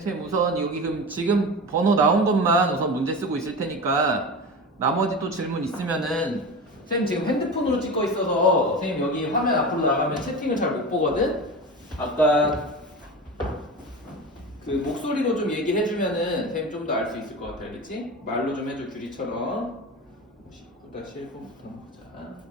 쌤 우선 여기 그럼 지금 번호 나온 것만 우선 문제 쓰고 있을 테니까 나머지 또 질문 있으면은 쌤 지금 핸드폰으로 찍고 있어서 쌤 여기 화면 앞으로 나가면 채팅을 잘 못 보거든. 아까 그 목소리로 좀 얘기해 주면은 쌤 좀 더 알 수 있을 것 같아, 알겠지? 말로 좀 해줘 규리처럼. 59-1번부터 보자.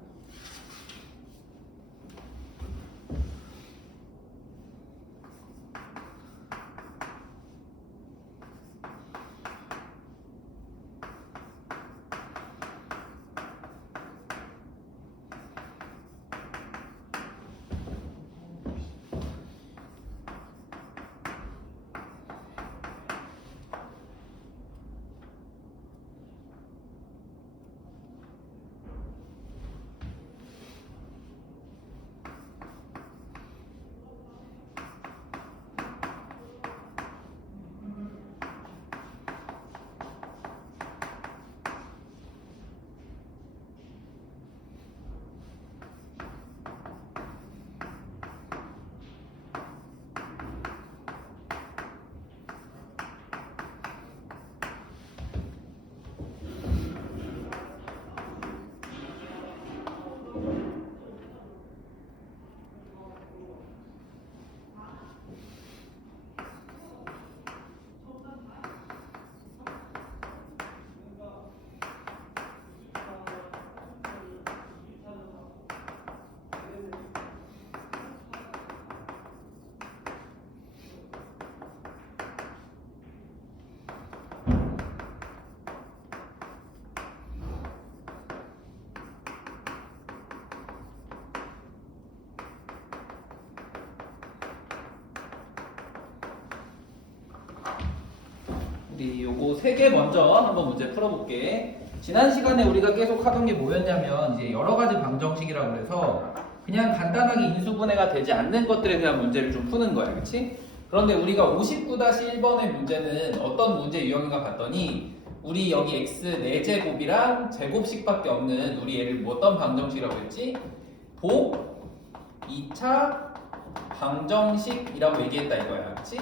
우리 요거 세 개 먼저 한번 문제 풀어볼게. 지난 시간에 우리가 계속 하던 게 뭐였냐면 이제 여러 가지 방정식이라고 그래서 그냥 간단하게 인수분해가 되지 않는 것들에 대한 문제를 좀 푸는 거야, 그렇지? 그런데 우리가 59-1번의 문제는 어떤 문제 유형인가 봤더니 우리 여기 x 4제곱이랑 제곱식밖에 없는 우리 얘를 뭐 어떤 방정식이라고 했지? 복 2차 방정식이라고 얘기했다 이거야, 그렇지?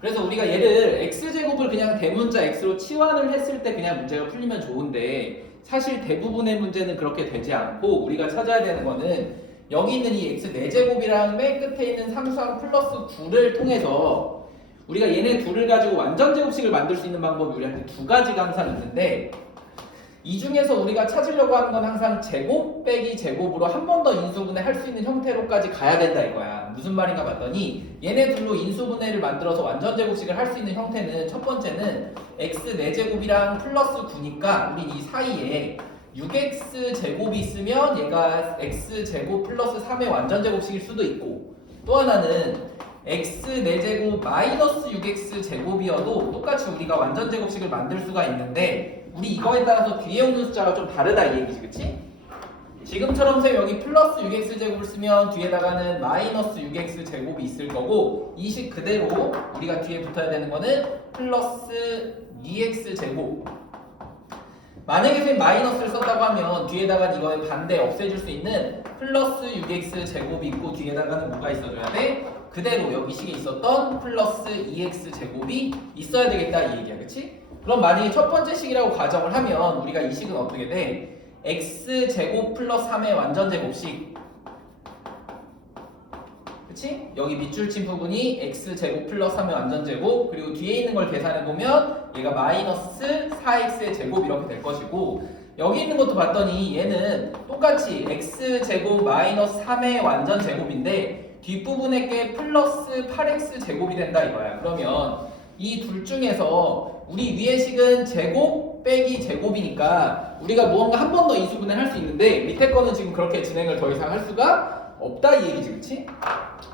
그래서 우리가 얘를 x제곱을 그냥 대문자 x로 치환을 했을 때 그냥 문제가 풀리면 좋은데 사실 대부분의 문제는 그렇게 되지 않고 우리가 찾아야 되는 거는 여기 있는 이 x 4제곱이랑 맨 끝에 있는 상수항 플러스 9를 통해서 우리가 얘네 둘을 가지고 완전 제곱식을 만들 수 있는 방법이 우리한테 두 가지가 항상 있는데 이 중에서 우리가 찾으려고 하는 건 항상 제곱 빼기 제곱으로 한 번 더 인수분해 할 수 있는 형태로까지 가야 된다 이거야. 무슨 말인가 봤더니 얘네 둘로 인수분해를 만들어서 완전 제곱식을 할 수 있는 형태는 첫 번째는 x 4제곱이랑 플러스 9니까 우리 이 사이에 6x 제곱이 있으면 얘가 x 제곱 플러스 3의 완전 제곱식일 수도 있고 또 하나는 x 4제곱 마이너스 6x 제곱이어도 똑같이 우리가 완전 제곱식을 만들 수가 있는데 우리 이거에 따라서 뒤에 오는 숫자가 좀 다르다 이 얘기지, 그치? 지금처럼 쌤 여기 플러스 6x 제곱을 쓰면 뒤에다가는 마이너스 6x 제곱이 있을 거고 이 식 그대로 우리가 뒤에 붙어야 되는 거는 플러스 2x 제곱. 만약에 쌤 마이너스를 썼다고 하면 뒤에다가 이거의 반대 없애줄 수 있는 플러스 6x 제곱이 있고 뒤에다가는 뭐가 있어줘야 돼? 그대로 여기 식에 있었던 플러스 2x 제곱이 있어야 되겠다 이 얘기야, 그치? 그럼 만약에 첫 번째 식이라고 가정을 하면 우리가 이 식은 어떻게 돼? x제곱 플러스 3의 완전 제곱식, 그치? 여기 밑줄 친 부분이 x제곱 플러스 3의 완전 제곱 그리고 뒤에 있는 걸 계산해보면 얘가 마이너스 4x의 제곱 이렇게 될 것이고 여기 있는 것도 봤더니 얘는 똑같이 x제곱 마이너스 3의 완전 제곱인데 뒷부분에 게 플러스 8x 제곱이 된다 이거야. 그러면 이 둘 중에서 우리 위의 식은 제곱 빼기 제곱이니까 우리가 무언가 한 번 더 인수분해를 할 수 있는데 밑에 거는 지금 그렇게 진행을 더 이상 할 수가 없다 이 얘기지, 그치?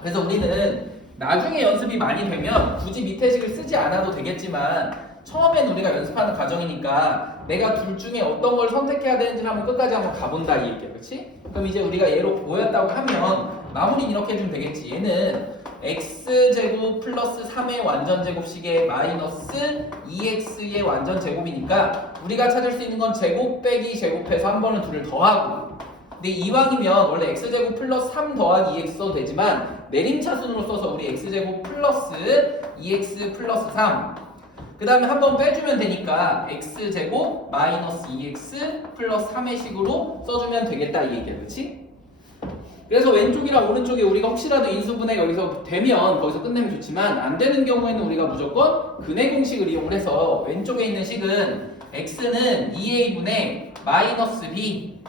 그래서 우리는 나중에 연습이 많이 되면 굳이 밑에 식을 쓰지 않아도 되겠지만 처음엔 우리가 연습하는 과정이니까 내가 둘 중에 어떤 걸 선택해야 되는지 한번 끝까지 한번 가본다 이 얘기야, 그치? 그럼 이제 우리가 얘로 보였다고 하면 마무리는 이렇게 해주면 되겠지. 얘는 x제곱 플러스 3의 완전 제곱식의 마이너스 2x의 완전 제곱이니까 우리가 찾을 수 있는 건 제곱 빼기 제곱해서 한 번은 둘을 더하고 근데 이왕이면 원래 x제곱 플러스 3 더하기 2x 써도 되지만 내림차순으로 써서 우리 x제곱 플러스 2x 플러스 3 그 다음에 한번 빼주면 되니까 x제곱 마이너스 2x 플러스 3의 식으로 써주면 되겠다 이 얘기야. 그치? 그래서 왼쪽이랑 오른쪽에 우리가 혹시라도 인수분해 여기서 되면 거기서 끝내면 좋지만 안 되는 경우에는 우리가 무조건 근해 공식을 이용을 해서 왼쪽에 있는 식은 x는 2a분의 마이너스 b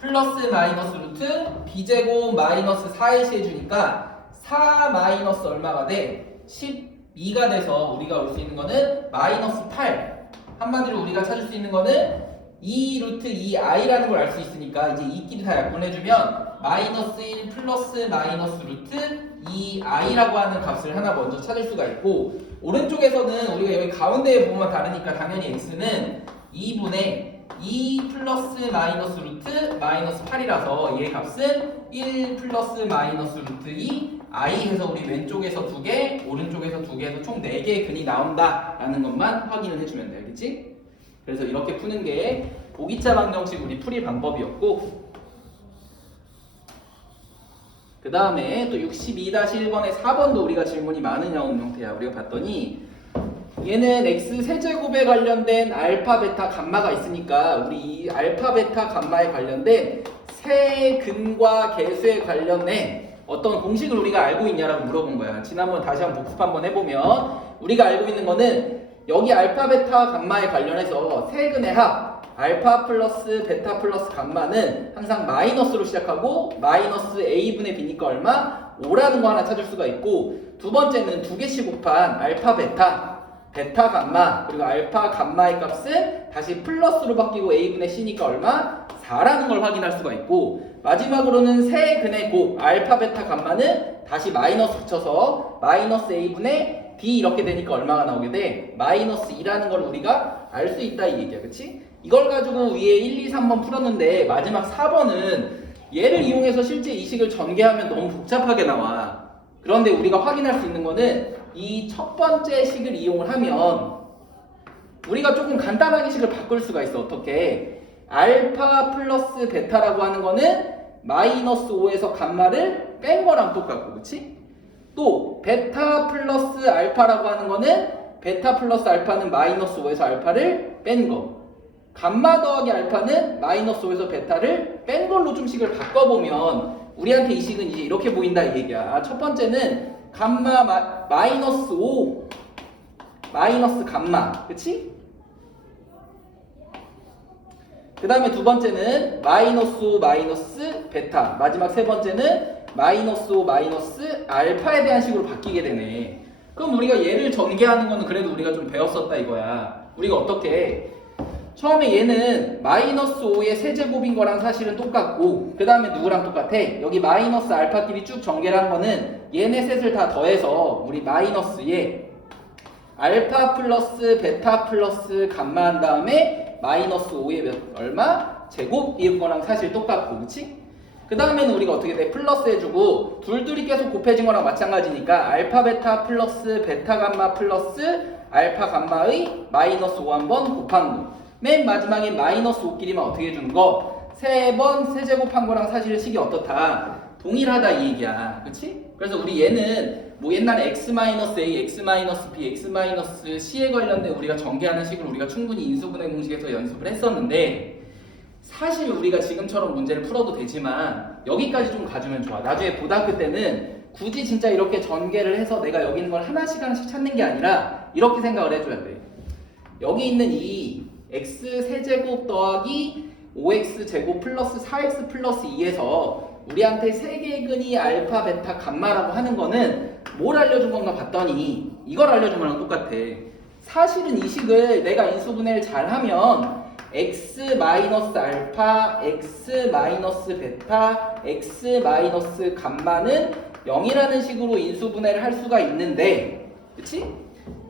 플러스 마이너스 루트 b제곱 마이너스 4ac 해주니까 4 마이너스 얼마가 돼? 12가 돼서 우리가 올 수 있는 거는 마이너스 8 한마디로 우리가 찾을 수 있는 거는 2 루트 2i라는 걸 알 수 있으니까 이제 이끼리 다 약분해주면 마이너스 1 플러스 마이너스 루트 2i라고 하는 값을 하나 먼저 찾을 수가 있고 오른쪽에서는 우리가 여기 가운데에 보면 다르니까 당연히 x는 2분의 2 플러스 마이너스 루트 마이너스 8이라서 얘의 값은 1 플러스 마이너스 루트 2i 해서 우리 왼쪽에서 2개 오른쪽에서 2개 해서 총 4개의 근이 나온다 라는 것만 확인을 해주면 돼. 알겠지? 그래서 이렇게 푸는 게 보기차 방정식 우리 풀이 방법이었고 그 다음에 또 62-1번에 4번도 우리가 질문이 많은 형태야. 우리가 봤더니 얘는 x 세제곱에 관련된 알파, 베타, 감마가 있으니까 우리 이 알파, 베타, 감마에 관련된 세근과 계수에 관련된 어떤 공식을 우리가 알고 있냐라고 물어본 거야. 지난번 다시 한번 복습 한번 해보면 우리가 알고 있는 거는 여기 알파, 베타, 감마에 관련해서 세근의 합 알파 플러스 베타 플러스 감마는 항상 마이너스로 시작하고 마이너스 a분의 b니까 얼마? 5라는 거 하나 찾을 수가 있고 두 번째는 두 개씩 곱한 알파 베타 베타 감마 그리고 알파 감마의 값은 다시 플러스로 바뀌고 a분의 c니까 얼마? 4라는 걸 확인할 수가 있고 마지막으로는 세근의 곱 알파 베타 감마는 다시 마이너스 붙여서 마이너스 a분의 b 이렇게 되니까 얼마가 나오게 돼? 마이너스 2라는 걸 우리가 알 수 있다 이 얘기야. 그치? 이걸 가지고 위에 1, 2, 3번 풀었는데 마지막 4번은 얘를 이용해서 실제 이 식을 전개하면 너무 복잡하게 나와. 그런데 우리가 확인할 수 있는 거는 이 첫 번째 식을 이용을 하면 우리가 조금 간단하게 식을 바꿀 수가 있어. 어떻게? 알파 플러스 베타라고 하는 거는 마이너스 5에서 감마를 뺀 거랑 똑같고 그치? 또 베타 플러스 알파라고 하는 거는 베타 플러스 알파는 마이너스 5에서 알파를 뺀 거 감마 더하기 알파는 마이너스 5에서 베타를 뺀 걸로 좀 식을 바꿔보면 우리한테 이 식은 이제 이렇게 보인다 이 얘기야. 첫 번째는 감마 마이너스 5 마이너스 감마 그치? 그 다음에 두 번째는 마이너스 5 마이너스 베타 마지막 세 번째는 마이너스 5 마이너스 알파에 대한 식으로 바뀌게 되네. 그럼 우리가 얘를 전개하는 거는 그래도 우리가 좀 배웠었다 이거야. 우리가 어떻게 처음에 얘는 마이너스 5의 세제곱인 거랑 사실은 똑같고 그 다음에 누구랑 똑같아? 여기 마이너스 알파끼리 쭉 전개를 한 거는 얘네 셋을 다 더해서 우리 마이너스에 알파 플러스 베타 플러스 감마 한 다음에 마이너스 5의 몇 얼마? 제곱 이은 거랑 사실 똑같고 그치? 그 다음에는 우리가 어떻게 돼? 플러스 해주고 둘둘이 계속 곱해진 거랑 마찬가지니까 알파 베타 플러스 베타 감마 플러스 알파 감마의 마이너스 5 한번 곱한 거 맨 마지막에 마이너스 5끼리만 어떻게 해주는 거? 세 번 세제곱한 거랑 사실 식이 어떻다? 동일하다 이 얘기야. 그치? 그래서 우리 얘는 뭐 옛날에 x-a, x-b, x-c에 관련된 우리가 전개하는 식을 우리가 충분히 인수분해 공식에서 연습을 했었는데 사실 우리가 지금처럼 문제를 풀어도 되지만 여기까지 좀 가주면 좋아. 나중에 고등학교 때는 굳이 진짜 이렇게 전개를 해서 내가 여기 있는 걸 하나씩 하나씩 찾는 게 아니라 이렇게 생각을 해줘야 돼. 여기 있는 이 x 세제곱 더하기 5x 제곱 플러스 4x 플러스 2에서 우리한테 세개의 근이 알파, 베타, 감마라고 하는 거는 뭘 알려준 건가 봤더니 이걸 알려준 거랑 똑같아. 사실은 이 식을 내가 인수분해를 잘하면 x 마이너스 알파, x 마이너스 베타, x 마이너스 감마는 0이라는 식으로 인수분해를 할 수가 있는데 그치?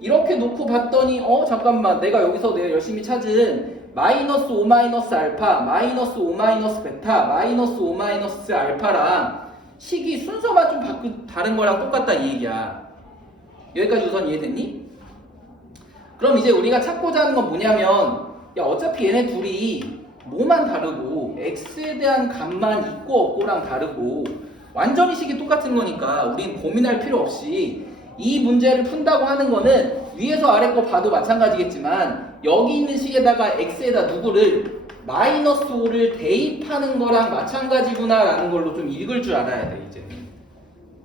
이렇게 놓고 봤더니 잠깐만 내가 여기서 내가 열심히 찾은 마이너스 5 마이너스 알파, 마이너스 5 마이너스 베타, 마이너스 5 마이너스 알파랑 식이 순서만 좀 다른 거랑 똑같다 이 얘기야. 여기까지 우선 이해됐니? 그럼 이제 우리가 찾고자 하는 건 뭐냐면 야 어차피 얘네 둘이 뭐만 다르고 x에 대한 값만 있고 없고랑 다르고 완전히 식이 똑같은 거니까 우린 고민할 필요 없이 이 문제를 푼다고 하는 거는 위에서 아래 거 봐도 마찬가지겠지만 여기 있는 식에다가 x에다 누구를 마이너스 5를 대입하는 거랑 마찬가지구나 라는 걸로 좀 읽을 줄 알아야 돼 이제.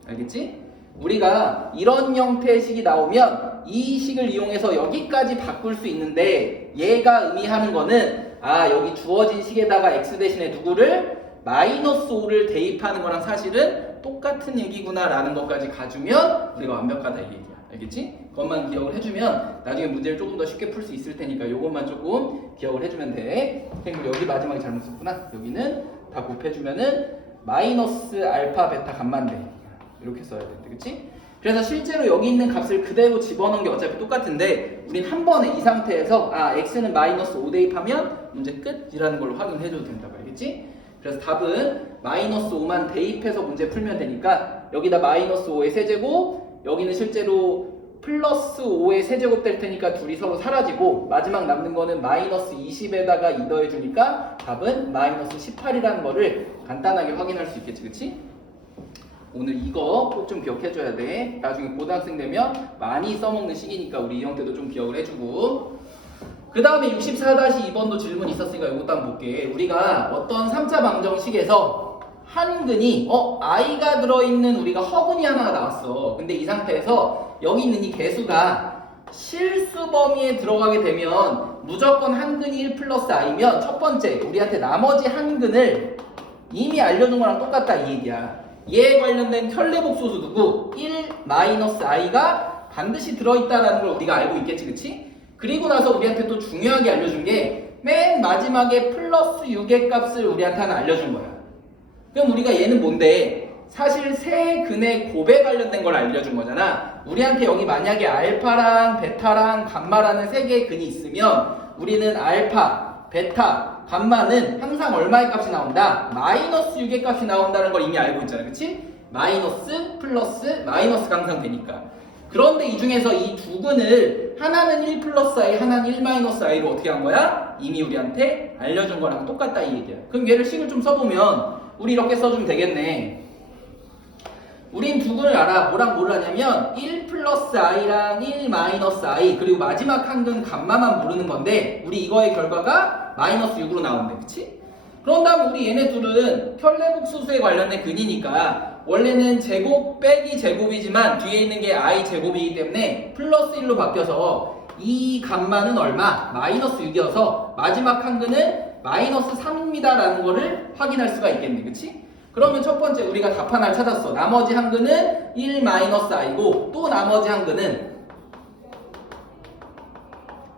알겠지? 우리가 이런 형태의 식이 나오면 이 식을 이용해서 여기까지 바꿀 수 있는데 얘가 의미하는 거는 여기 주어진 식에다가 x 대신에 누구를 마이너스 5를 대입하는 거랑 사실은 똑같은 얘기구나 라는 것까지 가주면 우리가 완벽하다 이 얘기야. 알겠지? 그것만 기억을 해주면 나중에 문제를 조금 더 쉽게 풀 수 있을 테니까 이것만 조금 기억을 해주면 돼. 선생님 여기 마지막에 잘못 썼구나. 여기는 다 곱해주면은 마이너스 알파 베타 값만 돼. 이렇게 써야 돼. 그치? 그래서 실제로 여기 있는 값을 그대로 집어넣은 게 어차피 똑같은데 우린 한 번에 이 상태에서 x는 마이너스 5 대입하면 문제 끝이라는 걸로 확인해줘도 된다고. 알겠지? 그래서 답은 마이너스 5만 대입해서 문제 풀면 되니까 여기다 마이너스 5의 세제곱 여기는 실제로 플러스 5의 세제곱 될 테니까 둘이 서로 사라지고 마지막 남는 거는 마이너스 20에다가 2 더해주니까 답은 마이너스 18이라는 거를 간단하게 확인할 수 있겠지. 그치? 오늘 이거 꼭 좀 기억해줘야 돼. 나중에 고등학생 되면 많이 써먹는 식이니까 우리 이 형태도 좀 기억을 해주고 그 다음에 64-2번도 질문 있었으니까 이것도 한번 볼게. 우리가 어떤 3차 방정식에서 한근이 i가 들어있는 우리가 허근이 하나가 나왔어. 근데 이 상태에서 여기 있는 이 개수가 실수 범위에 들어가게 되면 무조건 한근이 1 플러스 i면 첫 번째 우리한테 나머지 한근을 이미 알려준 거랑 똑같다 이 얘기야. 얘에 관련된 켤레복소수 누구? 1 마이너스 i가 반드시 들어있다라는 걸 우리가 알고 있겠지. 그치? 그리고 나서 우리한테 또 중요하게 알려준 게 맨 마지막에 플러스 6의 값을 우리한테 하나 알려준 거야. 그럼 우리가 얘는 뭔데? 사실 세 근의 곱에 관련된 걸 알려준 거잖아. 우리한테 여기 만약에 알파랑 베타랑 감마라는 세 개의 근이 있으면 우리는 알파, 베타, 감마는 항상 얼마의 값이 나온다? 마이너스 6의 값이 나온다는 걸 이미 알고 있잖아. 그치? 마이너스, 플러스, 마이너스가 항상 되니까. 그런데 이 중에서 이 두 근을 하나는 1 플러스 i, 하나는 1 마이너스 i로 어떻게 한 거야? 이미 우리한테 알려준 거랑 똑같다 이 얘기야. 그럼 얘를 식을 좀 써보면 우리 이렇게 써주면 되겠네. 우린 두 근을 알아. 뭐랑 뭘 하냐면 1 플러스 i랑 1 마이너스 i 그리고 마지막 한 근 감마만 모르는 건데 우리 이거의 결과가 마이너스 6으로 나온대. 그치? 그런 다음 우리 얘네 둘은 켤레복소수에 관련된 근이니까 원래는 제곱 빼기 제곱이지만 뒤에 있는 게 i 제곱이기 때문에 플러스 1로 바뀌어서 이 값만은 얼마? 마이너스 6이어서 마지막 한 근은 마이너스 3입니다 라는 거를 확인할 수가 있겠네. 그치? 그러면 첫 번째 우리가 답 하나를 찾았어. 나머지 한 근은 1 마이너스 i고 또 나머지 한 근은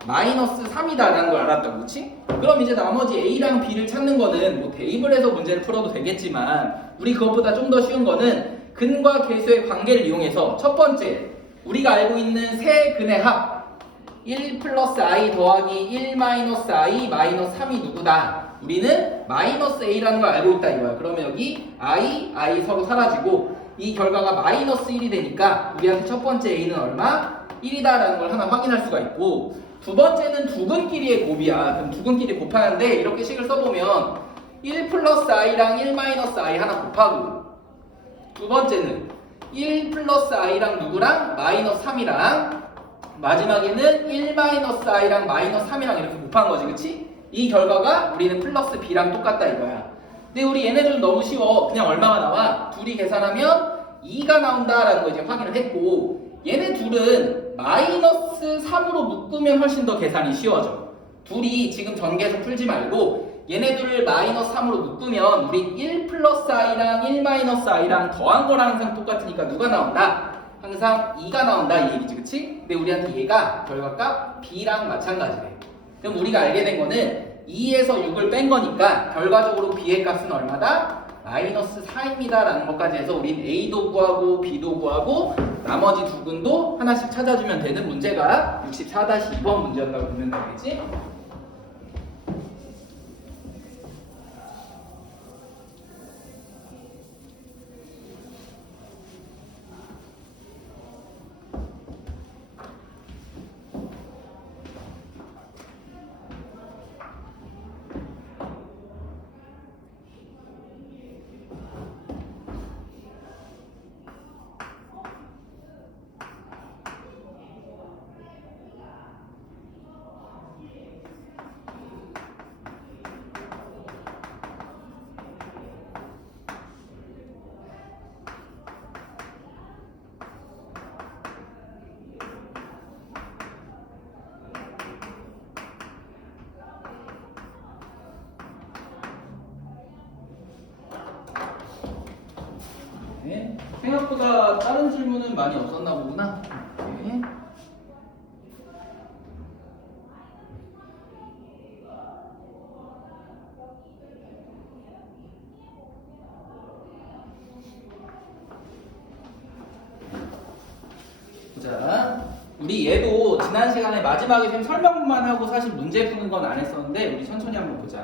마이너스 3이다 라는 걸 알았다고. 그치? 그럼 이제 나머지 a랑 b를 찾는 거는 뭐 대입을 해서 문제를 풀어도 되겠지만 우리 그것보다 좀 더 쉬운 거는 근과 계수의 관계를 이용해서 첫 번째 우리가 알고 있는 세 근의 합 1 플러스 i 더하기 1 마이너스 i 마이너스 3이 누구다? 우리는 마이너스 a라는 걸 알고 있다 이거야. 그러면 여기 i 서로 사라지고 이 결과가 마이너스 1이 되니까 우리한테 첫 번째 a는 얼마? 1이다 라는 걸 하나 확인할 수가 있고 두 번째는 두 근끼리의 곱이야. 그럼 두 근끼리 곱하는데 이렇게 식을 써보면 1 플러스 i랑 1 마이너스 i 하나 곱하고 두 번째는 1 플러스 i랑 누구랑? 마이너스 3이랑 마지막에는 1 마이너스 i랑 마이너스 3이랑 이렇게 곱한 거지. 그치? 이 결과가 우리는 플러스 b랑 똑같다 이거야. 근데 우리 얘네들은 너무 쉬워. 그냥 얼마가 나와? 둘이 계산하면 2가 나온다라는 거 이제 확인을 했고 얘네 둘은 마이너스 3으로 묶으면 훨씬 더 계산이 쉬워져. 둘이 지금 전개해서 풀지 말고 얘네들을 마이너스 3으로 묶으면 우리 1 플러스 i랑 1 마이너스 i랑 더한 거랑 항상 똑같으니까 누가 나온다? 항상 2가 나온다 이 얘기지. 그치? 근데 우리한테 얘가 결과값 b랑 마찬가지래. 그럼 우리가 알게 된 거는 2에서 6을 뺀 거니까 결과적으로 b의 값은 얼마다? 마이너스 4입니다 라는 것까지 해서 우린 a도 구하고 b도 구하고 나머지 두 근도 하나씩 찾아주면 되는 문제가 64-2번 문제였다고 보면 되겠지? 보니까 다른 질문은 많이 없었나 보구나. 네. 자, 우리 얘도 지난 시간에 마지막에 좀 설명만 하고 사실 문제 푸는 건 안 했었는데 우리 천천히 한번 보자.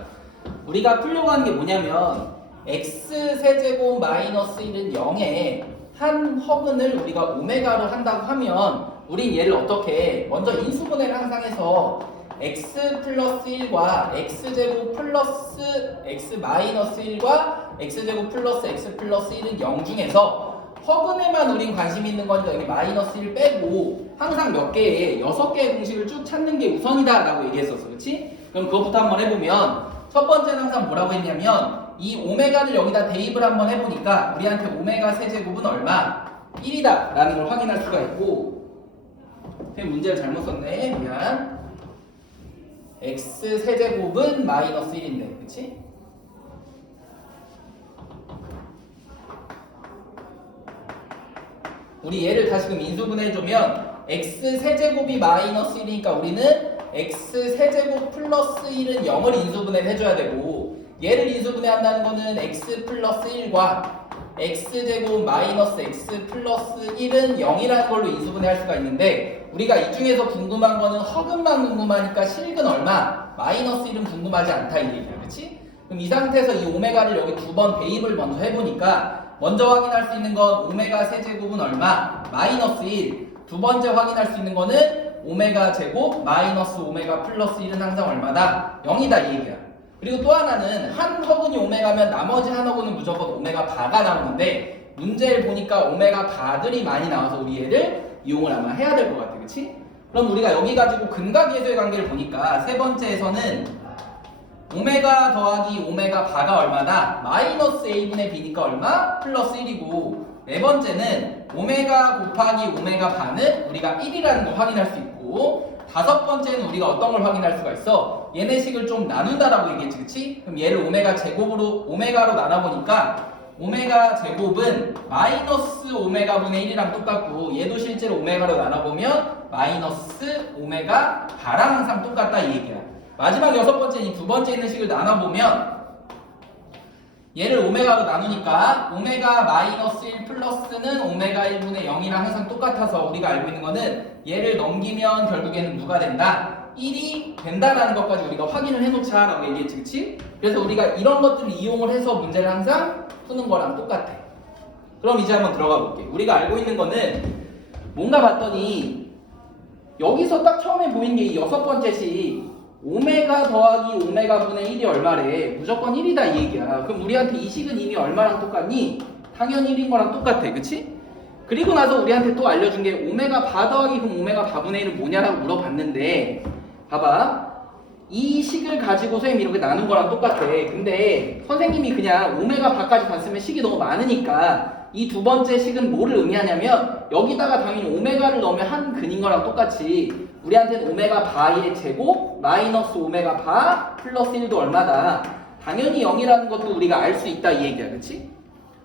우리가 풀려고 하는 게 뭐냐면 x 세제곱 마이너스 1은 0에 한 허근을 우리가 오메가로 한다고 하면 우린 얘를 어떻게 먼저 인수분해를 항상 해서 x 플러스 1과 x제곱 플러스 x 마이너스 1과 x제곱 플러스 x 플러스 1은 0 중에서 허근에만 우린 관심 있는 거니까 여기 마이너스 1 빼고 항상 몇 개의 6개의 공식을 쭉 찾는 게 우선이다 라고 얘기했었어. 그치? 그럼 그것부터 한번 해보면 첫 번째는 항상 뭐라고 했냐면 이 오메가를 여기다 대입을 한번 해보니까 우리한테 오메가 세제곱은 얼마? 1이다 라는 걸 확인할 수가 있고 문제를 잘못 썼네. 미안. x 세제곱은 마이너스 1인데 그치? 우리 얘를 다시금 인수분해해주면 x 세제곱이 마이너스 1이니까 우리는 x 세제곱 플러스 1은 0을 인수분해를 해줘야 되고 얘를 인수분해한다는 거는 x 플러스 1과 x제곱 마이너스 x 플러스 1은 0이라는 걸로 인수분해할 수가 있는데 우리가 이 중에서 궁금한 거는 허근만 궁금하니까 실근 얼마? 마이너스 1은 궁금하지 않다 이 얘기야. 그치? 그럼 이 상태에서 이 오메가를 여기 두 번 대입을 먼저 해보니까 먼저 확인할 수 있는 건 오메가 세제곱은 얼마? 마이너스 1. 두 번째 확인할 수 있는 거는 오메가 제곱 마이너스 오메가 플러스 1은 항상 얼마다? 0이다 이 얘기야. 그리고 또 하나는 한 허근이 오메가면 나머지 한 허근은 무조건 오메가 바가 나오는데 문제를 보니까 오메가 바들이 많이 나와서 우리 얘를 이용을 아마 해야 될 것 같아. 그치? 그럼 우리가 여기 가지고 근각예수의 관계를 보니까 세 번째에서는 오메가 더하기 오메가 바가 얼마다? 마이너스 a분의 b니까 얼마? 플러스 1이고 네 번째는 오메가 곱하기 오메가 바는 우리가 1이라는 걸 확인할 수 있고 다섯 번째는 우리가 어떤 걸 확인할 수가 있어? 얘네 식을 좀 나눈다라고 얘기했지, 그치? 그럼 얘를 오메가 제곱으로 오메가로 나눠보니까 오메가 제곱은 마이너스 오메가분의 1이랑 똑같고 얘도 실제로 오메가로 나눠보면 마이너스 오메가 바랑 항상 똑같다 이 얘기야. 마지막 여섯 번째 이 두 번째 있는 식을 나눠보면 얘를 오메가로 나누니까 오메가 마이너스 1 플러스는 오메가 1분의 0이랑 항상 똑같아서 우리가 알고 있는 거는 얘를 넘기면 결국에는 누가 된다? 1이 된다라는 것까지 우리가 확인을 해놓자 라고 얘기했지, 그치? 그래서 우리가 이런 것들을 이용을 해서 문제를 항상 푸는 거랑 똑같아. 그럼 이제 한번 들어가 볼게. 우리가 알고 있는 거는 뭔가 봤더니 여기서 딱 처음에 보이는 게 이 여섯 번째 식 오메가 더하기 오메가 분의 1이 얼마래? 무조건 1이다 이 얘기야. 그럼 우리한테 이 식은 이미 얼마랑 똑같니? 당연히 1인 거랑 똑같아. 그치? 그리고 나서 우리한테 또 알려준 게 오메가 바 더하기 그럼 오메가 바분의 1은 뭐냐라고 물어봤는데 봐봐. 이 식을 가지고 선생님이 이렇게 나눈 거랑 똑같아. 근데 선생님이 그냥 오메가 바까지 봤으면 식이 너무 많으니까 이 두 번째 식은 뭐를 의미하냐면 여기다가 당연히 오메가를 넣으면 한 근인 거랑 똑같이 우리한테는 오메가 바의 제곱 마이너스 오메가 바 플러스 1도 얼마다? 당연히 0이라는 것도 우리가 알 수 있다 이 얘기야. 그치?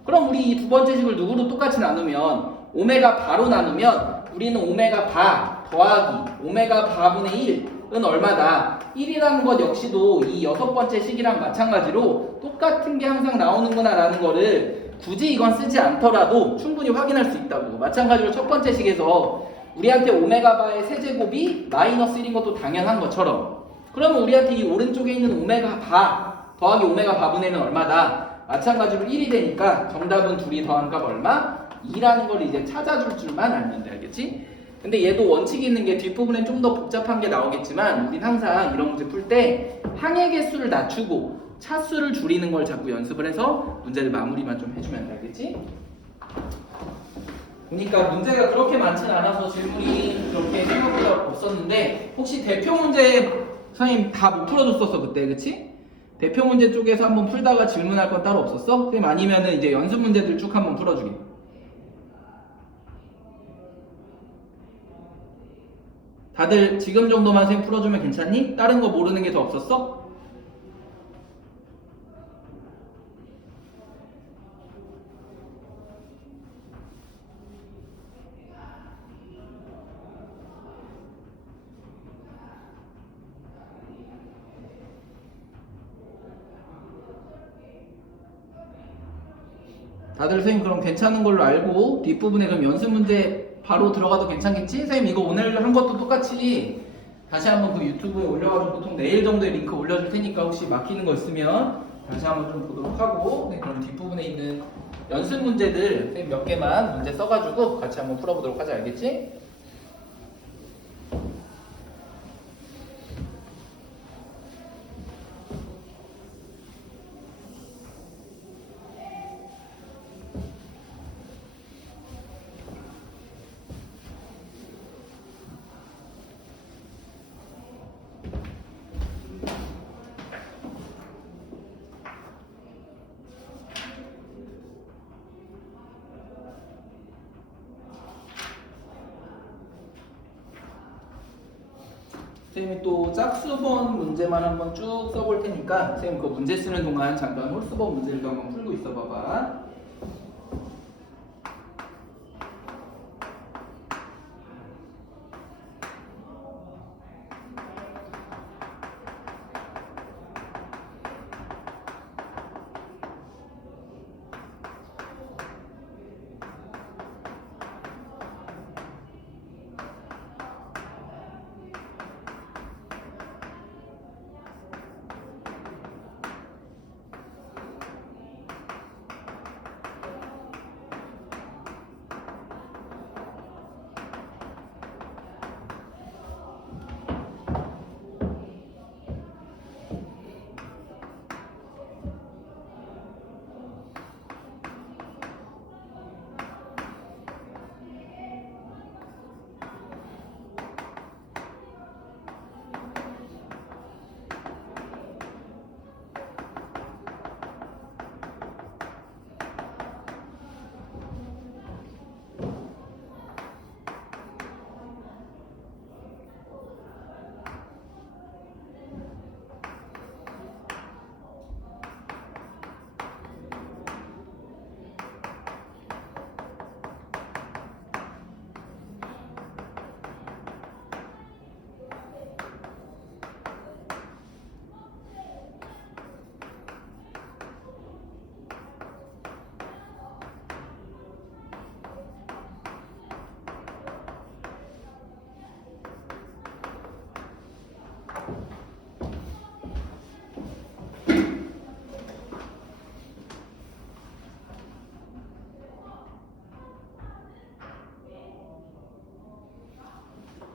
그럼 우리 이 두 번째 식을 누구로 똑같이 나누면 오메가 바로 나누면 우리는 오메가 바 더하기 오메가 바분의 1은 얼마다? 1이라는 것 역시도 이 여섯 번째 식이랑 마찬가지로 똑같은 게 항상 나오는구나 라는 거를 굳이 이건 쓰지 않더라도 충분히 확인할 수 있다고. 마찬가지로 첫 번째 식에서 우리한테 오메가 바의 세제곱이 마이너스 1인 것도 당연한 것처럼 그러면 우리한테 이 오른쪽에 있는 오메가 바 더하기 오메가 바분의 1은 얼마다? 마찬가지로 1이 되니까 정답은 둘이 더한 값 얼마? 2라는 걸 이제 찾아줄 줄만 알면 돼. 알겠지? 근데 얘도 원칙이 있는 게 뒷부분엔 좀 더 복잡한 게 나오겠지만 우린 항상 이런 문제 풀 때 항의 개수를 낮추고 차수를 줄이는 걸 자꾸 연습을 해서 문제를 마무리만 좀 해주면 돼. 알겠지? 그러니까 문제가 그렇게 많지는 않아서 질문이 그렇게 생각보다 없었는데 혹시 대표 문제 선생님 다 못 풀어줬었어 그때, 그치? 대표 문제 쪽에서 한번 풀다가 질문할 건 따로 없었어? 선생님 아니면은 이제 연습 문제들 쭉 한번 풀어주게. 다들 지금 정도만 선생님 풀어주면 괜찮니? 다른 거 모르는 게 더 없었어? 다들 선생님 그럼 괜찮은 걸로 알고 뒷부분에 그럼 연습 문제 바로 들어가도 괜찮겠지? 선생님 이거 오늘 한 것도 똑같이 다시 한번 그 유튜브에 올려가지고 보통 내일 정도에 링크 올려줄 테니까 혹시 막히는 거 있으면 다시 한번 좀 보도록 하고, 네, 그럼 뒷부분에 있는 연습 문제들 선생님 몇 개만 문제 써가지고 같이 한번 풀어보도록 하자. 알겠지? 선생님이 또 짝수번 문제만 한번 쭉 써볼 테니까 선생님 그 문제 쓰는 동안 잠깐 홀수번 문제를 한번 풀고 있어 봐봐.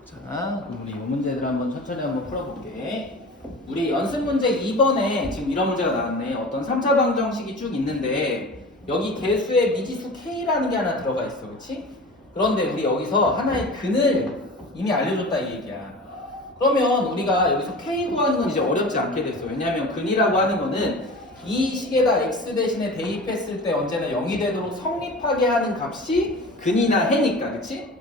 자, 그럼 우리 이 문제들 한번 천천히 한번 풀어볼게. 우리 연습 문제 2번에 지금 이런 문제가 나왔네. 어떤 3차 방정식이 쭉 있는데 여기 개수에 미지수 k라는 게 하나 들어가 있어, 그렇지? 그런데 우리 여기서 하나의 근을 이미 알려줬다 이 얘기야. 그러면 우리가 여기서 k 구하는 건 이제 어렵지 않게 됐어. 왜냐하면 근이라고 하는 거는 이 식에다 x 대신에 대입했을 때 언제나 0이 되도록 성립하게 하는 값이 근이나 해니까, 그렇지?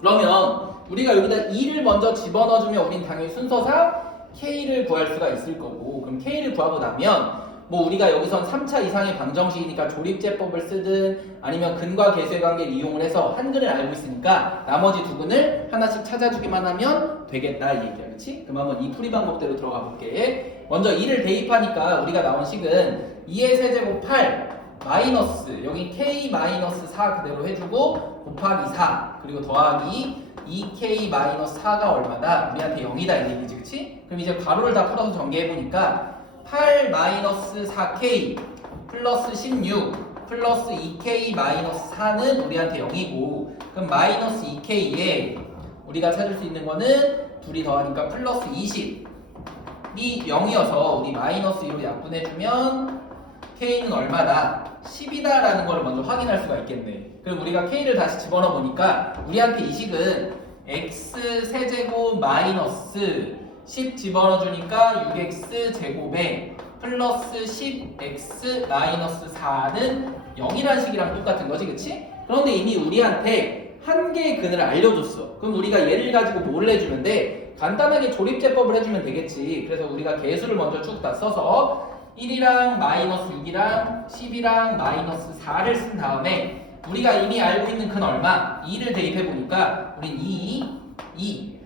그러면 우리가 여기다 2를 먼저 집어넣어주면 우린 당연히 순서상 K를 구할 수가 있을 거고, 그럼 K를 구하고 나면 뭐 우리가 여기선 3차 이상의 방정식이니까 조립제법을 쓰든 아니면 근과 계수의 관계를 이용을 해서 한 근을 알고 있으니까 나머지 두 근을 하나씩 찾아주기만 하면 되겠다 이 얘기야. 그렇지? 그럼 한번 이 풀이 방법대로 들어가 볼게. 먼저 2를 대입하니까 우리가 나온 식은 2의 세제곱 8 마이너스 여기 K-4 그대로 해주고 곱하기 4 그리고 더하기 2K-4가 얼마다? 우리한테 0이다 이 얘기지, 그치? 그럼 이제 가로를 다 풀어서 전개해보니까 8-4K 플러스 16 플러스 2K-4는 우리한테 0이고, 그럼 마이너스 2K에 우리가 찾을 수 있는 거는 둘이 더하니까 플러스 20이 0이어서 우리 마이너스 2로 약분해주면 K는 얼마다? 10이다 라는 걸 먼저 확인할 수가 있겠네. 그럼 우리가 K를 다시 집어넣어 보니까 우리한테 이 식은 X 세제곱 마이너스 10 집어넣어 주니까 6X 제곱에 플러스 10X 마이너스 4는 0이라는 식이랑 똑같은 거지, 그치? 그런데 이미 우리한테 한 개의 근을 알려줬어. 그럼 우리가 얘를 가지고 뭘 해주는데 간단하게 조립제법을 해주면 되겠지. 그래서 우리가 개수를 먼저 쭉 다 써서 1이랑 마이너스 6이랑 10이랑 마이너스 4를 쓴 다음에 우리가 이미 알고 있는 근 얼마? 2를 대입해보니까 우린 2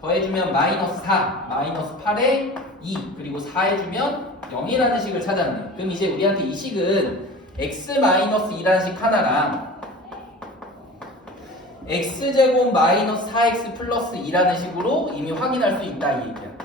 더해주면 마이너스 4 마이너스 8에 2 그리고 4 해주면 0이라는 식을 찾았네. 그럼 이제 우리한테 이 식은 x-2라는 식 하나랑 x제곱 마이너스 4x 플러스 2라는 식으로 이미 확인할 수 있다 이 얘기야.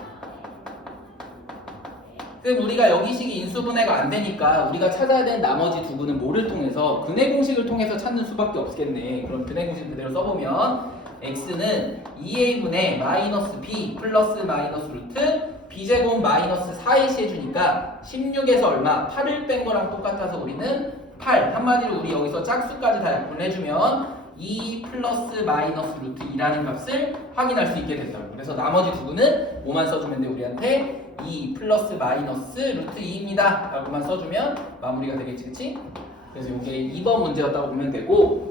그럼 우리가 여기 식이 인수분해가 안 되니까 우리가 찾아야 되는 나머지 두 구는 뭐를 통해서 근해 공식을 통해서 찾는 수밖에 없겠네. 그럼 근해 공식 그대로 써보면 x는 2a분의 마이너스 b 플러스 마이너스 루트 b제곱 마이너스 4ac 해주니까 16에서 얼마? 8을 뺀 거랑 똑같아서 우리는 8 한마디로 우리 여기서 짝수까지 다 약분을 해주면 2 플러스 마이너스 루트 2라는 값을 확인할 수 있게 된다고. 그래서 나머지 두 구는 뭐만 써주면 돼? 우리한테 2 플러스 마이너스 루트 2입니다 라고만 써주면 마무리가 되겠지, 그치? 그래서 이게 2번 문제였다고 보면 되고,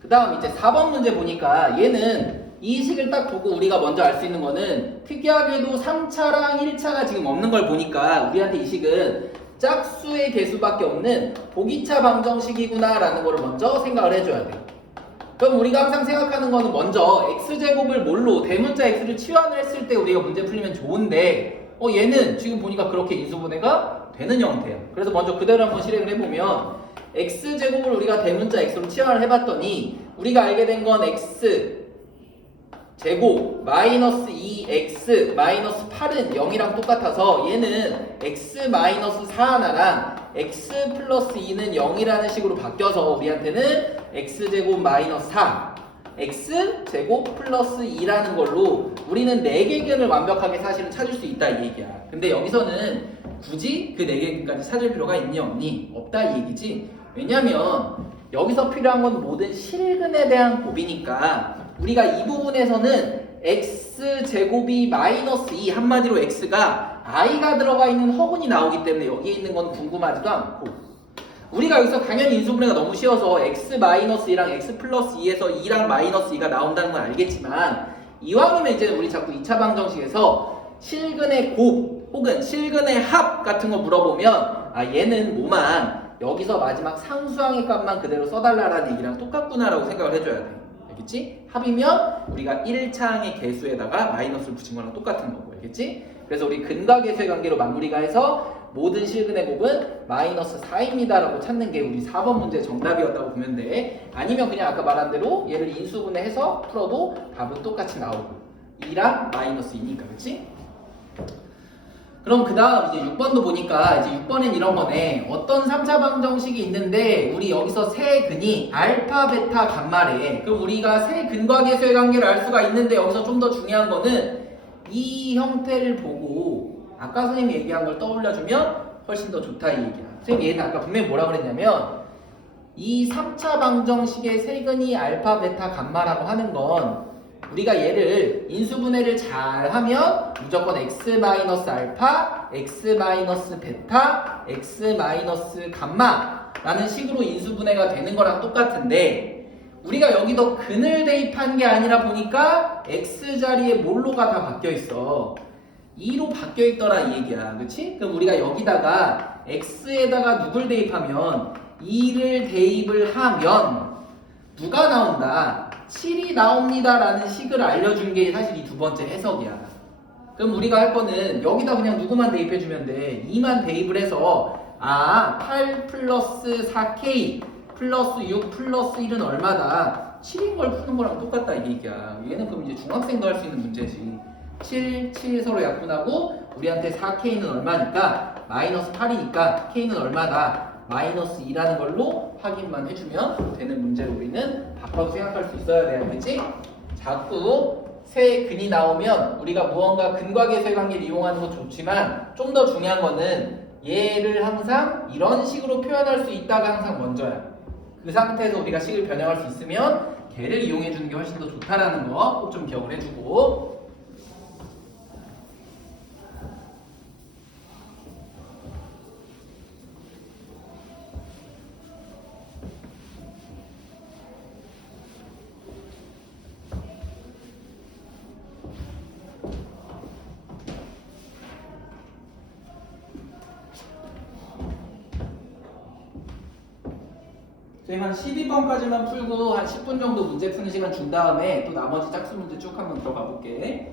그 다음 이제 4번 문제 보니까 얘는 이 식을 딱 보고 우리가 먼저 알 수 있는 거는 특이하게도 3차랑 1차가 지금 없는 걸 보니까 우리한테 이 식은 짝수의 개수밖에 없는 보기차 방정식이구나 라는 걸 먼저 생각을 해줘야 돼. 그럼 우리가 항상 생각하는 거는 먼저 x제곱을 뭘로 대문자 x를 치환을 했을 때 우리가 문제 풀리면 좋은데 얘는 지금 보니까 그렇게 인수분해가 되는 형태야. 그래서 먼저 그대로 한번 실행을 해보면 x제곱을 우리가 대문자 x로 치환을 해봤더니 우리가 알게 된 건 x 제곱 마이너스 2x 마이너스 8은 0이랑 똑같아서 얘는 x 마이너스 4 하나랑 x 플러스 2는 0이라는 식으로 바뀌어서 우리한테는 x제곱 마이너스 4 x제곱 플러스 2라는 걸로 우리는 4개근을 완벽하게 사실은 찾을 수 있다 이 얘기야. 근데 여기서는 굳이 그 4개근까지 찾을 필요가 있니 없니? 없다 이 얘기지. 왜냐면 여기서 필요한 건 모든 실근에 대한 곱이니까 우리가 이 부분에서는 x제곱이 마이너스 2 한마디로 x가 i가 들어가 있는 허근이 나오기 때문에 여기에 있는 건 궁금하지도 않고, 우리가 여기서 당연히 인수분해가 너무 쉬워서 x 마이너스 2랑 x 플러스 2에서 2랑 마이너스 2가 나온다는 건 알겠지만 이왕이면 이제 우리 자꾸 2차 방정식에서 실근의 곱 혹은 실근의 합 같은 거 물어보면 얘는 뭐만 여기서 마지막 상수항의 값만 그대로 써달라라는 얘기랑 똑같구나라고 생각을 해줘야 돼. 알겠지? 합이면 우리가 1차항의 개수에다가 마이너스를 붙인 거랑 똑같은 거고, 알겠지? 그래서 우리 근과 개수의 관계로 마무리가 해서 모든 실근의 곱은 마이너스 4입니다 라고 찾는 게 우리 4번 문제 정답이었다고 보면 돼. 아니면 그냥 아까 말한 대로 얘를 인수분해해서 풀어도 답은 똑같이 나오고 2랑 마이너스 2니까, 그치? 그럼 그 다음 이제 6번도 보니까 이제 6번엔 이런 거네. 어떤 3차 방정식이 있는데 우리 여기서 세 근이 알파, 베타, 감마래. 그럼 우리가 세 근과 개수의 관계를 알 수가 있는데 여기서 좀 더 중요한 거는 이 형태를 보고 아까 선생님이 얘기한 걸 떠올려주면 훨씬 더 좋다 이 얘기야. 선생님 얘는 아까 분명히 뭐라 그랬냐면 이 3차 방정식의 세 근이 알파, 베타, 감마라고 하는 건 우리가 얘를 인수분해를 잘 하면 무조건 x-알파, x-베타, x-감마 라는 식으로 인수분해가 되는 거랑 똑같은데 우리가 여기도 근을 대입한 게 아니라 보니까 x자리에 뭘로가 다 바뀌어 있어. 2로 바뀌어 있더라 이 얘기야. 그치? 그럼 우리가 여기다가 x에다가 누굴 대입하면 2를 대입을 하면 누가 나온다? 7이 나옵니다 라는 식을 알려준 게 사실 이 두 번째 해석이야. 그럼 우리가 할 거는 여기다 그냥 누구만 대입해주면 돼. 2만 대입을 해서 8 플러스 4k 플러스 6 플러스 1은 얼마다? 7인 걸 푸는 거랑 똑같다 이 얘기야. 얘는 그럼 이제 중학생도 할 수 있는 문제지. 7 서로 약분하고 우리한테 4k는 얼마니까 마이너스 8이니까 k는 얼마다? 마이너스 2라는 걸로 확인만 해주면 되는 문제로 우리는 바꿔서 생각할 수 있어야 돼. 알겠지? 자꾸 세 근이 나오면 우리가 무언가 근과 계수의 관계를 이용하는 건 좋지만 좀 더 중요한 거는 얘를 항상 이런 식으로 표현할 수 있다가 항상 먼저야. 그 상태에서 우리가 식을 변형할 수 있으면 걔를 이용해 주는 게 훨씬 더 좋다라는 거 꼭 좀 기억을 해주고, 선생님 한 12번까지만 풀고 한 10분 정도 문제 푸는 시간 준 다음에 또 나머지 짝수 문제 쭉 한번 들어가 볼게.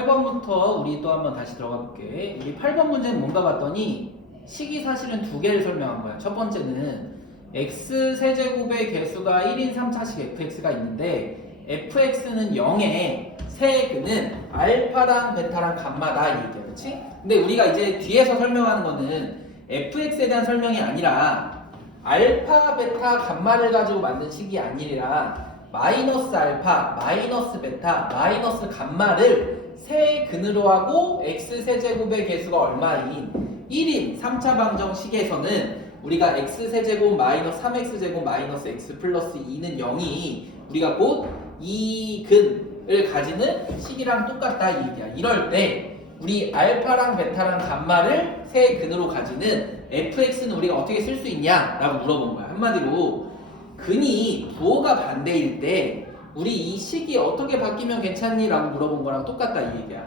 8번부터 우리 또 한번 다시 들어가 볼게. 우리 8번 문제는 뭔가 봤더니 식이 사실은 두 개를 설명한 거야. 첫 번째는 x 세제곱의 개수가 1인 3차식 fx가 있는데 fx는 0의 세근은 알파랑 베타랑 감마다 이 얘기야. 그치? 근데 우리가 이제 뒤에서 설명하는 거는 fx에 대한 설명이 아니라 알파, 베타, 감마를 가지고 만든 식이 아니라 마이너스 알파, 마이너스 베타, 마이너스 감마를 세근으로 하고 x 세제곱의 개수가 얼마인 1인 3차 방정식에서는 우리가 x 세제곱 마이너스 3x 제곱 마이너스 x 플러스 2는 0이 우리가 곧 2근을 가지는 식이랑 똑같다 이 얘기야. 이럴 때 우리 알파랑 베타랑 감마를 세근으로 가지는 fx는 우리가 어떻게 쓸 수 있냐? 라고 물어본 거야. 한마디로 근이 부호가 반대일 때 우리 이 식이 어떻게 바뀌면 괜찮니? 라고 물어본 거랑 똑같다 이 얘기야.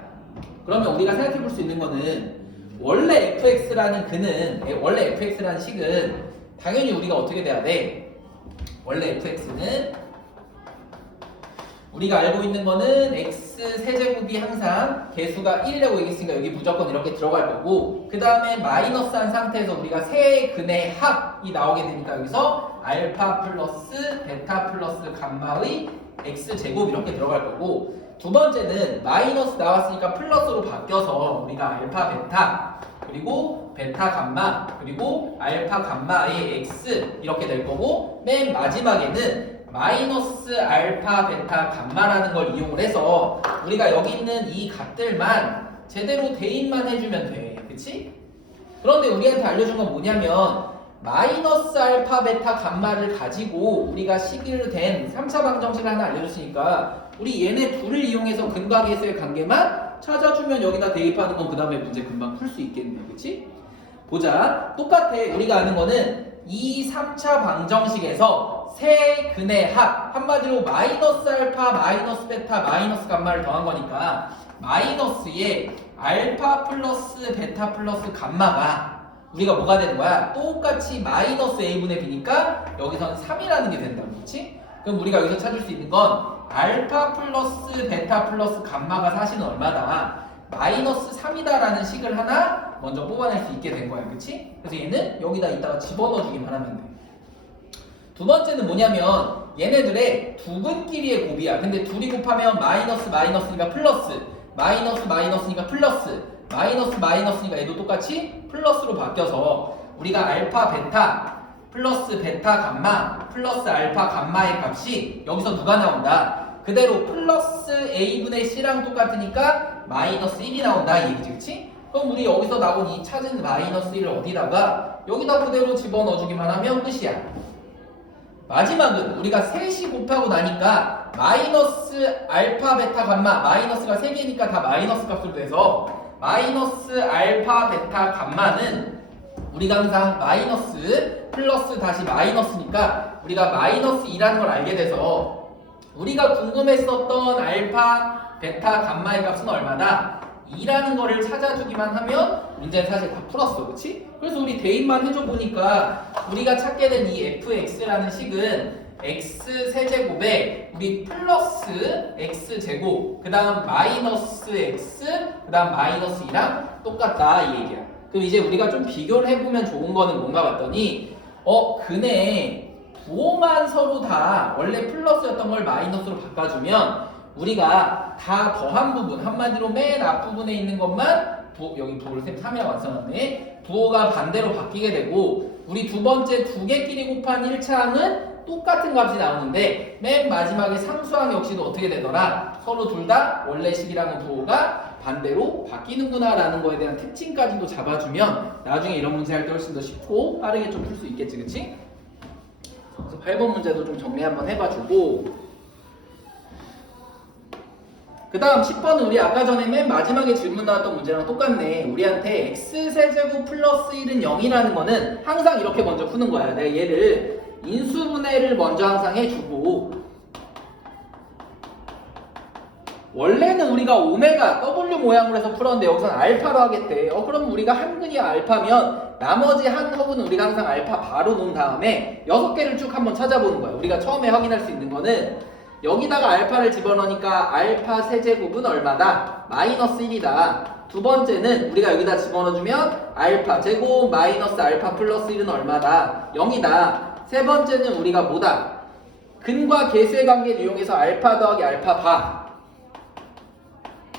그러면 우리가 생각해 볼 수 있는 거는 원래 fx라는 식은 당연히 우리가 어떻게 돼야 돼? 원래 fx는 우리가 알고 있는 거는 x 세제곱이 항상 개수가 1이라고 얘기했으니까 여기 무조건 이렇게 들어갈 거고, 그 다음에 마이너스한 상태에서 우리가 세근의 합이 나오게 되니까 여기서 알파 플러스 베타 플러스 감마의 x 제곱 이렇게 들어갈 거고, 두 번째는 마이너스 나왔으니까 플러스로 바뀌어서 우리가 알파 베타 그리고 베타 감마 그리고 알파 감마의 x 이렇게 될 거고, 맨 마지막에는 마이너스 알파 베타 감마라는 걸 이용을 해서 우리가 여기 있는 이 값들만 제대로 대입만 해주면 돼. 그치? 그런데 우리한테 알려준 건 뭐냐면 마이너스 알파 베타 감마를 가지고 우리가 식으로 된 3차 방정식을 하나 알려줬으니까 우리 얘네 둘을 이용해서 근과 계수의 관계만 찾아주면 여기다 대입하는 건 그 다음에 문제 금방 풀 수 있겠네. 그치? 보자. 똑같아. 우리가 아는 거는 이 3차 방정식에서 세근의 합, 한마디로 마이너스 알파, 마이너스 베타, 마이너스 감마를 더한 거니까 마이너스에 알파 플러스 베타 플러스 감마가 우리가 뭐가 되는 거야? 똑같이 마이너스 a분의 b니까 여기서는 3이라는 게 된다고. 그렇지? 그럼 우리가 여기서 찾을 수 있는 건 알파 플러스 베타 플러스 감마가 사실은 얼마다? 마이너스 3이다라는 식을 하나 먼저 뽑아낼 수 있게 된 거야. 그치? 그래서 얘는 여기다 이따가 집어넣어주기만 하면 돼. 두 번째는 뭐냐면 얘네들의 두근끼리의 곱이야. 근데 둘이 곱하면 마이너스 마이너스니까 플러스, 마이너스 마이너스니까 플러스, 마이너스 마이너스니까 얘도 똑같이 플러스로 바뀌어서 우리가 알파 베타 플러스 베타 감마 플러스 알파 감마의 값이 여기서 누가 나온다? 그대로 플러스 a분의 c랑 똑같으니까 마이너스 1이 나온다 이 얘기지. 그치? 그럼 우리 여기서 나온 이 찾은 마이너스 1을 어디다가 여기다 그대로 집어넣어주기만 하면 끝이야. 마지막은 우리가 셋이 곱하고 나니까 마이너스 알파 베타 감마, 마이너스가 3개니까 다 마이너스 값으로 돼서 마이너스 알파 베타 감마는 우리가 항상 마이너스 플러스 다시 마이너스니까 우리가 마이너스 2라는 걸 알게 돼서 우리가 궁금했었던 알파 베타 감마의 값은 얼마다? 2라는 거를 찾아주기만 하면 문제는 사실 다 풀었어. 그치? 그래서 우리 대입만 해줘 보니까 우리가 찾게 된 이 fx라는 식은 x 세제곱에 우리 플러스 x 제곱 그 다음 마이너스 x 그 다음 마이너스 2랑 똑같다 이 얘기야. 그럼 이제 우리가 좀 비교를 해보면 좋은 거는 뭔가 봤더니 근에 부호만 서로 다 원래 플러스였던 걸 마이너스로 바꿔주면 우리가 다 더한 부분, 한마디로 맨 앞부분에 있는 것만 여기 부호를 3이라고 완성하네. 부호가 반대로 바뀌게 되고 우리 두 번째 두 개끼리 곱한 1차항은 똑같은 값이 나오는데 맨 마지막에 상수항 역시도 어떻게 되더라? 서로 둘 다 원래 식이랑은 부호가 반대로 바뀌는구나 라는 거에 대한 특징까지도 잡아주면 나중에 이런 문제 할 때 훨씬 더 쉽고 빠르게 좀 풀 수 있겠지. 그치? 그래서 8번 문제도 좀 정리 한번 해봐주고, 그 다음 10번은 우리 아까 전에 맨 마지막에 질문 나왔던 문제랑 똑같네. 우리한테 x세제곱 플러스 1은 0이라는 거는 항상 이렇게 먼저 푸는 거야. 내가 얘를 인수분해를 먼저 항상 해주고, 원래는 우리가 오메가 W 모양으로 해서 풀었는데 여기서는 알파로 하겠대. 그럼 우리가 한 근이 알파면 나머지 한 허브는 우리가 항상 알파 바로 놓은 다음에 6개를 쭉 한번 찾아보는 거야. 우리가 처음에 확인할 수 있는 거는 여기다가 알파를 집어넣으니까 알파 세제곱은 얼마다? 마이너스 1이다. 두 번째는 우리가 여기다 집어넣어주면 알파 제곱 마이너스 알파 플러스 1은 얼마다? 0이다. 세 번째는 우리가 뭐다? 근과 계수의 관계를 이용해서 알파 더하기 알파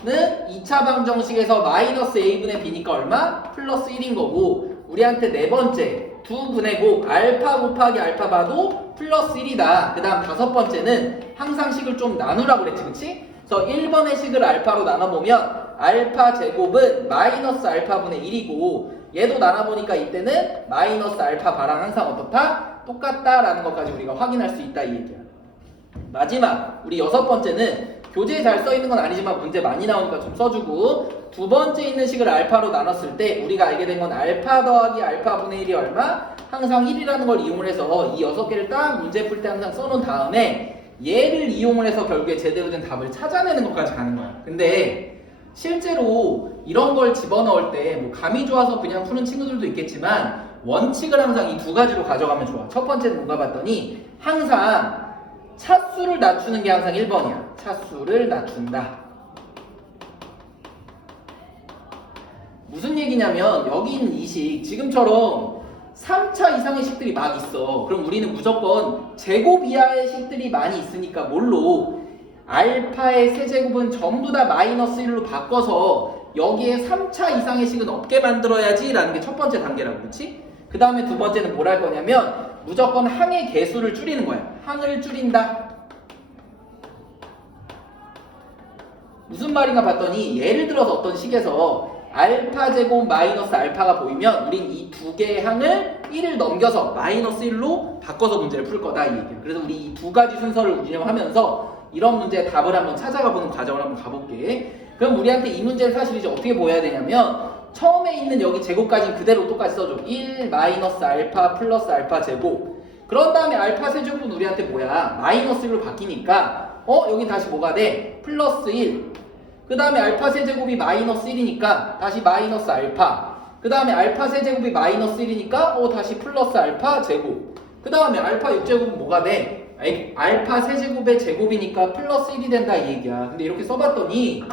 바는 2차 방정식에서 마이너스 a분의 b니까 얼마? 플러스 1인 거고, 우리한테 네 번째 두 분의 곱 알파 곱하기 알파 바도 플러스 1이다. 그 다음 다섯 번째는 항상 식을 좀 나누라고 그랬지, 그치? 그래서 1번의 식을 알파로 나눠보면 알파 제곱은 마이너스 알파분의 1이고, 얘도 나눠보니까 이때는 마이너스 알파 바랑 항상 어떻다? 똑같다라는 것까지 우리가 확인할 수 있다, 이 얘기야. 마지막 우리 여섯 번째는 교재에 잘 써있는 건 아니지만 문제 많이 나오니까 좀 써주고, 두 번째 있는 식을 알파로 나눴을 때 우리가 알게 된 건 알파 더하기 알파분의 1이 얼마? 항상 1이라는 걸 이용을 해서 이 6개를 딱 문제 풀 때 항상 써놓은 다음에 얘를 이용을 해서 결국에 제대로 된 답을 찾아내는 것까지 가는 거야. 근데 실제로 이런 걸 집어넣을 때 뭐 감이 좋아서 그냥 푸는 친구들도 있겠지만 원칙을 항상 이 두 가지로 가져가면 좋아. 첫 번째는 뭔가 봤더니 항상 차수를 낮추는 게 항상 1번이야. 차수를 낮춘다. 무슨 얘기냐면 여기 있는 이 식, 지금처럼 3차 이상의 식들이 막 있어. 그럼 우리는 무조건 제곱 이하의 식들이 많이 있으니까 뭘로? 알파의 세제곱은 전부 다 마이너스 1로 바꿔서 여기에 3차 이상의 식은 없게 만들어야지 라는 게 첫 번째 단계라고, 그렇지? 그 다음에 두 번째는 뭘 할 거냐면 무조건 항의 개수를 줄이는 거야. 항을 줄인다. 무슨 말인가 봤더니 예를 들어서 어떤 식에서 알파 제곱 마이너스 알파가 보이면 우린 이 두 개의 항을 1을 넘겨서 마이너스 1로 바꿔서 문제를 풀 거다, 이 얘기야. 그래서 우리 이 두 가지 순서를 운영하면서 이런 문제의 답을 한번 찾아가 보는 과정을 한번 가볼게. 그럼 우리한테 이 문제를 사실 이제 어떻게 보여야 되냐면 처음에 있는 여기 제곱까지는 그대로 똑같이 써줘. 1 마이너스 알파 플러스 알파 제곱. 그런 다음에 알파 세제곱은 우리한테 뭐야? 마이너스 1로 바뀌니까 여기 다시 뭐가 돼? 플러스 1. 그 다음에 알파 세제곱이 마이너스 1이니까 다시 마이너스 알파. 그 다음에 알파 세제곱이 마이너스 1이니까 다시 플러스 알파 제곱. 그 다음에 알파 6제곱은 뭐가 돼? 알파 세제곱의 제곱이니까 플러스 1이 된다, 이 얘기야. 근데 이렇게 써봤더니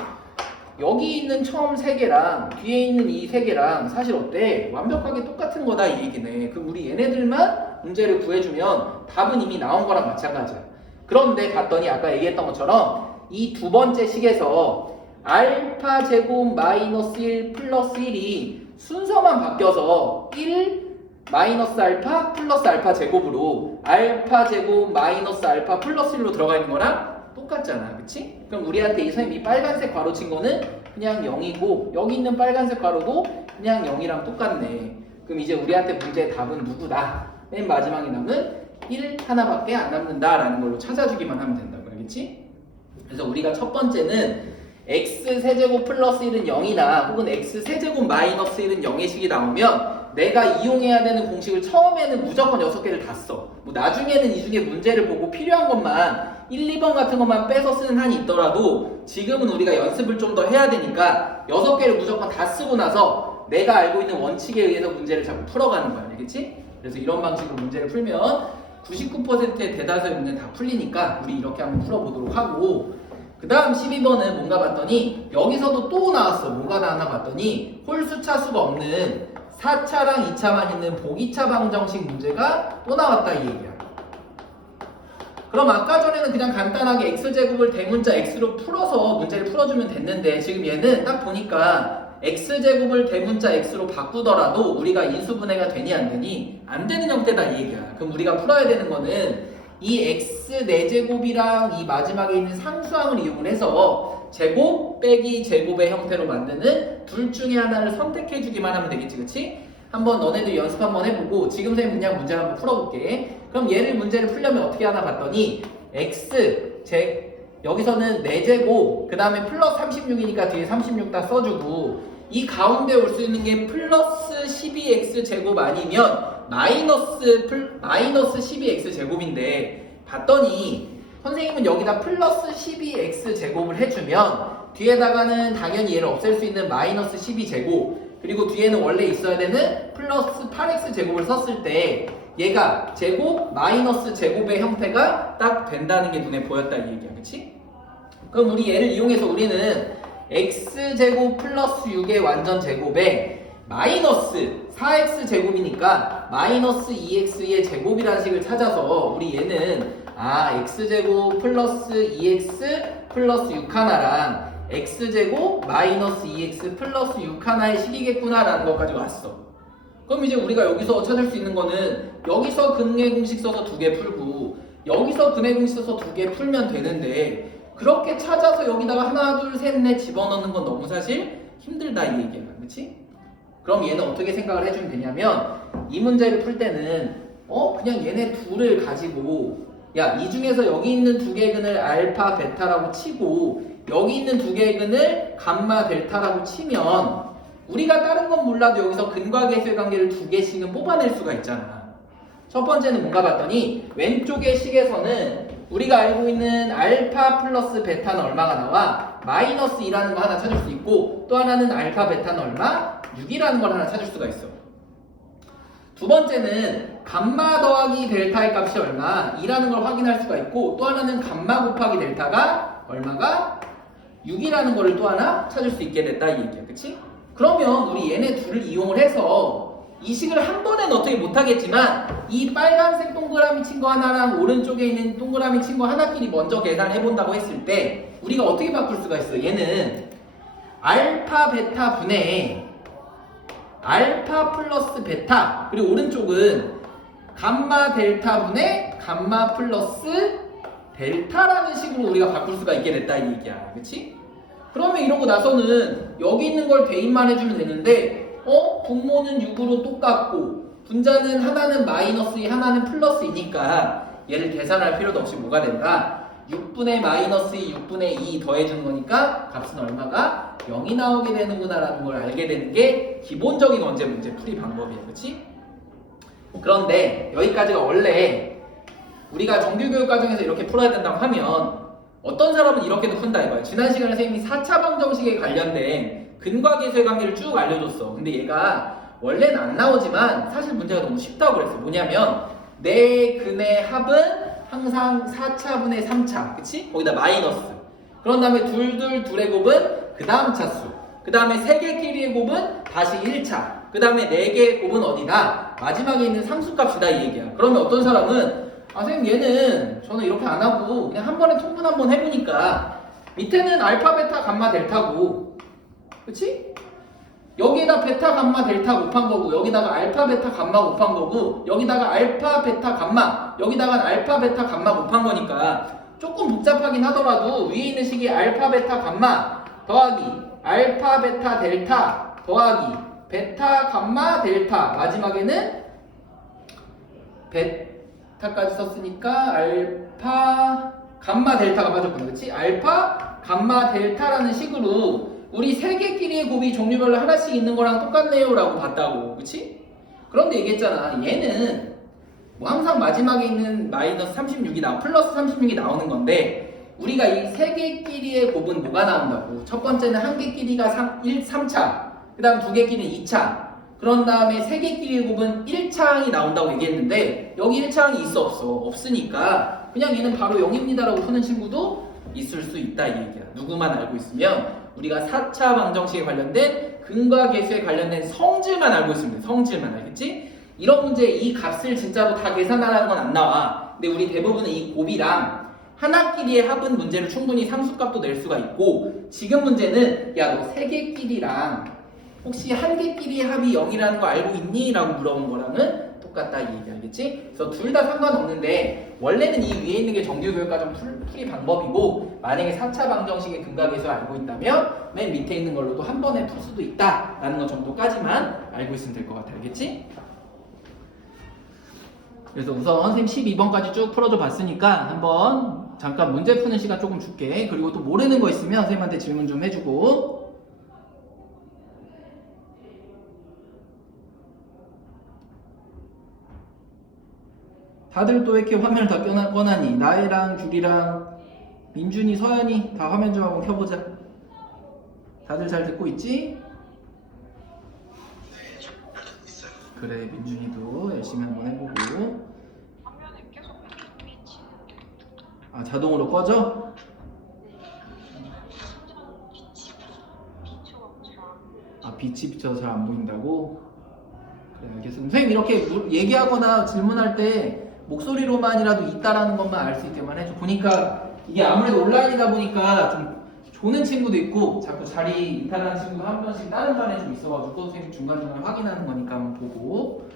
여기 있는 처음 세 개랑 뒤에 있는 이 세 개랑 사실 어때? 완벽하게 똑같은 거다, 이 얘기네. 그럼 우리 얘네들만 문제를 구해주면 답은 이미 나온 거랑 마찬가지야. 그런데 봤더니 아까 얘기했던 것처럼 이 두 번째 식에서 알파 제곱 마이너스 1 플러스 1이 순서만 바뀌어서 1 마이너스 알파 플러스 알파 제곱으로 알파 제곱 마이너스 알파 플러스 1로 들어가 있는 거랑 똑같잖아, 그치? 그럼 우리한테 이 선생님이 빨간색 가로 친 거는 그냥 0이고 여기 있는 빨간색 가로도 그냥 0이랑 똑같네. 그럼 이제 우리한테 문제의 답은 누구다? 맨 마지막에 남은 1 하나밖에 안 남는다라는 걸로 찾아주기만 하면 된다고, 알겠지? 그래서 우리가 첫 번째는 x 세제곱 플러스 1은 0이나 혹은 x 세제곱 마이너스 1은 0의 식이 나오면 내가 이용해야 되는 공식을 처음에는 무조건 6개를 다 써. 뭐 나중에는 이 중에 문제를 보고 필요한 것만 1, 2번 같은 것만 빼서 쓰는 한이 있더라도 지금은 우리가 연습을 좀 더 해야 되니까 6개를 무조건 다 쓰고 나서 내가 알고 있는 원칙에 의해서 문제를 자꾸 풀어가는 거야, 알겠지? 그래서 이런 방식으로 문제를 풀면 99%의 대다수의 문제는 다 풀리니까 우리 이렇게 한번 풀어보도록 하고, 그 다음 12번은 뭔가 봤더니 여기서도 또 나왔어. 뭐가 나왔나 봤더니 홀수 차수가 없는 4차랑 2차만 있는 보기차 방정식 문제가 또 나왔다, 이 얘기야. 그럼 아까 전에는 그냥 간단하게 x제곱을 대문자 x로 풀어서 문제를 풀어주면 됐는데 지금 얘는 딱 보니까 x제곱을 대문자 x로 바꾸더라도 우리가 인수분해가 되니 안 되니? 안 되는 형태다, 이 얘기야. 그럼 우리가 풀어야 되는 거는 이 x 4제곱이랑 이 마지막에 있는 상수항을 이용을 해서 제곱 빼기 제곱의 형태로 만드는 둘 중에 하나를 선택해 주기만 하면 되겠지, 그치? 한번 너네들 연습 한번 해보고 지금 선생님 그냥 문제 한번 풀어볼게. 그럼 얘를 문제를 풀려면 어떻게 하나 봤더니 여기서는 4제곱 그 다음에 플러스 36이니까 뒤에 36 다 써주고 이 가운데 올 수 있는 게 플러스 12x 제곱 아니면 마이너스 12x 제곱인데 봤더니 선생님은 여기다 플러스 12x 제곱을 해주면 뒤에다가는 당연히 얘를 없앨 수 있는 마이너스 12제곱 그리고 뒤에는 원래 있어야 되는 플러스 8x 제곱을 썼을 때 얘가 제곱 마이너스 제곱의 형태가 딱 된다는 게 눈에 보였다 이 얘기야. 그치? 그럼 우리 얘를 이용해서 우리는 x제곱 플러스 6의 완전 제곱에 마이너스 4x 제곱이니까 마이너스 2x의 제곱이라는 식을 찾아서 우리 얘는 x제곱 플러스 2x 플러스 6 하나랑 x제곱 마이너스 2x 플러스 6 하나의 식이겠구나 라는 것까지 왔어. 그럼 이제 우리가 여기서 찾을 수 있는 거는 여기서 근의 공식 써서 2개 풀고 여기서 근의 공식 써서 2개 풀면 되는데 그렇게 찾아서 여기다가 하나 둘 셋 넷 집어넣는 건 너무 사실 힘들다 이 얘기야. 그치? 그럼 얘는 어떻게 생각을 해주면 되냐면 이 문제를 풀 때는 그냥 얘네 둘을 가지고 야, 이 중에서 여기 있는 2개의 근을 알파, 베타라고 치고 여기 있는 2개의 근을 감마, 델타라고 치면 우리가 다른 건 몰라도 여기서 근과 계수의 관계를 2개씩은 뽑아낼 수가 있잖아. 첫 번째는 뭔가 봤더니 왼쪽의 식에서는 우리가 알고 있는 알파 플러스 베타는 얼마가 나와? 마이너스 2라는 거 하나 찾을 수 있고 또 하나는 알파, 베타는 얼마? 6이라는 걸 하나 찾을 수가 있어. 두 번째는 감마 더하기 델타의 값이 얼마? 2라는 걸 확인할 수가 있고 또 하나는 감마 곱하기 델타가 얼마가? 6이라는 거를 또 하나 찾을 수 있게 됐다 이 얘기야. 그치? 그러면 우리 얘네 둘을 이용을 해서 이 식을 한 번엔 어떻게 못하겠지만 이 빨간색 동그라미 친 거 하나랑 오른쪽에 있는 동그라미 친 거 하나끼리 먼저 계산해 본다고 했을 때 우리가 어떻게 바꿀 수가 있어? 얘는 알파 베타 분의 알파 플러스 베타 그리고 오른쪽은 감마 델타 분의 감마 플러스 델타라는 식으로 우리가 바꿀 수가 있게 됐다 이 얘기야. 그치? 그러면 이러고 나서는 여기 있는 걸 대입만 해주면 되는데 분모는 6으로 똑같고 분자는 하나는 마이너스 2 하나는 플러스 2니까 얘를 계산할 필요도 없이 뭐가 된다? 6분의 마이너스 2 6분의 2 더해주는 거니까 값은 얼마가? 0이 나오게 되는구나 라는 걸 알게 되는 게 기본적인 원제 문제 풀이 방법이야. 그치? 그런데 여기까지가 원래 우리가 정규교육 과정에서 이렇게 풀어야 된다고 하면 어떤 사람은 이렇게도 푼다 이거야. 지난 시간에 선생님이 4차 방정식에 관련된 근과 계수의 관계를 쭉 알려줬어. 근데 얘가 원래는 안 나오지만 사실 문제가 너무 쉽다고 그랬어. 뭐냐면 내 근의 합은 항상 4차분의 3차 그치? 거기다 마이너스 그런 다음에 둘의 곱은 그 다음 차수 그 다음에 3개끼리의 곱은 다시 1차 그 다음에 4개의 곱은 어디다? 마지막에 있는 상수값이다 이 얘기야. 그러면 어떤 사람은 선생님 얘는 저는 이렇게 안 하고 그냥 한 번에 통분 한번 해보니까 밑에는 알파, 베타, 감마, 델타고 그치? 여기에다 베타, 감마, 델타 곱한 거고 여기다가 알파, 베타, 감마 곱한 거고 여기다가 알파, 베타, 감마 여기다가 알파, 베타, 감마 곱한 거니까 조금 복잡하긴 하더라도 위에 있는 식이 알파, 베타, 감마 더하기 알파, 베타, 델타 더하기 베타, 감마, 델타 마지막에는 베타까지 썼으니까 알파, 감마, 델타가 빠졌구나. 그치? 알파, 감마, 델타라는 식으로 우리 3개끼리의 곱이 종류별로 하나씩 있는 거랑 똑같네요 라고 봤다고. 그치? 그런데 얘기했잖아. 얘는 뭐 항상 마지막에 있는 마이너스 36이 플러스 36이 나오는 건데 우리가 이 3개끼리의 곱은 뭐가 나온다고? 첫 번째는 한 개끼리가 3차 그 다음 2개끼리는 2차 그런 다음에 3개끼리의 곱은 1차항이 나온다고 얘기했는데 여기 1차항이 있어 없어? 없으니까 그냥 얘는 바로 0입니다 라고 푸는 친구도 있을 수 있다 이 얘기야. 누구만 알고 있으면 우리가 4차 방정식에 관련된 근과 계수에 관련된 성질만 알고 있으면 돼. 성질만 알겠지? 이런 문제 이 값을 진짜로 다 계산하라는 건 안 나와. 근데 우리 대부분은 이 곱이랑 하나끼리의 합은 문제를 충분히 상수값도 낼 수가 있고 지금 문제는 야 너 3개끼리랑 혹시 한 개끼리의 합이 0이라는 거 알고 있니? 라고 물어본 거랑은 똑같다 이 얘기 알겠지? 그래서 둘 다 상관없는데 원래는 이 위에 있는 게 정규교육과정 풀이 방법이고 만약에 4차 방정식의 근과 계수 알고 있다면 맨 밑에 있는 걸로도 한 번에 풀 수도 있다 라는 것 정도까지만 알고 있으면 될 것 같아. 알겠지? 그래서 우선 선생님 12번까지 쭉 풀어줘 봤으니까 한번 잠깐 문제 푸는 시간 조금 줄게. 그리고 또 모르는 거 있으면 선생님한테 질문 좀 해주고 다들 또 왜 이렇게 화면을 다 꺼놨니? 나혜랑 규리랑 민준이, 서연이 다 화면 좀 한번 켜보자. 다들 잘 듣고 있지? 그래, 민준이도 열심히 한번 해보고. 화면에 계속 비치는데 아, 자동으로 꺼져? 심장 비추가 잘 안 보여. 아, 빛이 비쳐서 잘 안 보인다고? 그래, 알겠습니다. 선생님 이렇게 얘기하거나 질문할 때 목소리로만이라도 있다라는 것만 알 수 있게만 해줘. 보니까 이게 아무래도 온라인이다 보니까 좀 조는 친구도 있고 자꾸 자리 이탈하는 친구도 한 번씩 다른 반에 좀 있어가지고 선생님 중간중간 확인하는 거니까 한번 보고.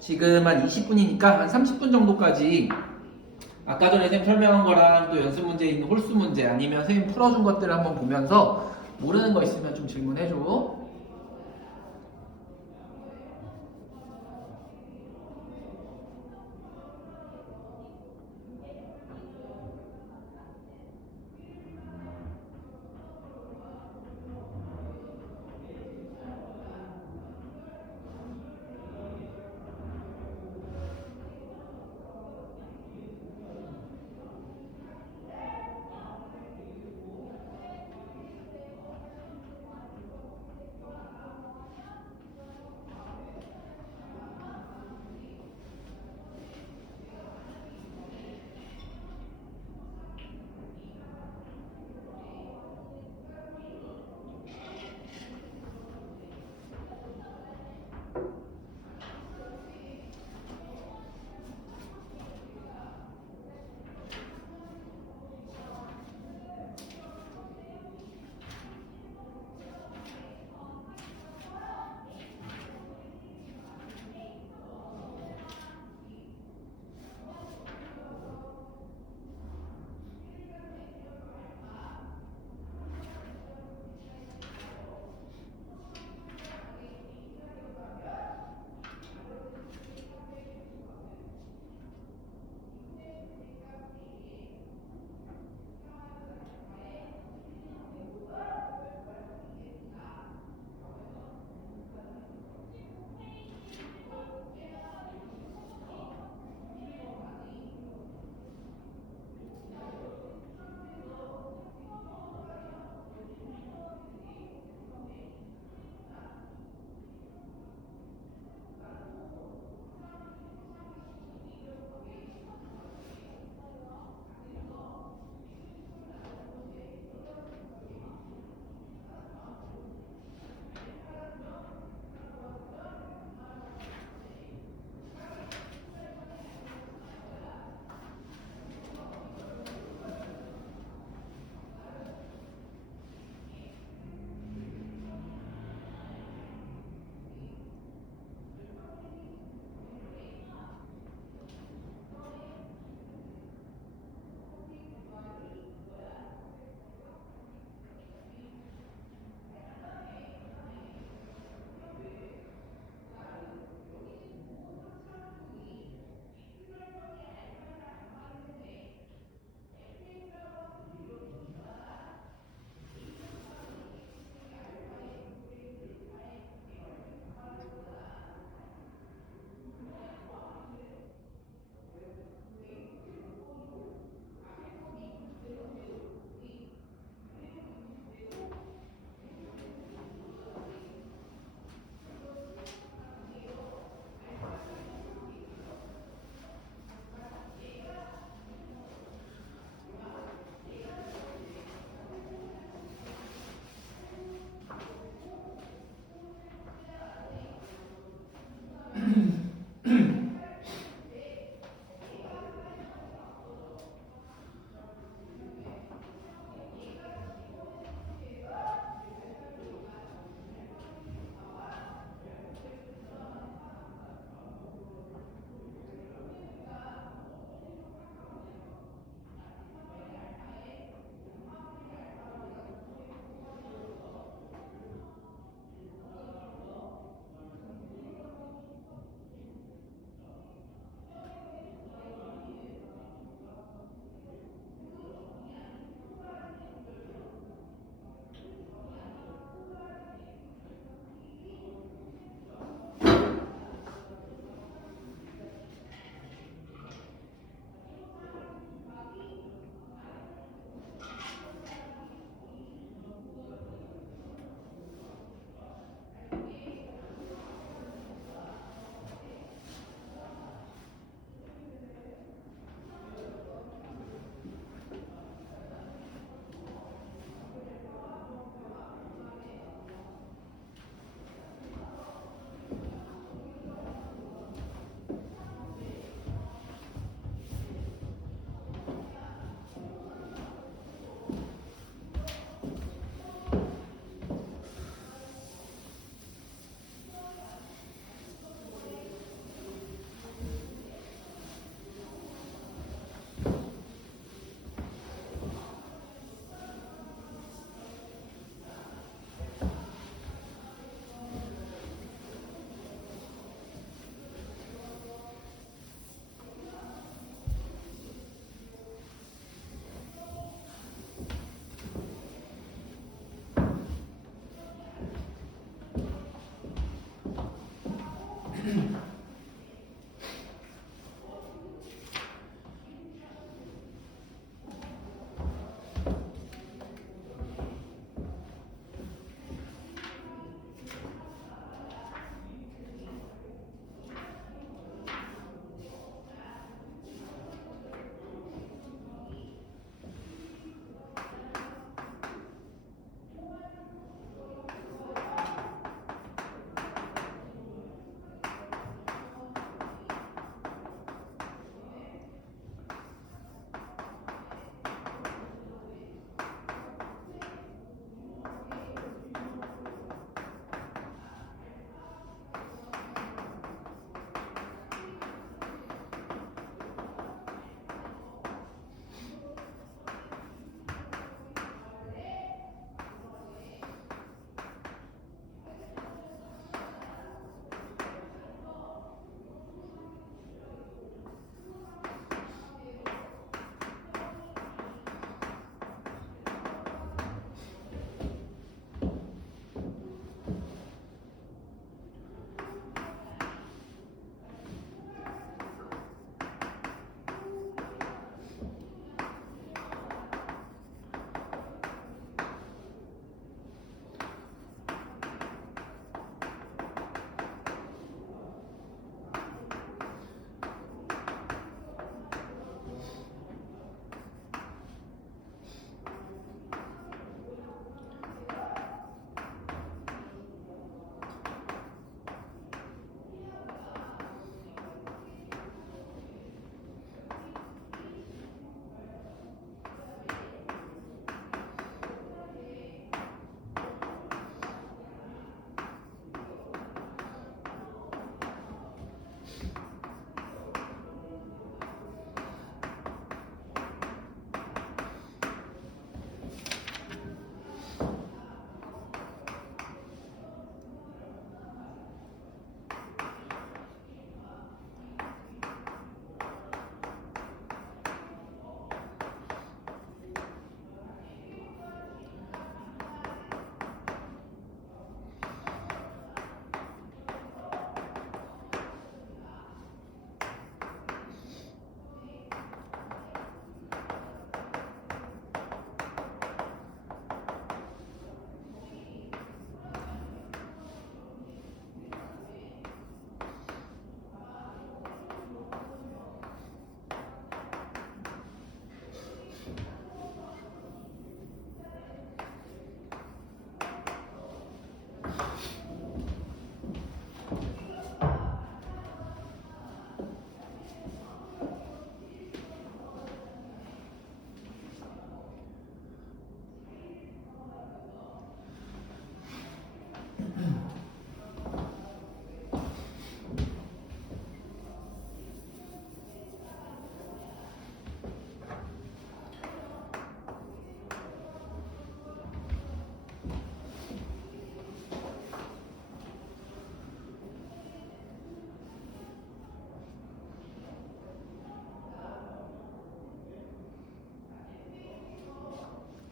지금 한 20분이니까 한 30분 정도까지 아까 전에 선생님 설명한 거랑 또 연습 문제 있는 홀수 문제 아니면 선생님 풀어준 것들을 한번 보면서 모르는 거 있으면 좀 질문해줘.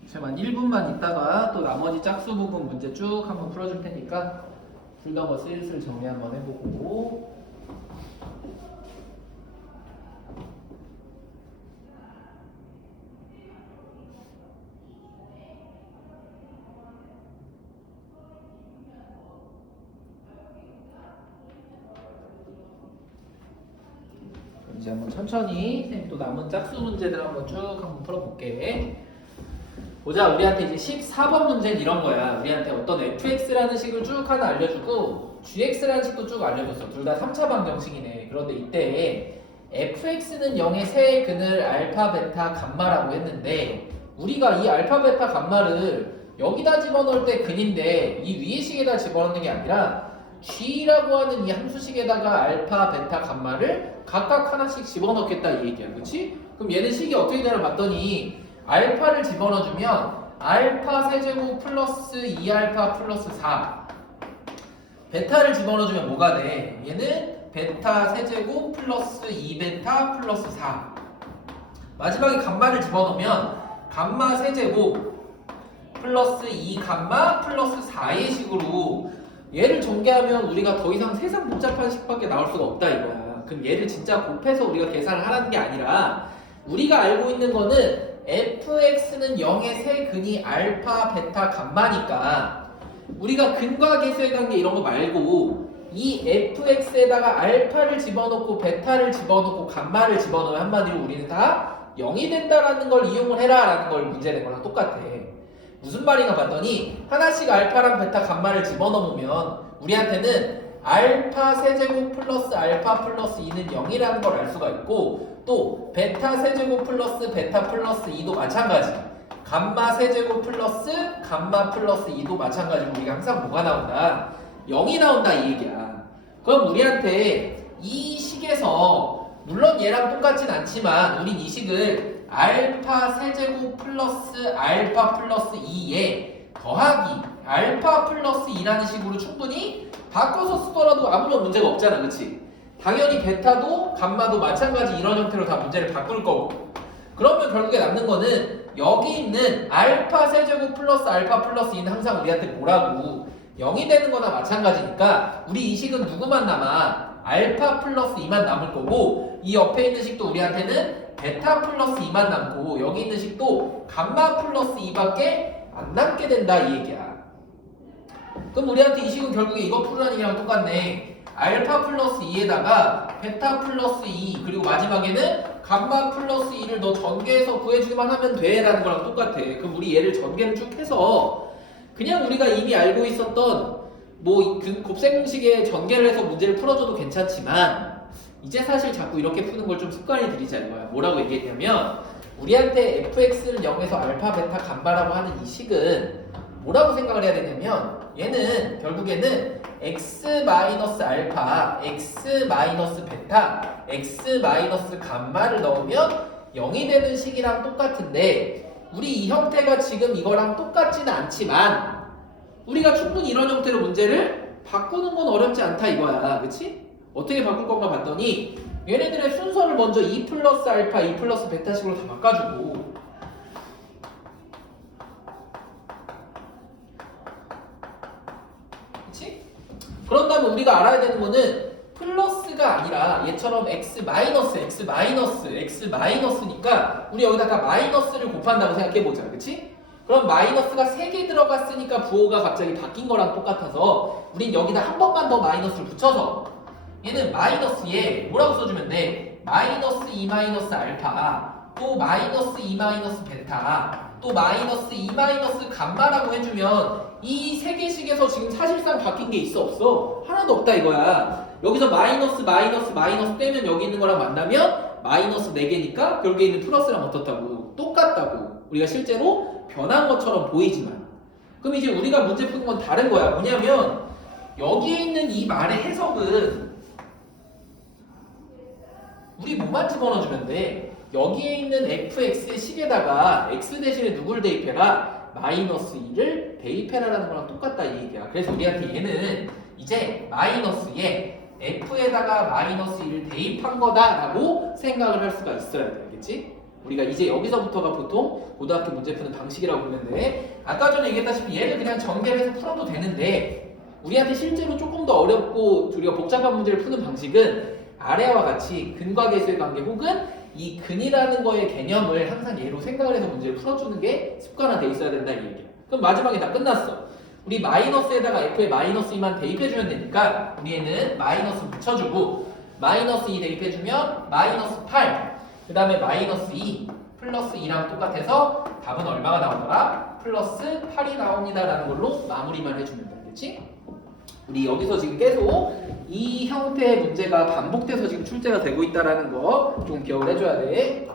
지금 한 1분만 있다가 또 나머지 짝수 부분 문제 쭉 한번 풀어줄 테니까 풀던 거 슬슬 정리 한번 해보고. 이제 한번 천천히 선생님 또 남은 짝수 문제들 한번 쭉 한번 풀어볼게. 보자, 우리한테 이제 14번 문제는 이런 거야. 우리한테 어떤 fx라는 식을 쭉 하나 알려주고 gx라는 식도 쭉 알려줬어. 둘 다 3차 방정식이네. 그런데 이때 fx는 0의 세 근을 알파, 베타, 감마라고 했는데 우리가 이 알파, 베타, 감마를 여기다 집어넣을 때 근인데 이 위의 식에다 집어넣는 게 아니라 g라고 하는 이 함수식에다가 알파, 베타, 감마를 각각 하나씩 집어넣겠다 이 얘기야. 그치? 그럼 얘는 식이 어떻게 되나 봤더니 알파를 집어넣어주면 알파 세제곱 플러스 2알파 플러스 4 베타를 집어넣어주면 뭐가 돼? 얘는 베타 세제곱 플러스 2베타 플러스 4 마지막에 감마를 집어넣으면 감마 세제곱 플러스 2감마 플러스 4의 식으로 얘를 전개하면 우리가 더 이상 세상 복잡한 식밖에 나올 수가 없다 이거야. 그럼 얘를 진짜 곱해서 우리가 계산을 하라는 게 아니라 우리가 알고 있는 거는 fx는 0의 세 근이 알파, 베타, 감마니까 우리가 근과 계수의 관계 이런 거 말고 이 fx에다가 알파를 집어넣고 베타를 집어넣고 감마를 집어넣으면 한마디로 우리는 다 0이 된다라는 걸 이용을 해라 라는 걸 문제 낸 거랑 똑같아. 무슨 말인가 봤더니 하나씩 알파랑 베타, 감마를 집어넣으면 우리한테는 알파 세제곱 플러스 알파 플러스 2는 0이라는 걸 알 수가 있고 또 베타 세제곱 플러스 베타 플러스 2도 마찬가지 감마 세제곱 플러스 감마 플러스 2도 마찬가지로 우리가 항상 뭐가 나온다? 0이 나온다 이 얘기야. 그럼 우리한테 이 식에서 물론 얘랑 똑같진 않지만 우린 이 식을 알파 세제곱 플러스 알파 플러스 2에 더하기 알파 플러스 2라는 식으로 충분히 바꿔서 쓰더라도 아무런 문제가 없잖아. 그치? 당연히 베타도 감마도 마찬가지 이런 형태로 다 문제를 바꿀 거고 그러면 결국에 남는 거는 여기 있는 알파 세제곱 플러스 알파 플러스 2는 항상 우리한테 뭐라고 0이 되는 거나 마찬가지니까 우리 이 식은 누구만 남아? 알파 플러스 2만 남을 거고 이 옆에 있는 식도 우리한테는 베타 플러스 2만 남고 여기 있는 식도 감마 플러스 2밖에 안 남게 된다 이 얘기야. 그럼 우리한테 이 식은 결국에 이거 풀으라는 얘기랑 똑같네. 알파 플러스 2에다가 베타 플러스 2 그리고 마지막에는 감마 플러스 2를 너 전개해서 구해주기만 하면 돼 라는 거랑 똑같아. 그럼 우리 얘를 전개를 쭉 해서 그냥 우리가 이미 알고 있었던 뭐 곱셈식의 전개를 해서 문제를 풀어줘도 괜찮지만 이제 사실 자꾸 이렇게 푸는 걸 좀 습관이 들이자 이거야. 뭐라고 얘기했냐면 우리한테 fx는 0에서 알파, 베타, 감마라고 하는 이 식은 뭐라고 생각을 해야 되냐면 얘는 결국에는 x 마이너스 알파, x 마이너스 베타, x 마이너스 감마를 넣으면 0이 되는 식이랑 똑같은데 우리 이 형태가 지금 이거랑 똑같지는 않지만 우리가 충분히 이런 형태로 문제를 바꾸는 건 어렵지 않다 이거야. 그치? 어떻게 바꿀 건가 봤더니 얘네들의 순서를 먼저 2 플러스 알파, 2 플러스 베타식으로 다 바꿔주고 그치? 그런 다음에 우리가 알아야 되는 거는 플러스가 아니라 얘처럼 x 마이너스, x 마이너스, x 마이너스니까 우리 여기다 다 마이너스를 곱한다고 생각해보자. 그치? 그럼 마이너스가 3개 들어갔으니까 부호가 갑자기 바뀐 거랑 똑같아서 우린 여기다 한 번만 더 마이너스를 붙여서 얘는 마이너스에 뭐라고 써주면 돼? 마이너스 2 마이너스 알파 또 마이너스 2 마이너스 베타 또 마이너스 2 마이너스 감마라고 해주면 이 3개씩에서 지금 사실상 바뀐 게 있어 없어? 하나도 없다 이거야. 여기서 마이너스 마이너스 마이너스 떼면 여기 있는 거랑 만나면 마이너스 4개니까 결국에 있는 플러스랑 어떻다고? 똑같다고. 우리가 실제로 변한 것처럼 보이지만 그럼 이제 우리가 문제 푸는 건 다른 거야. 뭐냐면 여기에 있는 이 말의 해석은 우리 뭐만 집어넣어주면 돼? 여기에 있는 fx의 식에다가 x 대신에 누굴 대입해라? 마이너스 2를 대입해라라는 거랑 똑같다 이 얘기야. 그래서 우리한테 얘는 이제 마이너스에 f에다가 마이너스 2를 대입한 거다라고 생각을 할 수가 있어야 돼. 알겠지? 우리가 이제 여기서부터가 보통 고등학교 문제 푸는 방식이라고 보면 돼. 아까 전에 얘기했다시피 얘를 그냥 전개를 해서 풀어도 되는데 우리한테 실제로 조금 더 어렵고 우리가 복잡한 문제를 푸는 방식은 아래와 같이 근과 계수의 관계 혹은 이 근이라는 거의 개념을 항상 얘로 생각을 해서 문제를 풀어주는 게 습관화돼 있어야 된다 이 얘기야. 그럼 마지막에 다 끝났어. 우리 마이너스에다가 f의 마이너스 2만 대입해주면 되니까 우리 얘는 마이너스 붙여주고 마이너스 2 대입해주면 마이너스 8 그 다음에 마이너스 2 플러스 2랑 똑같아서 답은 얼마가 나오더라? 플러스 8이 나옵니다 라는 걸로 마무리만 해주면 돼. 그치? 우리 여기서 지금 계속 이 형태의 문제가 반복돼서 지금 출제가 되고 있다는 거 좀 기억을 해줘야 돼.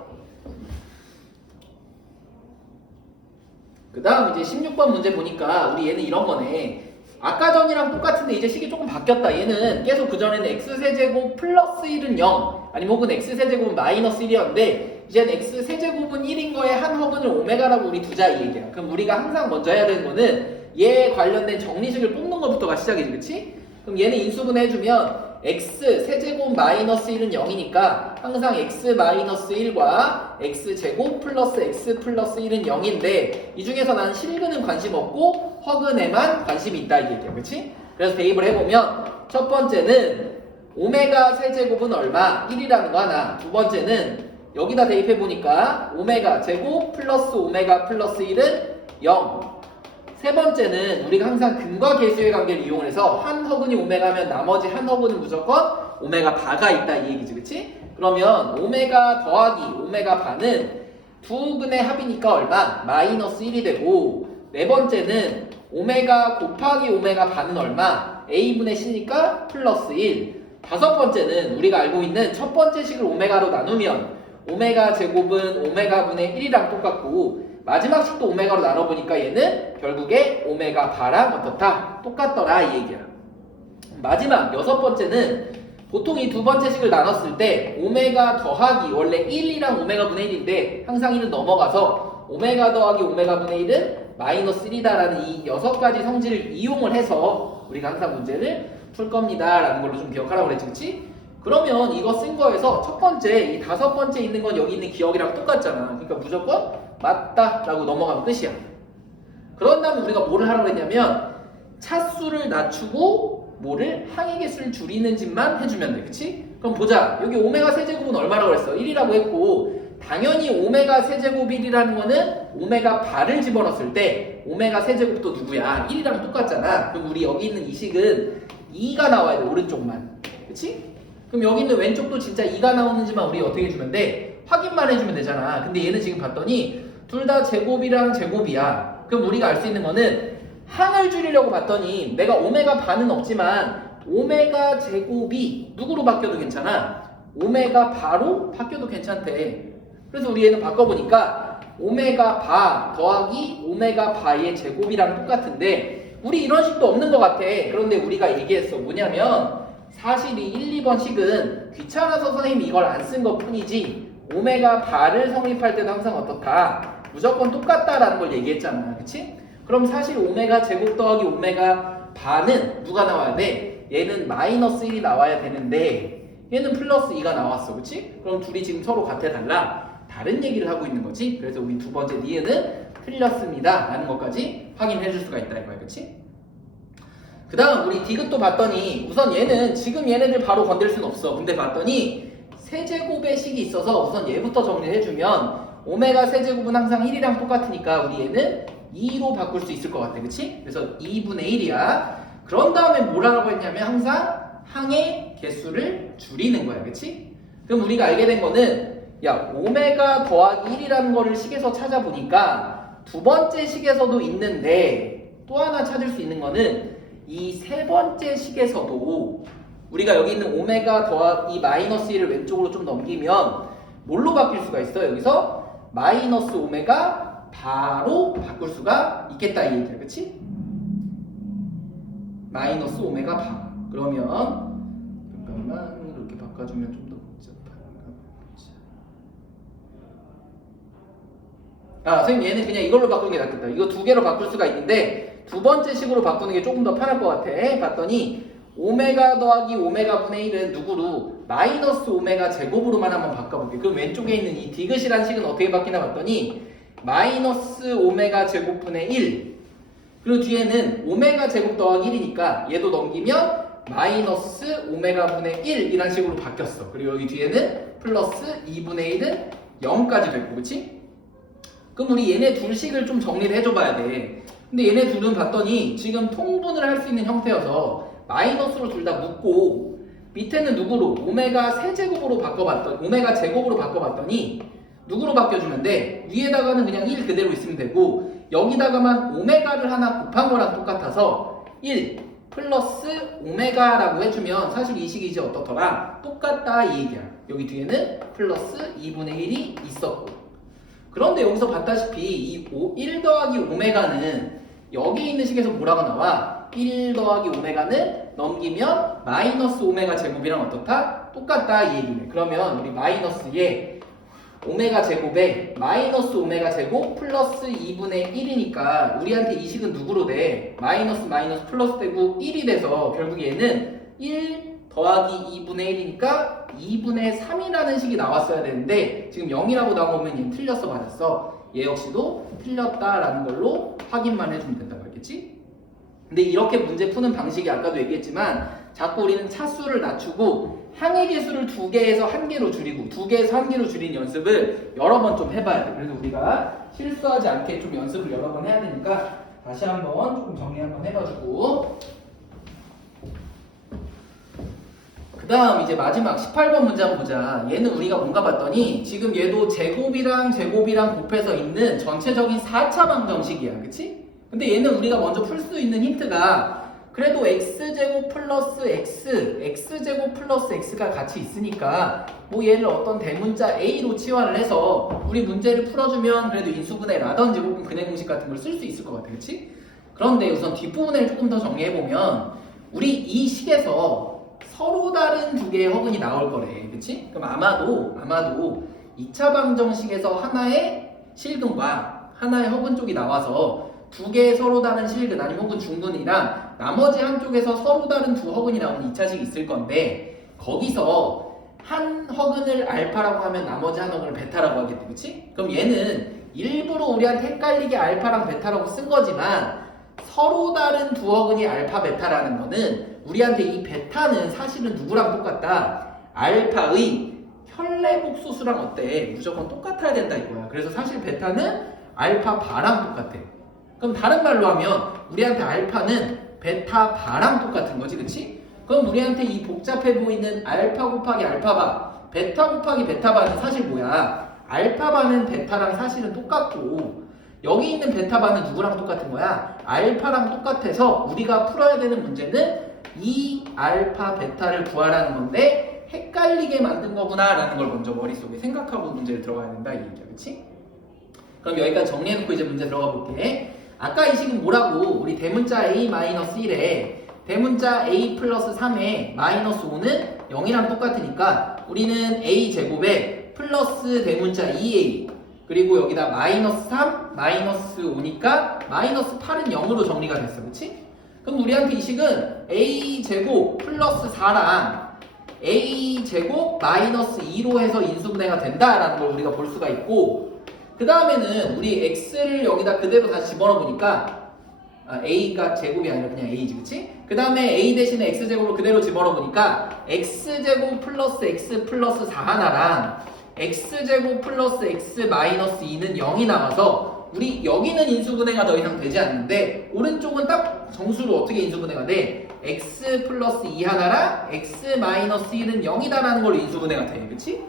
그 다음 이제 16번 문제 보니까 우리 얘는 이런 거네. 아까 전이랑 똑같은데 이제 식이 조금 바뀌었다. 얘는 계속 그전에는 x세제곱 플러스 1은 0 아니면 혹은 x세제곱은 마이너스 1이었는데 이제는 x세제곱은 1인 거에 한 허근을 오메가라고 우리 두자 이 얘기야. 그럼 우리가 항상 먼저 해야 되는 거는 얘에 관련된 정리식을 뽑는 것부터가 시작이지, 그치? 그럼 얘는 인수분 해주면 x 세제곱 마이너스 1은 0이니까 항상 x 마이너스 1과 x 제곱 플러스 x 플러스 1은 0인데 이 중에서 나는 실근은 관심 없고 허근에만 관심이 있다 이 얘기야, 그치? 그래서 대입을 해보면 첫 번째는 오메가 세제곱은 얼마? 1이라는 거 하나. 두 번째는 여기다 대입해보니까 오메가 제곱 플러스 오메가 플러스 1은 0. 세 번째는 우리가 항상 근과 계수의 관계를 이용해서 한 허근이 오메가면 나머지 한 허근은 무조건 오메가 바가 있다 이 얘기지, 그치? 그러면 오메가 더하기 오메가 바는 두 근의 합이니까 얼마? 마이너스 1이 되고 네 번째는 오메가 곱하기 오메가 바는 얼마? a분의 c니까 플러스 1. 다섯 번째는 우리가 알고 있는 첫 번째 식을 오메가로 나누면 오메가 제곱은 오메가분의 1이랑 똑같고 마지막 식도 오메가로 나눠보니까 얘는 결국에 오메가 바랑 어떻다? 똑같더라 이 얘기야. 마지막 여섯 번째는 보통 이 두 번째 식을 나눴을 때 오메가 더하기 원래 1이랑 오메가분의 1인데 항상 1은 넘어가서 오메가 더하기 오메가분의 1은 마이너스 1이다라는 이 여섯 가지 성질을 이용을 해서 우리가 항상 문제를 풀 겁니다 라는 걸로 좀 기억하라고 그랬지, 그치? 그러면 이거 쓴 거에서 첫 번째 이 다섯 번째 있는 건 여기 있는 기억이랑 똑같잖아. 그러니까 무조건 맞다 라고 넘어가면 끝이야. 그런 다음에 우리가 뭐를 하라고 했냐면 차수를 낮추고 뭐를 항의개수를 줄이는 짓만 해주면 돼, 그치? 그럼 보자. 여기 오메가 세제곱은 얼마라고 했어? 1이라고 했고 당연히 오메가 세제곱 1이라는 거는 오메가 바를 집어넣었을 때 오메가 세제곱도 누구야? 1이랑 똑같잖아. 그럼 우리 여기 있는 이 식은 2가 나와야 돼, 오른쪽만. 그치? 그럼 여기 있는 왼쪽도 진짜 2가 나오는지만 우리 어떻게 해주면 돼? 확인만 해주면 되잖아. 근데 얘는 지금 봤더니 둘 다 제곱이랑 제곱이야. 그럼 우리가 알 수 있는 거는 항을 줄이려고 봤더니 내가 오메가 반은 없지만 오메가 제곱이 누구로 바뀌어도 괜찮아? 오메가 바로 바뀌어도 괜찮대. 그래서 우리 얘는 바꿔보니까 오메가 바 더하기 오메가 바의 제곱이랑 똑같은데 우리 이런 식도 없는 것 같아. 그런데 우리가 얘기했어. 뭐냐면 사실 이 1, 2번 식은 귀찮아서 선생님이 이걸 안 쓴 것 뿐이지 오메가 바를 성립할 때도 항상 어떻다? 무조건 똑같다라는 걸 얘기했잖아. 그치? 그럼 사실 오메가 제곱 더하기 오메가 바는 누가 나와야 돼? 얘는 마이너스 1이 나와야 되는데 얘는 플러스 2가 나왔어. 그치? 그럼 둘이 지금 서로 같아달라? 다른 얘기를 하고 있는 거지. 그래서 우리 두 번째 니은은 틀렸습니다 라는 것까지 확인해 줄 수가 있다 이거야. 그치? 그 다음 우리 디귿도 봤더니 우선 얘는 지금 얘네들 바로 건들 순 없어. 근데 봤더니 세제곱의 식이 있어서 우선 얘부터 정리해주면 오메가 세제곱은 항상 1이랑 똑같으니까 우리 얘는 2로 바꿀 수 있을 것 같아. 그치? 그래서 2분의 1이야. 그런 다음에 뭘 하라고 했냐면 항상 항의 개수를 줄이는 거야. 그치? 그럼 우리가 알게 된 거는 야 오메가 더하기 1이라는 거를 식에서 찾아보니까 두 번째 식에서도 있는데 또 하나 찾을 수 있는 거는 이 세 번째 식에서도 우리가 여기 있는 오메가 더하기 마이너스 1을 왼쪽으로 좀 넘기면 뭘로 바뀔 수가 있어? 여기서 마이너스 오메가 바로 바꿀 수가 있겠다 이 얘기야. 그치? 마이너스 오메가 바. 그러면 잠깐만 이렇게 바꿔주면 좀 더 복잡한가 보자. 선생님 얘는 그냥 이걸로 바꾸는 게 낫겠다. 이거 두 개로 바꿀 수가 있는데 두 번째 식으로 바꾸는 게 조금 더 편할 것 같아. 봤더니 오메가 더하기 오메가 분의 1은 누구로? 마이너스 오메가 제곱으로만 한번 바꿔볼게요. 그럼 왼쪽에 있는 이 디귿이라는 식은 어떻게 바뀌나 봤더니 마이너스 오메가 제곱분의 1 그리고 뒤에는 오메가 제곱 더하기 1이니까 얘도 넘기면 마이너스 오메가 분의 1 이란 식으로 바뀌었어. 그리고 여기 뒤에는 플러스 2분의 1은 0까지 됐고 그치? 그럼 우리 얘네 둘식을 좀 정리를 해줘봐야 돼. 근데 얘네 둘은 봤더니 지금 통분을 할 수 있는 형태여서 마이너스로 둘 다 묶고 밑에는 누구로? 오메가 세제곱으로 바꿔봤더니 오메가 제곱으로 바꿔봤더니 누구로 바뀌어주면 돼? 위에다가는 그냥 1 그대로 있으면 되고 여기다가만 오메가를 하나 곱한 거랑 똑같아서 1 플러스 오메가라고 해주면 사실 이 식이 이제 어떻더라? 똑같다 이 얘기야. 여기 뒤에는 플러스 2분의 1이 있었고 그런데 여기서 봤다시피 이 1 더하기 오메가는 여기 있는 식에서 뭐라고 나와? 1 더하기 오메가는 넘기면 마이너스 오메가 제곱이랑 어떻다? 똑같다 이 얘기네. 그러면 우리 마이너스에 오메가 제곱에 마이너스 오메가 제곱 플러스 2분의 1이니까 우리한테 이 식은 누구로 돼? 마이너스 마이너스 플러스 되고 1이 돼서 결국 얘는 1 더하기 2분의 1이니까 2분의 3이라는 식이 나왔어야 되는데 지금 0이라고 나오면 얘는 틀렸어 맞았어? 얘 역시도 틀렸다라는 걸로 확인만 해주면 된다고 했겠지? 근데 이렇게 문제 푸는 방식이 아까도 얘기했지만 자꾸 우리는 차수를 낮추고 항의 개수를 2개에서 1개로 줄이고 2개에서 1개로 줄이는 연습을 여러 번 좀 해봐야 돼. 그래서 우리가 실수하지 않게 좀 연습을 여러 번 해야 되니까 다시 한번 조금 정리 한번 해가지고 그 다음 이제 마지막 18번 문제 한번 보자. 얘는 우리가 뭔가 봤더니 지금 얘도 제곱이랑 제곱이랑 곱해서 있는 전체적인 4차 방정식이야. 그치? 근데 얘는 우리가 먼저 풀 수 있는 힌트가 그래도 x제곱 플러스 x, x제곱 플러스 x가 같이 있으니까 뭐 얘를 어떤 대문자 a로 치환을 해서 우리 문제를 풀어주면 그래도 인수분해라든지 혹은 근해 공식 같은 걸 쓸 수 있을 것 같아. 그치? 그런데 우선 뒷부분을 조금 더 정리해보면 우리 이 식에서 서로 다른 두 개의 허근이 나올 거래. 그치? 그럼 아마도 2차 방정식에서 하나의 실근과 하나의 허근 쪽이 나와서 두 개의 서로 다른 실근 아니면 혹은 중근이랑 나머지 한쪽에서 서로 다른 두 허근이 나오는 2차식이 있을 건데 거기서 한 허근을 알파라고 하면 나머지 한 허근을 베타라고 하겠지. 그치? 그럼 얘는 일부러 우리한테 헷갈리게 알파랑 베타라고 쓴 거지만 서로 다른 두 허근이 알파 베타라는 거는 우리한테 이 베타는 사실은 누구랑 똑같다? 알파의 현례복소수랑 어때? 무조건 똑같아야 된다 이거야. 그래서 사실 베타는 알파 바랑 똑같아. 그럼 다른 말로 하면 우리한테 알파는 베타 바랑 똑같은 거지, 그치? 그럼 우리한테 이 복잡해 보이는 알파 곱하기 알파바, 베타 곱하기 베타바는 사실 뭐야? 알파바는 베타랑 사실은 똑같고 여기 있는 베타바는 누구랑 똑같은 거야? 알파랑 똑같아서 우리가 풀어야 되는 문제는 이 알파 베타를 구하라는 건데 헷갈리게 만든 거구나 라는 걸 먼저 머릿속에 생각하고 문제를 들어가야 된다 이 얘기야. 그치? 그럼 여기까지 정리해놓고 이제 문제 들어가 볼게. 아까 이 식은 뭐라고? 우리 대문자 a-1에 대문자 a 플러스 3에 마이너스 5는 0이랑 똑같으니까 우리는 a제곱에 플러스 대문자 2a 그리고 여기다 마이너스 3, 마이너스 5니까 마이너스 8은 0으로 정리가 됐어. 그치? 그럼 우리한테 이 식은 a제곱 플러스 4랑 a제곱 마이너스 2로 해서 인수분해가 된다라는 걸 우리가 볼 수가 있고 그 다음에는 우리 x를 여기다 그대로 다시 집어넣어 보니까 a가 제곱이 아니라 그냥 a지. 그치? 그 다음에 a 대신에 x제곱을 그대로 집어넣어 보니까 x제곱 플러스 x 플러스 4 하나랑 x제곱 플러스 x 마이너스 2는 0이 나와서 우리 여기는 인수분해가 더 이상 되지 않는데 오른쪽은 딱 정수로 어떻게 인수분해가 돼? x 플러스 2 하나랑 x 마이너스 1은 0이다라는 걸로 인수분해가 돼. 그치?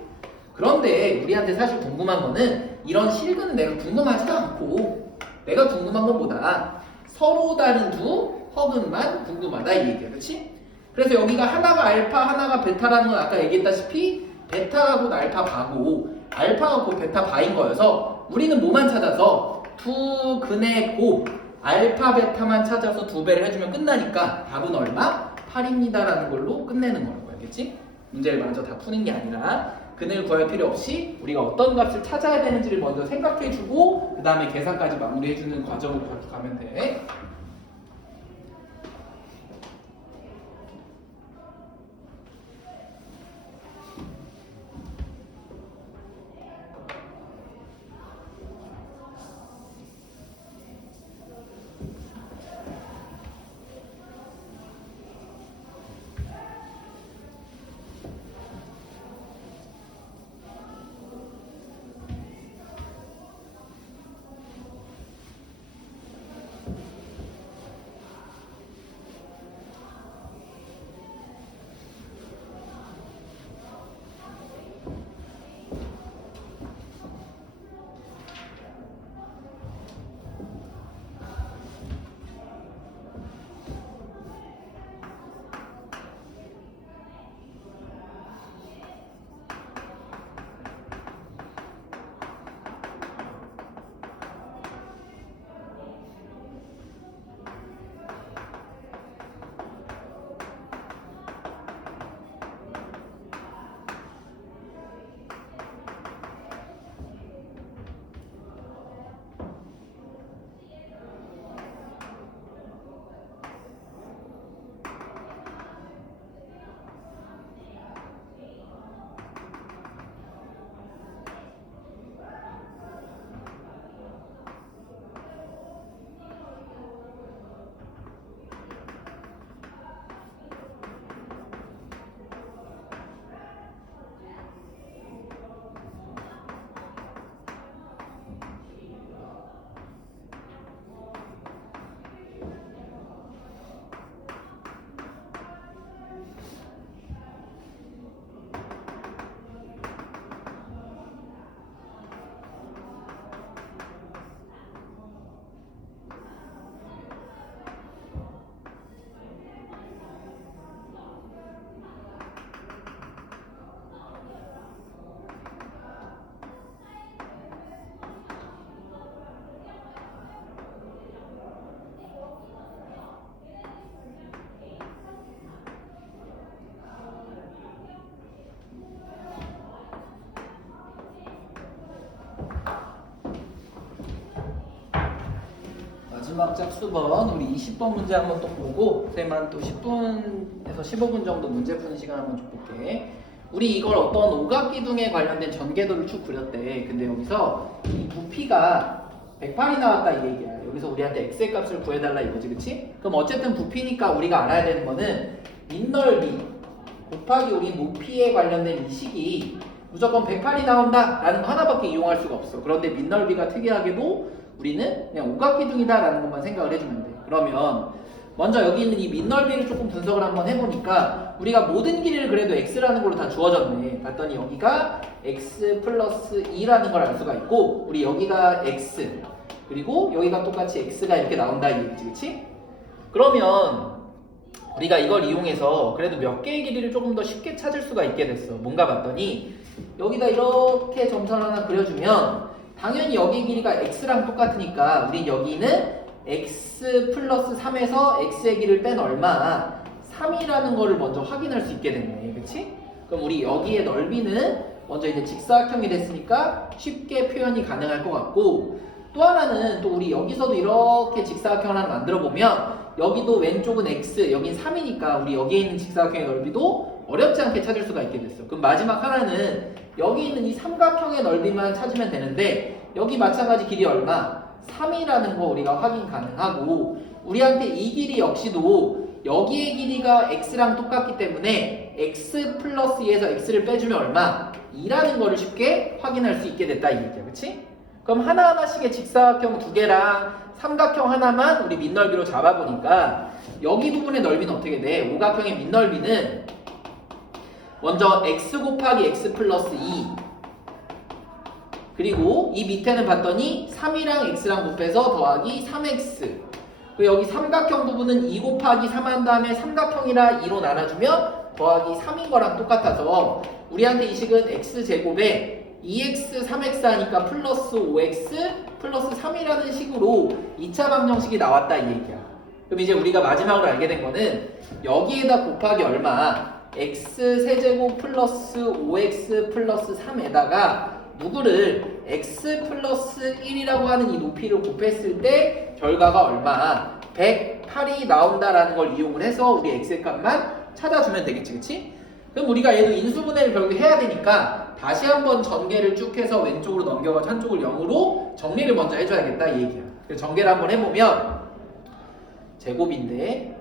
그런데 우리한테 사실 궁금한 거는 이런 실근은 내가 궁금하지도 않고 내가 궁금한 것보다 서로 다른 두 허근만 궁금하다 이 얘기야. 그치? 그래서 여기가 하나가 알파 하나가 베타라는 건 아까 얘기했다시피 베타가 곧 알파 바고 알파가 곧 베타 바인 거여서 우리는 뭐만 찾아서 두 근의 곱 알파 베타만 찾아서 두 배를 해주면 끝나니까 답은 얼마? 8입니다 라는 걸로 끝내는 거라고 알겠지? 문제를 먼저 다 푸는 게 아니라 근을 구할 필요 없이 우리가 어떤 값을 찾아야 되는지를 먼저 생각해주고 그 다음에 계산까지 마무리해주는 과정으로 그렇게 가면 돼. 마지막 짝수번 우리 20번 문제 한번 또 보고 선생님한 또 10분에서 15분 정도 문제 푸는 시간 한번 좀 볼게. 우리 이걸 어떤 오각기둥에 관련된 전개도를 쭉 그렸대. 근데 여기서 이 부피가 108이 나왔다 이 얘기야. 여기서 우리한테 x의 값을 구해달라 이거지, 그치? 그럼 어쨌든 부피니까 우리가 알아야 되는 거는 밑넓이 곱하기 우리 높이에 관련된 이 식이 무조건 108이 나온다 라는 거 하나밖에 이용할 수가 없어. 그런데 밑넓이가 특이하게도 우리는 그냥 오각기둥이다 라는 것만 생각을 해주면 돼. 그러면 먼저 여기 있는 이 밑넓이를 조금 분석을 한번 해보니까 우리가 모든 길이를 그래도 x라는 걸로 다 주어졌네. 봤더니 여기가 x 플러스 2라는 걸 알 수가 있고 우리 여기가 x 그리고 여기가 똑같이 x가 이렇게 나온다 이 얘기지, 그치? 그러면 우리가 이걸 이용해서 그래도 몇 개의 길이를 조금 더 쉽게 찾을 수가 있게 됐어. 뭔가 봤더니 여기다 이렇게 점선을 하나 그려주면 당연히 여기 길이가 x랑 똑같으니까 우린 여기는 x 플러스 3에서 x의 길이를 뺀 얼마 3이라는 거를 먼저 확인할 수 있게 됐네, 그치? 그럼 우리 여기의 넓이는 먼저 이제 직사각형이 됐으니까 쉽게 표현이 가능할 것 같고 또 하나는 또 우리 여기서도 이렇게 직사각형을 하나 만들어 보면 여기도 왼쪽은 x, 여긴 3이니까 우리 여기에 있는 직사각형의 넓이도 어렵지 않게 찾을 수가 있게 됐어. 그럼 마지막 하나는 여기 있는 이 삼각형의 넓이만 찾으면 되는데 여기 마찬가지 길이 얼마? 3이라는 거 우리가 확인 가능하고 우리한테 이 길이 역시도 여기의 길이가 x랑 똑같기 때문에 x 플러스 2에서 x를 빼주면 얼마? 2라는 거를 쉽게 확인할 수 있게 됐다 이 얘기야, 그치? 그럼 하나하나씩의 직사각형 두 개랑 삼각형 하나만 우리 밑넓이로 잡아보니까 여기 부분의 넓이는 어떻게 돼? 오각형의 밑넓이는 먼저 x 곱하기 x 플러스 2 그리고 이 밑에는 봤더니 3이랑 x랑 곱해서 더하기 3x 그리고 여기 삼각형 부분은 2 곱하기 3 한 다음에 삼각형이라 2로 나눠주면 더하기 3인 거랑 똑같아서 우리한테 이 식은 x제곱에 2x, 3x 하니까 플러스 5x 플러스 3이라는 식으로 2차 방정식이 나왔다 이 얘기야. 그럼 이제 우리가 마지막으로 알게 된 거는 여기에다 곱하기 얼마 x 세제곱 플러스 5x 플러스 3에다가 누구를 x 플러스 1이라고 하는 이 높이를 곱했을 때 결과가 얼마 108이 나온다라는 걸 이용을 해서 우리 x의 값만 찾아주면 되겠지, 그치? 그럼 우리가 얘도 인수분해를 결국 해야 되니까 다시 한번 전개를 쭉 해서 왼쪽으로 넘겨가지고 한쪽을 0으로 정리를 먼저 해줘야겠다 이 얘기야. 그래서 전개를 한번 해보면 제곱인데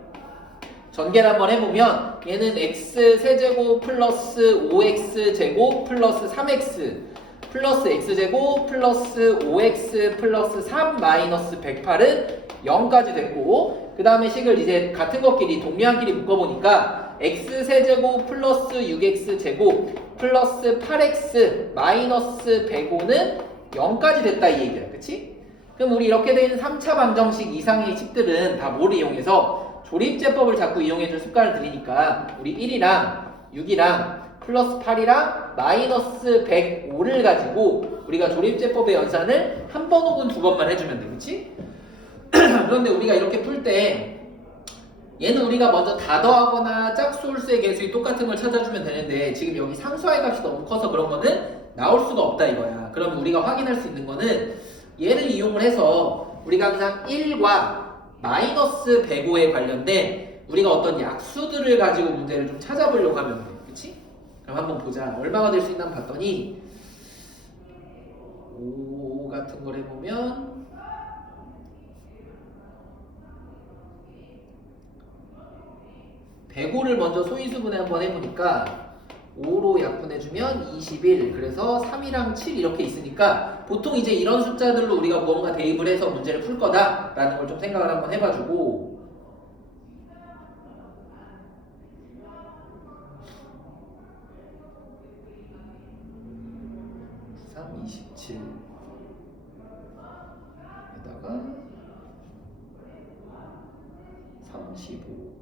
전개를 한번 해보면 얘는 x 세제곱 플러스 5x 제곱 플러스 3x 플러스 x제곱 플러스 5x 플러스 3 마이너스 108은 0까지 됐고 그 다음에 식을 이제 같은 것끼리 동류한끼리 묶어보니까 x 세제곱 플러스 6x 제곱 플러스 8x 마이너스 105는 0까지 됐다 이 얘기야, 그치? 그럼 우리 이렇게 되어 있는 3차 방정식 이상의 식들은 다 뭐를 이용해서 조립제법을 자꾸 이용해줄 습관을 들이니까 우리 1이랑 6이랑 플러스 8이랑 마이너스 105를 가지고 우리가 조립제법의 연산을 한 번 혹은 두 번만 해주면 돼, 그치? 그런데 우리가 이렇게 풀 때 얘는 우리가 먼저 다 더하거나 짝수 홀수의 개수이 똑같은 걸 찾아주면 되는데 지금 여기 상수의 값이 너무 커서 그런 거는 나올 수가 없다 이거야. 그럼 우리가 확인할 수 있는 거는 얘를 이용을 해서 우리가 항상 1과 마이너스 105에 관련된 우리가 어떤 약수들을 가지고 문제를 좀 찾아보려고 하면 돼, 그치? 그럼 한번 보자. 얼마가 될 수 있나 봤더니 5 같은 걸 해보면 105를 먼저 소위수분해 한번 해보니까 5로 약분해주면 21 그래서 3이랑 7 이렇게 있으니까 보통 이제 이런 숫자들로 우리가 무언가 대입을 해서 문제를 풀 거다 라는 걸 좀 생각을 한번 해봐주고 27 에다가 35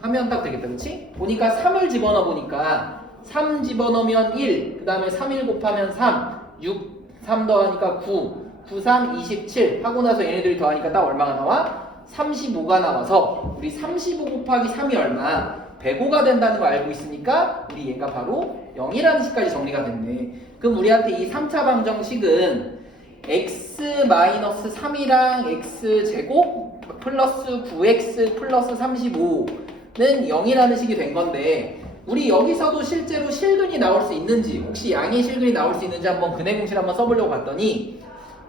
하면 딱 되겠다, 그치? 보니까 3을 집어넣어 보니까 3 집어넣으면 1, 그 다음에 3일 곱하면 3, 6, 3 더하니까 9, 9, 3, 27 하고 나서 얘네들이 더하니까 딱 얼마가 나와? 35가 나와서 우리 35 곱하기 3이 얼마? 105가 된다는 걸 알고 있으니까 우리 얘가 바로 0이라는 식까지 정리가 됐네. 그럼 우리한테 이 3차 방정식은 x-3이랑 x제곱 플러스 9x 플러스 35는 0이라는 식이 된 건데 우리 여기서도 실제로 실근이 나올 수 있는지 혹시 양의 실근이 나올 수 있는지 한번 근해 공式한번 써보려고 봤더니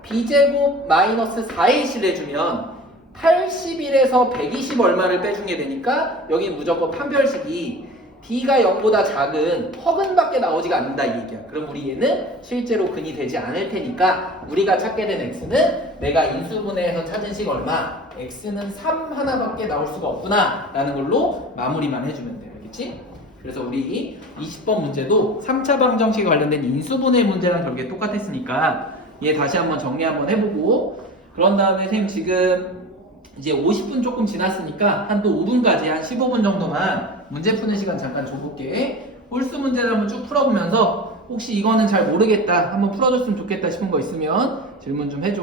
b제곱 마이너스 4의 실해주면 81에서 120 얼마를 빼주게 되니까 여기 무조건 판별식이 b가 0보다 작은 허근밖에 나오지가 않는다 이 얘기야. 그럼 우리 얘는 실제로 근이 되지 않을 테니까 우리가 찾게 된 x는 내가 인수분해해서 찾은 식 얼마? x는 3 하나밖에 나올 수가 없구나 라는 걸로 마무리만 해주면 돼. 알겠지? 그래서 우리 20번 문제도 3차 방정식에 관련된 인수분해 문제랑 결국에 똑같았으니까 얘 다시 한번 정리 한번 해보고 그런 다음에 선생님 지금 이제 50분 조금 지났으니까 한 또 5분까지 한 15분 정도만 문제 푸는 시간 잠깐 줘볼게. 홀수 문제를 한번 쭉 풀어보면서 혹시 이거는 잘 모르겠다 한번 풀어줬으면 좋겠다 싶은 거 있으면 질문 좀 해줘.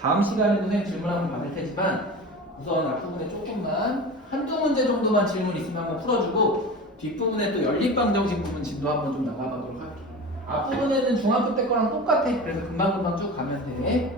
다음 시간에도 선생님 질문 한번 받을 테지만 우선 앞부분에 조금만 한두 문제 정도만 질문 있으면 한번 풀어주고 뒷부분에 또 연립방정식 부분 진도 한번 좀 나가보도록 할게. 앞부분에는 중학교 때 거랑 똑같아. 그래서 금방금방 쭉 가면 돼.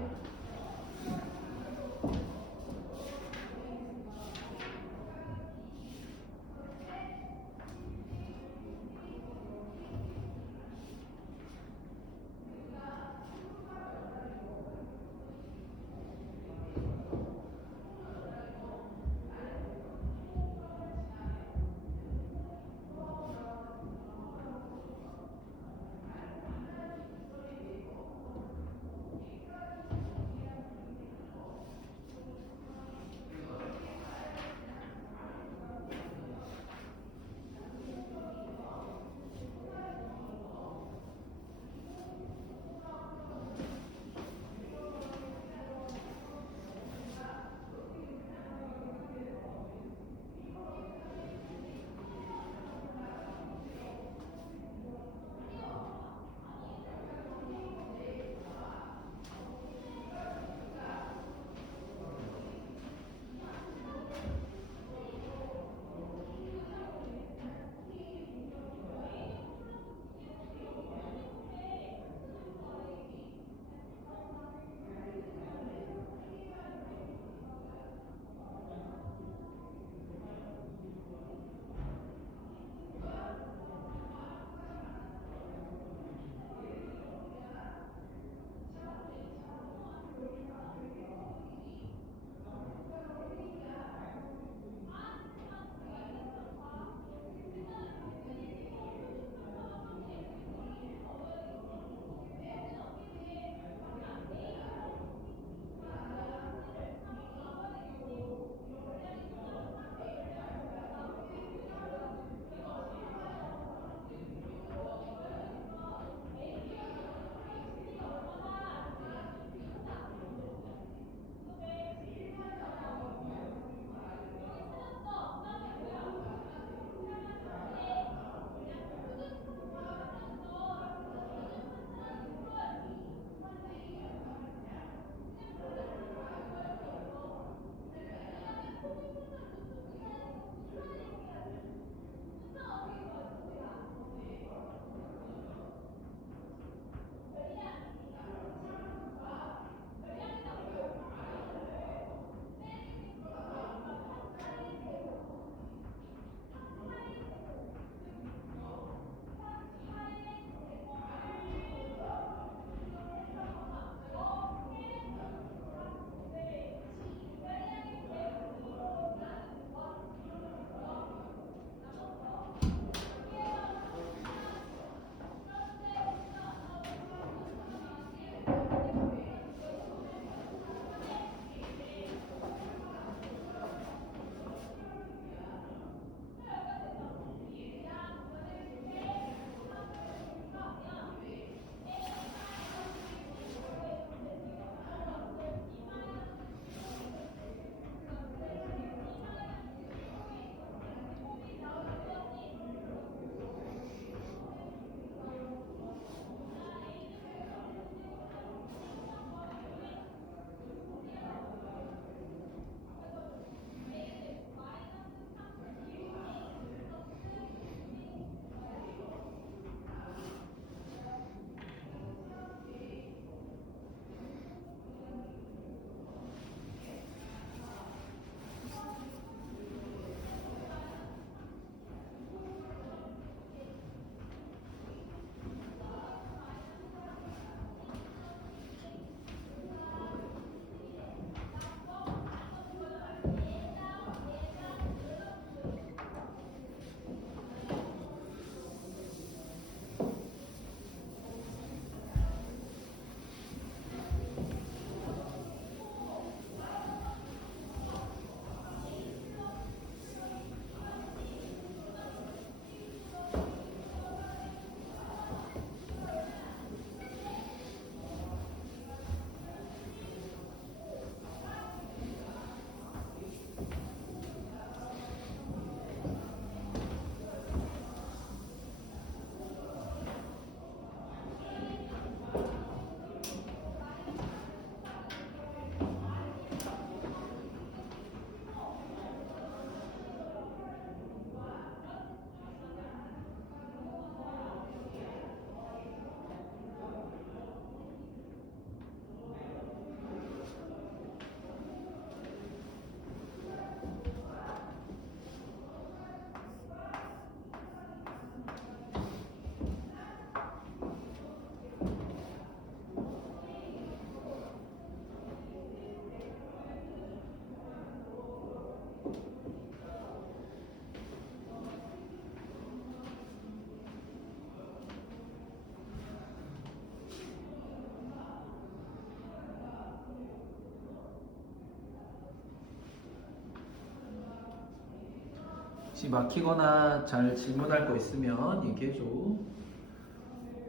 혹시 막히거나 잘 질문할 거 있으면 얘기해줘.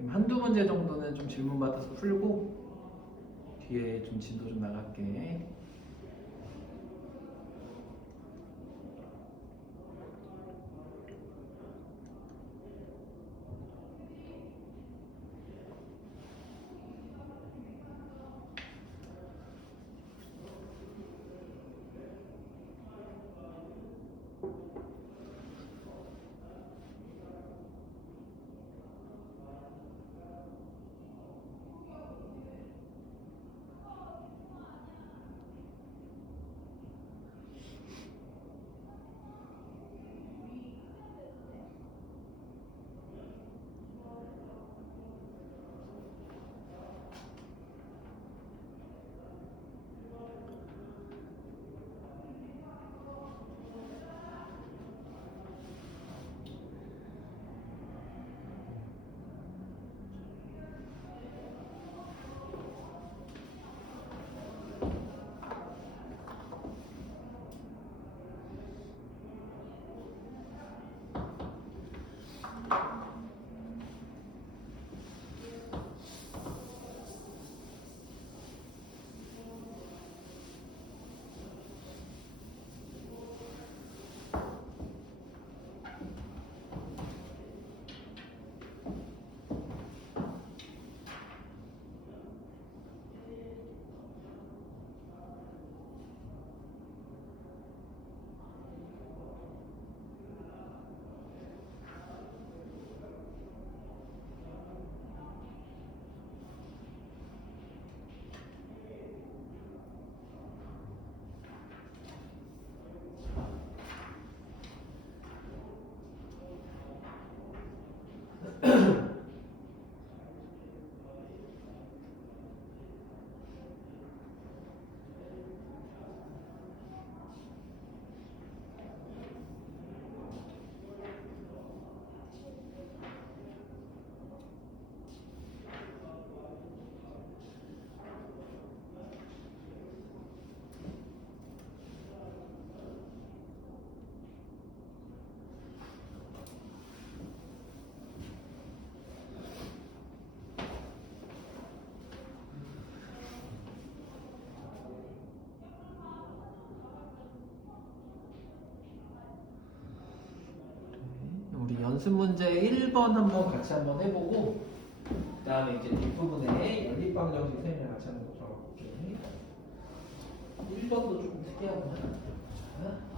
한두 문제 정도는 좀 질문 받아서 풀고 뒤에 좀 진도 좀 나갈게. 우리 연습 문제 1번 한번 같이 한번 해보고 그 다음에 이제 뒷부분에 연립방정식 셈을 같이 한번 들어가 볼게. 1번도 조금 특이하구나. 자.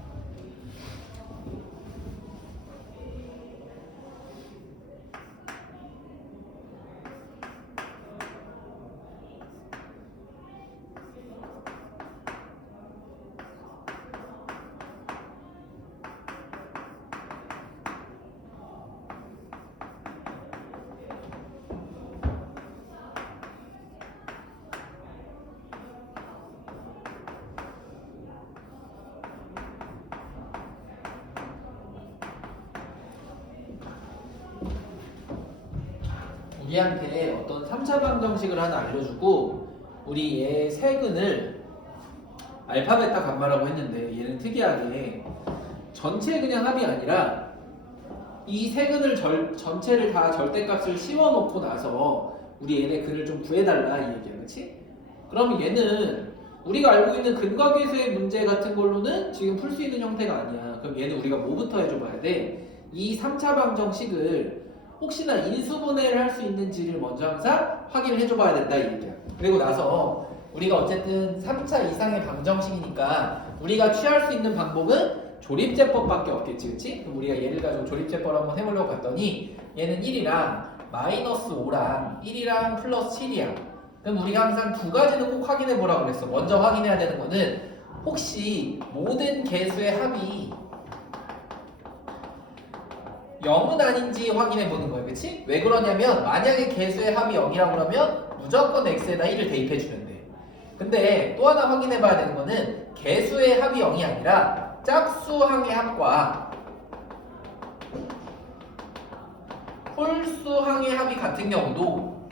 우리한테 어떤 3차 방정식을 하나 알려주고 우리 얘 세근을 알파, 베타, 감마라고 했는데 얘는 특이하게 전체 그냥 합이 아니라 이 세근을 전체를 다 절대값을 씌워놓고 나서 우리 얘네 근을 좀 구해달라 이 얘기야, 그치? 그러면 얘는 우리가 알고 있는 근과계수의 문제 같은 걸로는 지금 풀 수 있는 형태가 아니야. 그럼 얘는 우리가 뭐부터 해줘봐야 돼? 이 3차 방정식을 혹시나 인수분해를 할 수 있는지를 먼저 항상 확인을 해줘봐야 된다 이 얘기야. 그리고 나서 우리가 어쨌든 3차 이상의 방정식이니까 우리가 취할 수 있는 방법은 조립제법밖에 없겠지, 그치? 그럼 우리가 얘를 가지고 조립제법 한번 해보려고 했더니 얘는 1이랑 마이너스 5랑 1이랑 플러스 7이야. 그럼 우리가 항상 두 가지는 꼭 확인해 보라고 그랬어. 먼저 확인해야 되는 거는 혹시 모든 개수의 합이 0은 아닌지 확인해 보는 거예요, 그치? 왜 그러냐면 만약에 개수의 합이 0이라고 그러면 무조건 x에다 1을 대입해 주면 돼. 근데 또 하나 확인해 봐야 되는 거는 개수의 합이 0이 아니라 짝수항의 합과 홀수항의 합이 같은 경우도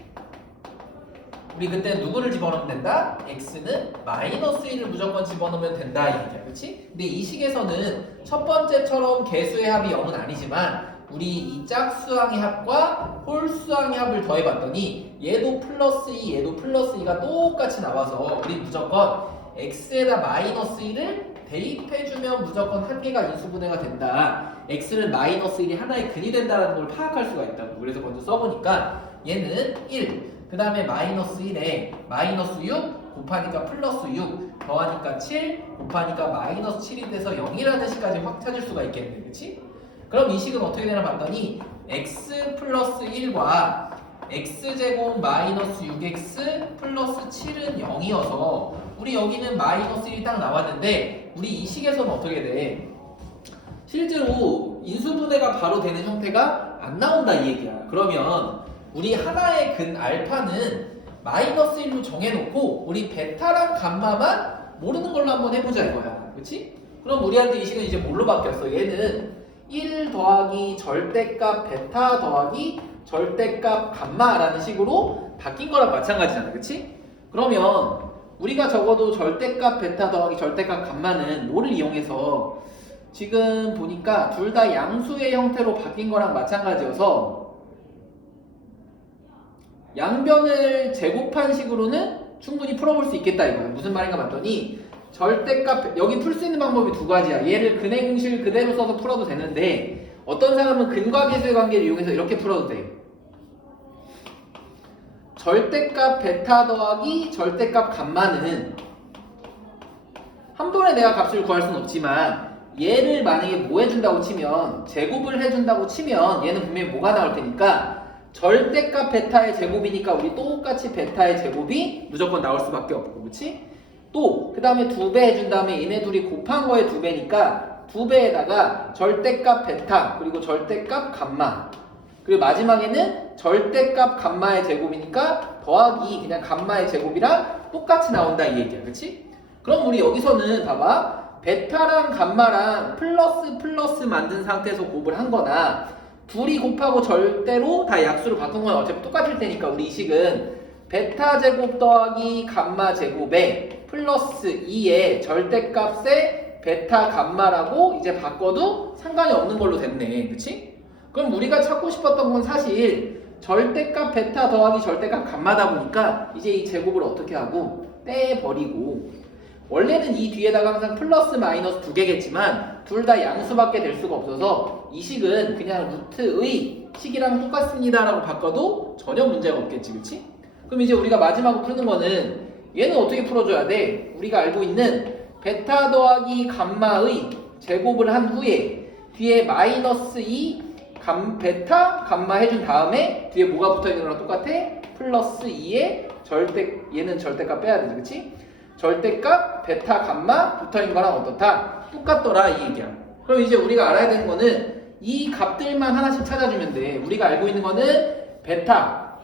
우리 그때 누구를 집어넣으면 된다? x는 마이너스 1을 무조건 집어넣으면 된다 이 얘기야, 그렇지? 근데 이 식에서는 첫 번째처럼 개수의 합이 0은 아니지만 우리 이 짝수항의 합과 홀수항의 합을 더해봤더니 얘도 플러스 2, 얘도 플러스 2가 똑같이 나와서 우리 무조건 x에다 마이너스 1을 대입해주면 무조건 한 개가 인수분해가 된다. x는 마이너스 1이 하나의 근이 된다는 걸 파악할 수가 있다고. 그래서 먼저 써보니까 얘는 1, 그 다음에 마이너스 1에 마이너스 6 곱하니까 플러스 6 더하니까 7 곱하니까 마이너스 7이 돼서 0이라는 식까지 확 찾을 수가 있겠네, 그치? 그럼 이 식은 어떻게 되나 봤더니 x 플러스 1과 x제곱 마이너스 6x 플러스 7은 0이어서 우리 여기는 마이너스 1이 딱 나왔는데 우리 이 식에서는 어떻게 돼? 실제로 인수분해가 바로 되는 형태가 안 나온다 이 얘기야. 그러면 우리 하나의 근 알파는 마이너스 1로 정해놓고 우리 베타랑 감마만 모르는 걸로 한번 해보자 이거야. 그치? 그럼 우리한테 이 식은 이제 뭘로 바뀌었어? 얘는 1 더하기 절대값 베타 더하기 절대값 감마라는 식으로 바뀐 거랑 마찬가지잖아. 그치? 그러면 우리가 적어도 절대값 베타 더하기 절대값 감마는 뭐를 이용해서 지금 보니까 둘 다 양수의 형태로 바뀐 거랑 마찬가지여서 양변을 제곱한 식으로는 충분히 풀어볼 수 있겠다 이거야. 무슨 말인가 봤더니 절대값 여기 풀 수 있는 방법이 두 가지야. 얘를 근의 공식을 그대로 써서 풀어도 되는데 어떤 사람은 근과 계수의 관계를 이용해서 이렇게 풀어도 돼. 절대값 베타 더하기 절대값 감마는 한 번에 내가 값을 구할 수는 없지만 얘를 만약에 뭐 해준다고 치면 제곱을 해준다고 치면 얘는 분명히 뭐가 나올 테니까 절대값 베타의 제곱이니까 우리 똑같이 베타의 제곱이 무조건 나올 수밖에 없고, 그치? 또 그 다음에 2배 해준 다음에 얘네 둘이 곱한 거에 2배니까 2배에다가 절대값 베타 그리고 절대값 감마 그리고 마지막에는 절대값 감마의 제곱이니까 더하기 그냥 감마의 제곱이랑 똑같이 나온다 이 얘기야, 그치? 그럼 우리 여기서는 봐봐 베타랑 감마랑 플러스 만든 상태에서 곱을 한 거나 둘이 곱하고 절대로 다 약수로 바꾼 건 어차피 똑같을 테니까 우리 이 식은 베타 제곱 더하기 감마 제곱에 플러스 2의 절대값에 베타 감마라고 이제 바꿔도 상관이 없는 걸로 됐네, 그치? 그럼 우리가 찾고 싶었던 건 사실 절대값 베타 더하기 절대값 감마다 보니까 이제 이 제곱을 어떻게 하고 떼버리고 원래는 이 뒤에다가 항상 플러스 마이너스 두 개겠지만 둘 다 양수밖에 될 수가 없어서 이 식은 그냥 루트의 식이랑 똑같습니다 라고 바꿔도 전혀 문제가 없겠지, 그치? 그럼 이제 우리가 마지막으로 푸는 거는 얘는 어떻게 풀어줘야 돼? 우리가 알고 있는 베타 더하기 감마의 제곱을 한 후에 뒤에 마이너스 2 베타 감마 해준 다음에 뒤에 뭐가 붙어있는 거랑 똑같아? 플러스 2의 얘는 절대값 빼야 되지, 그치? 절대값 베타 감마 붙어있는 거랑 어떻다? 똑같더라 이 얘기야. 그럼 이제 우리가 알아야 되는 거는 이 값들만 하나씩 찾아주면 돼. 우리가 알고 있는 거는 베타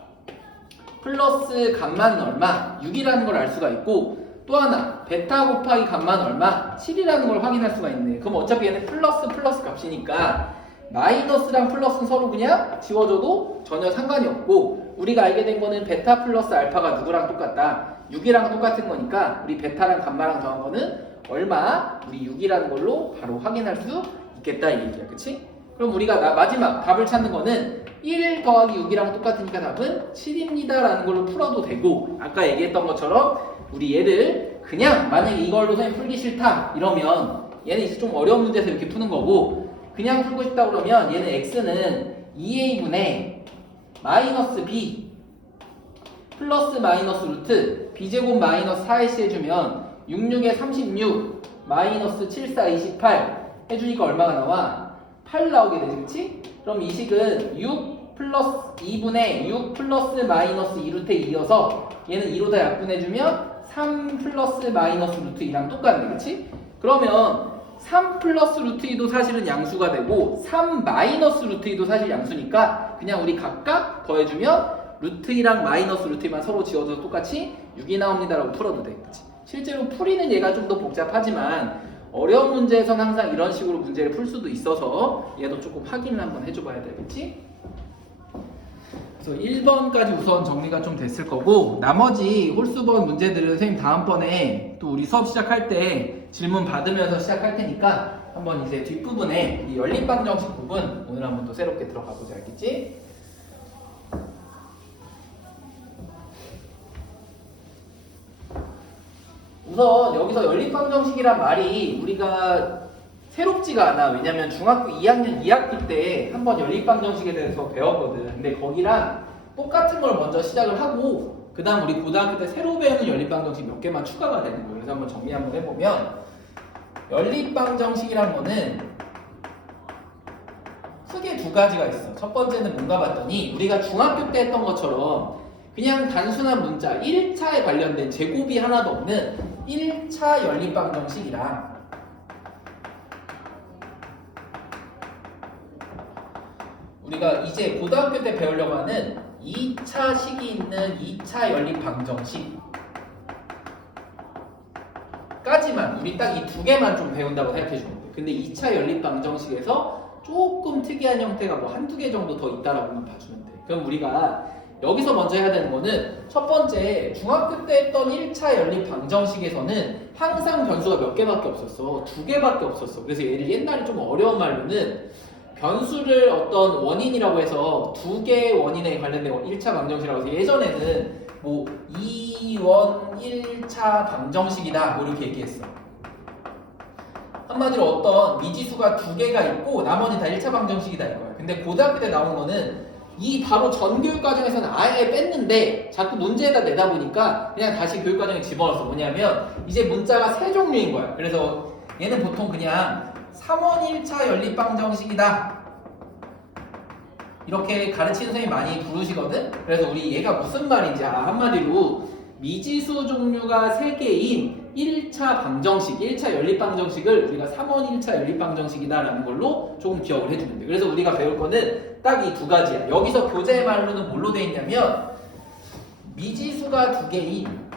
플러스 감마는 얼마? 6이라는 걸 알 수가 있고 또 하나 베타 곱하기 감마는 얼마? 7이라는 걸 확인할 수가 있네. 그럼 어차피 얘는 플러스 값이니까 마이너스랑 플러스는 서로 그냥 지워줘도 전혀 상관이 없고 우리가 알게 된 거는 베타 플러스 알파가 누구랑 똑같다? 6이랑 똑같은 거니까 우리 베타랑 감마랑 더한 거는 얼마? 우리 6이라는 걸로 바로 확인할 수 있겠다 이 얘기야, 그치? 그럼 우리가 마지막 답을 찾는 거는 1 더하기 6이랑 똑같으니까 답은 7입니다 라는 걸로 풀어도 되고 아까 얘기했던 것처럼 우리 얘를 그냥 만약에 이걸로 선생님 풀기 싫다 이러면 얘는 이제 좀 어려운 문제에서 이렇게 푸는 거고 그냥 풀고 싶다 그러면 얘는 x는 2a분의 마이너스 b 플러스 마이너스 루트 b제곱 마이너스 4ac 해주면 66에 36 마이너스 74 28 해주니까 얼마가 나와? 8 나오게 되지, 그치? 그럼 이 식은 6 플러스 2분의 6 플러스 마이너스 2루트 2여서 얘는 2로 다 약분해주면 3 플러스 마이너스 루트 2랑 똑같네, 그치? 그러면 3 플러스 루트 2도 사실은 양수가 되고 3 마이너스 루트 2도 사실 양수니까 그냥 우리 각각 더해주면 루트 2랑 마이너스 루트 2만 서로 지워서 똑같이 6이 나옵니다 라고 풀어도 돼, 그치? 실제로 풀이는 얘가 좀 더 복잡하지만 어려운 문제에선 항상 이런 식으로 문제를 풀 수도 있어서 얘도 조금 확인을 한번 해줘봐야 되겠지? 그래서 1번까지 우선 정리가 좀 됐을 거고 나머지 홀수번 문제들은 선생님 다음번에 또 우리 수업 시작할 때 질문 받으면서 시작할 테니까 한번 이제 뒷부분에 이 연립방정식 부분 오늘 한번 또 새롭게 들어가 보자. 알겠지? 우선 여기서 연립방정식이란 말이 우리가 새롭지가 않아. 왜냐면 중학교 2학년 2학기 때 한번 연립방정식에 대해서 배웠거든. 근데 거기랑 똑같은 걸 먼저 시작을 하고 그 다음 우리 고등학교 때 새로 배우는 연립방정식 몇 개만 추가가 되는 거예요. 그래서 한번 정리 한번 해보면 연립방정식이란 거는 크게 두 가지가 있어. 첫 번째는 뭔가 봤더니 우리가 중학교 때 했던 것처럼 그냥 단순한 문자 1차에 관련된 제곱이 하나도 없는 1차 연립방정식이랑 우리가 이제 고등학교 때 배우려고 하는 2차식이 있는 2차 연립방정식 까지만 우리 딱 이 두 개만 좀 배운다고 생각해 주면 돼. 근데 2차 연립방정식에서 조금 특이한 형태가 뭐 한두 개 정도 더 있다라고만 봐주면 돼. 그럼 우리가 여기서 먼저 해야 되는 거는 첫 번째 중학교 때 했던 1차 연립방정식에서는 항상 변수가 몇 개밖에 없었어. 두 개밖에 없었어. 그래서 얘를 옛날에 좀 어려운 말로는 변수를 어떤 원인이라고 해서 두 개의 원인에 관련된 1차 방정식이라고 해서 예전에는 뭐 2원 1차 방정식이다 뭐 이렇게 얘기했어. 한마디로 어떤 미지수가 두 개가 있고 나머지 다 1차 방정식이다 이거야. 근데 고등학교 때 나온 거는 이 바로 전 교육 과정에서는 아예 뺐는데 자꾸 문제에다 내다 보니까 그냥 다시 교육 과정에 집어넣었어. 뭐냐면 이제 문자가 세 종류인 거야. 그래서 얘는 보통 그냥 3원 1차 연립방정식이다 이렇게 가르치는 선생님이 많이 부르시거든. 그래서 우리 얘가 무슨 말인지 한마디로 미지수 종류가 3개인 1차 방정식, 1차 연립방정식을 우리가 3원 1차 연립방정식이다라는 걸로 조금 기억을 해주면 돼. 그래서 우리가 배울 거는 딱 이 두 가지야. 여기서 교재 말로는 뭘로 돼 있냐면 미지수가 2개인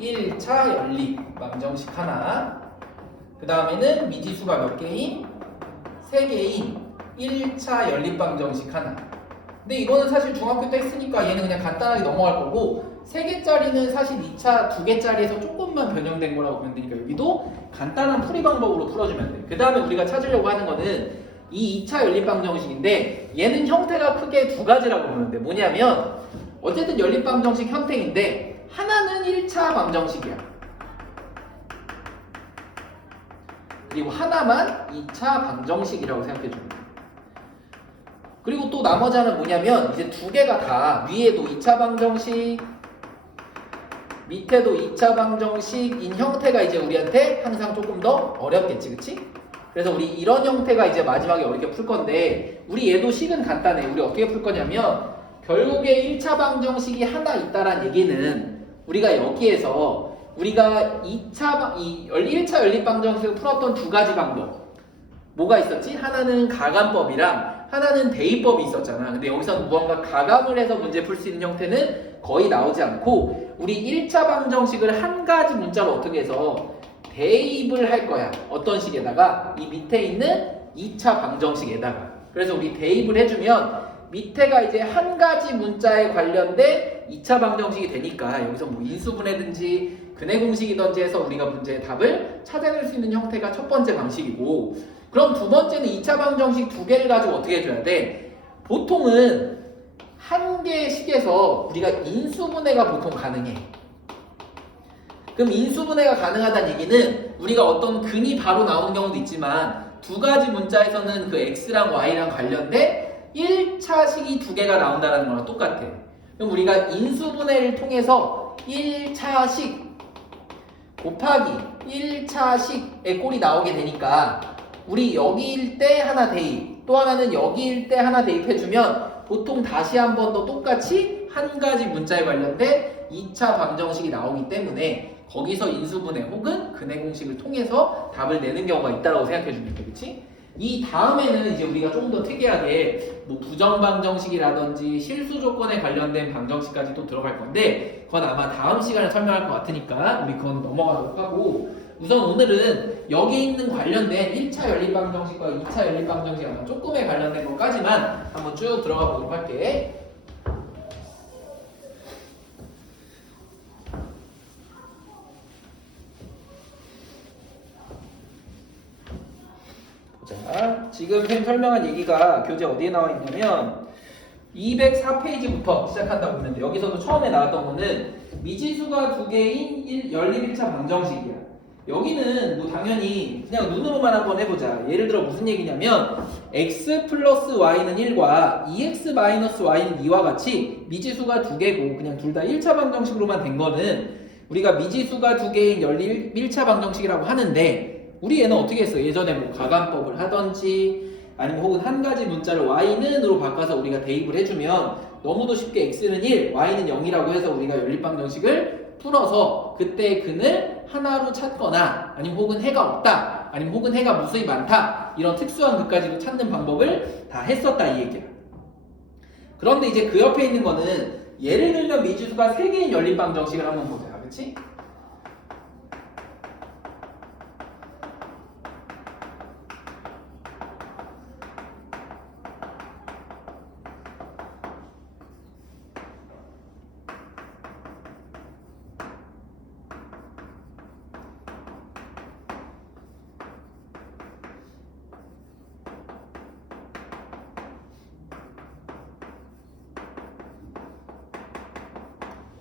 1차 연립방정식 하나, 그 다음에는 미지수가 몇 개인 3개인 1차 연립방정식 하나. 근데 이거는 사실 중학교 때 했으니까 얘는 그냥 간단하게 넘어갈 거고 3개짜리는 사실 2차 2개짜리에서 조금만 변형된 거라고 보면 되니까 여기도 간단한 풀이 방법으로 풀어주면 돼. 그 다음에 우리가 찾으려고 하는 거는 이 2차 연립방정식인데 얘는 형태가 크게 두 가지라고 보면 돼. 뭐냐면 어쨌든 연립방정식 형태인데 하나는 1차 방정식이야. 그리고 하나만 2차 방정식이라고 생각해주면 돼. 그리고 또 나머지 하나는 뭐냐면 이제 두 개가 다 위에도 2차 방정식 밑에도 2차 방정식인 형태가 이제 우리한테 항상 조금 더 어렵겠지, 그치? 그래서 우리 이런 형태가 이제 마지막에 어렵게 풀 건데 우리 얘도 식은 간단해. 우리 어떻게 풀 거냐면 결국에 1차 방정식이 하나 있다란 얘기는 우리가 여기에서 우리가 1차 연립방정식을 풀었던 두 가지 방법 뭐가 있었지? 하나는 가감법이랑 하나는 대입법이 있었잖아. 근데 여기서는 무언가 가감을 해서 문제 풀 수 있는 형태는 거의 나오지 않고 우리 1차 방정식을 한 가지 문자로 어떻게 해서 대입을 할 거야. 어떤 식에다가 이 밑에 있는 2차 방정식에다가. 그래서 우리 대입을 해주면 밑에가 이제 한 가지 문자에 관련된 2차 방정식이 되니까 여기서 뭐 인수분해든지 근해공식이든지 해서 우리가 문제의 답을 찾아낼 수 있는 형태가 첫 번째 방식이고 그럼 두 번째는 2차 방정식 두 개를 가지고 어떻게 해줘야 돼? 보통은 한 개의 식에서 우리가 인수분해가 보통 가능해. 그럼 인수분해가 가능하다는 얘기는 우리가 어떤 근이 바로 나오는 경우도 있지만 두 가지 문자에서는 그 x랑 y랑 관련된 1차식이 두 개가 나온다는 거랑 똑같아. 그럼 우리가 인수분해를 통해서 1차식 곱하기 1차식의 꼴이 나오게 되니까 우리 여기일 때 하나 대입 또 하나는 여기일 때 하나 대입해주면 보통 다시 한 번 더 똑같이 한 가지 문자에 관련된 2차 방정식이 나오기 때문에 거기서 인수분해 혹은 근해공식을 통해서 답을 내는 경우가 있다고 생각해주면 돼. 그치? 이 다음에는 이제 우리가 조금 더 특이하게 뭐 부정방정식이라든지 실수조건에 관련된 방정식까지 또 들어갈 건데 그건 아마 다음 시간에 설명할 것 같으니까 우리 그건 넘어가도록 하고 우선 오늘은 여기 있는 관련된 1차 연립방정식과 2차 연립방정식 조금의 관련된 것까지만 한번 쭉 들어가 보도록 할게. 자, 지금 선생님 설명한 얘기가 교재 어디에 나와 있냐면 204페이지부터 시작한다고 보는데 여기서도 처음에 나왔던 거는 미지수가 두 개인 연립 1차 방정식이야. 여기는 뭐 당연히 그냥 눈으로만 한번 해보자. 예를 들어 무슨 얘기냐면 x 플러스 y는 1과 2x 마이너스 y는 2와 같이 미지수가 두 개고 그냥 둘 다 1차 방정식으로만 된 거는 우리가 미지수가 두 개인 연립 1차 방정식이라고 하는데 우리 얘는 어떻게 했어? 예전에 뭐 가감법을 하던지 아니면 혹은 한 가지 문자를 y는으로 바꿔서 우리가 대입을 해주면 너무도 쉽게 x는 1, y는 0이라고 해서 우리가 연립방정식을 풀어서 그때 근을 하나로 찾거나 아니면 혹은 해가 없다 아니면 혹은 해가 무수히 많다 이런 특수한 극까지도 찾는 방법을 다 했었다 이 얘기야. 그런데 이제 그 옆에 있는 거는 예를 들면 미지수가 3개인 연립방정식을 한번 보자. 그치?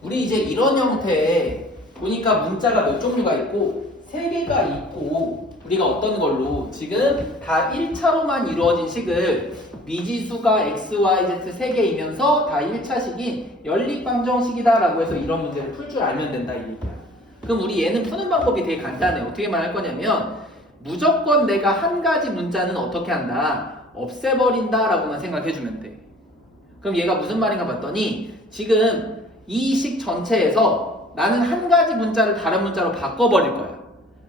우리 이제 이런 형태의 보니까 문자가 몇 종류가 있고 3개가 있고 우리가 어떤 걸로 지금 다 1차로만 이루어진 식을 미지수가 x, y, z 3개이면서 다 1차식인 연립방정식이다 라고 해서 이런 문제를 풀 줄 알면 된다 이 얘기야. 그럼 우리 얘는 푸는 방법이 되게 간단해. 어떻게 말할 거냐면 무조건 내가 한 가지 문자는 어떻게 한다? 없애버린다 라고만 생각해주면 돼. 그럼 얘가 무슨 말인가 봤더니 지금 이 식 전체에서 나는 한 가지 문자를 다른 문자로 바꿔버릴 거야.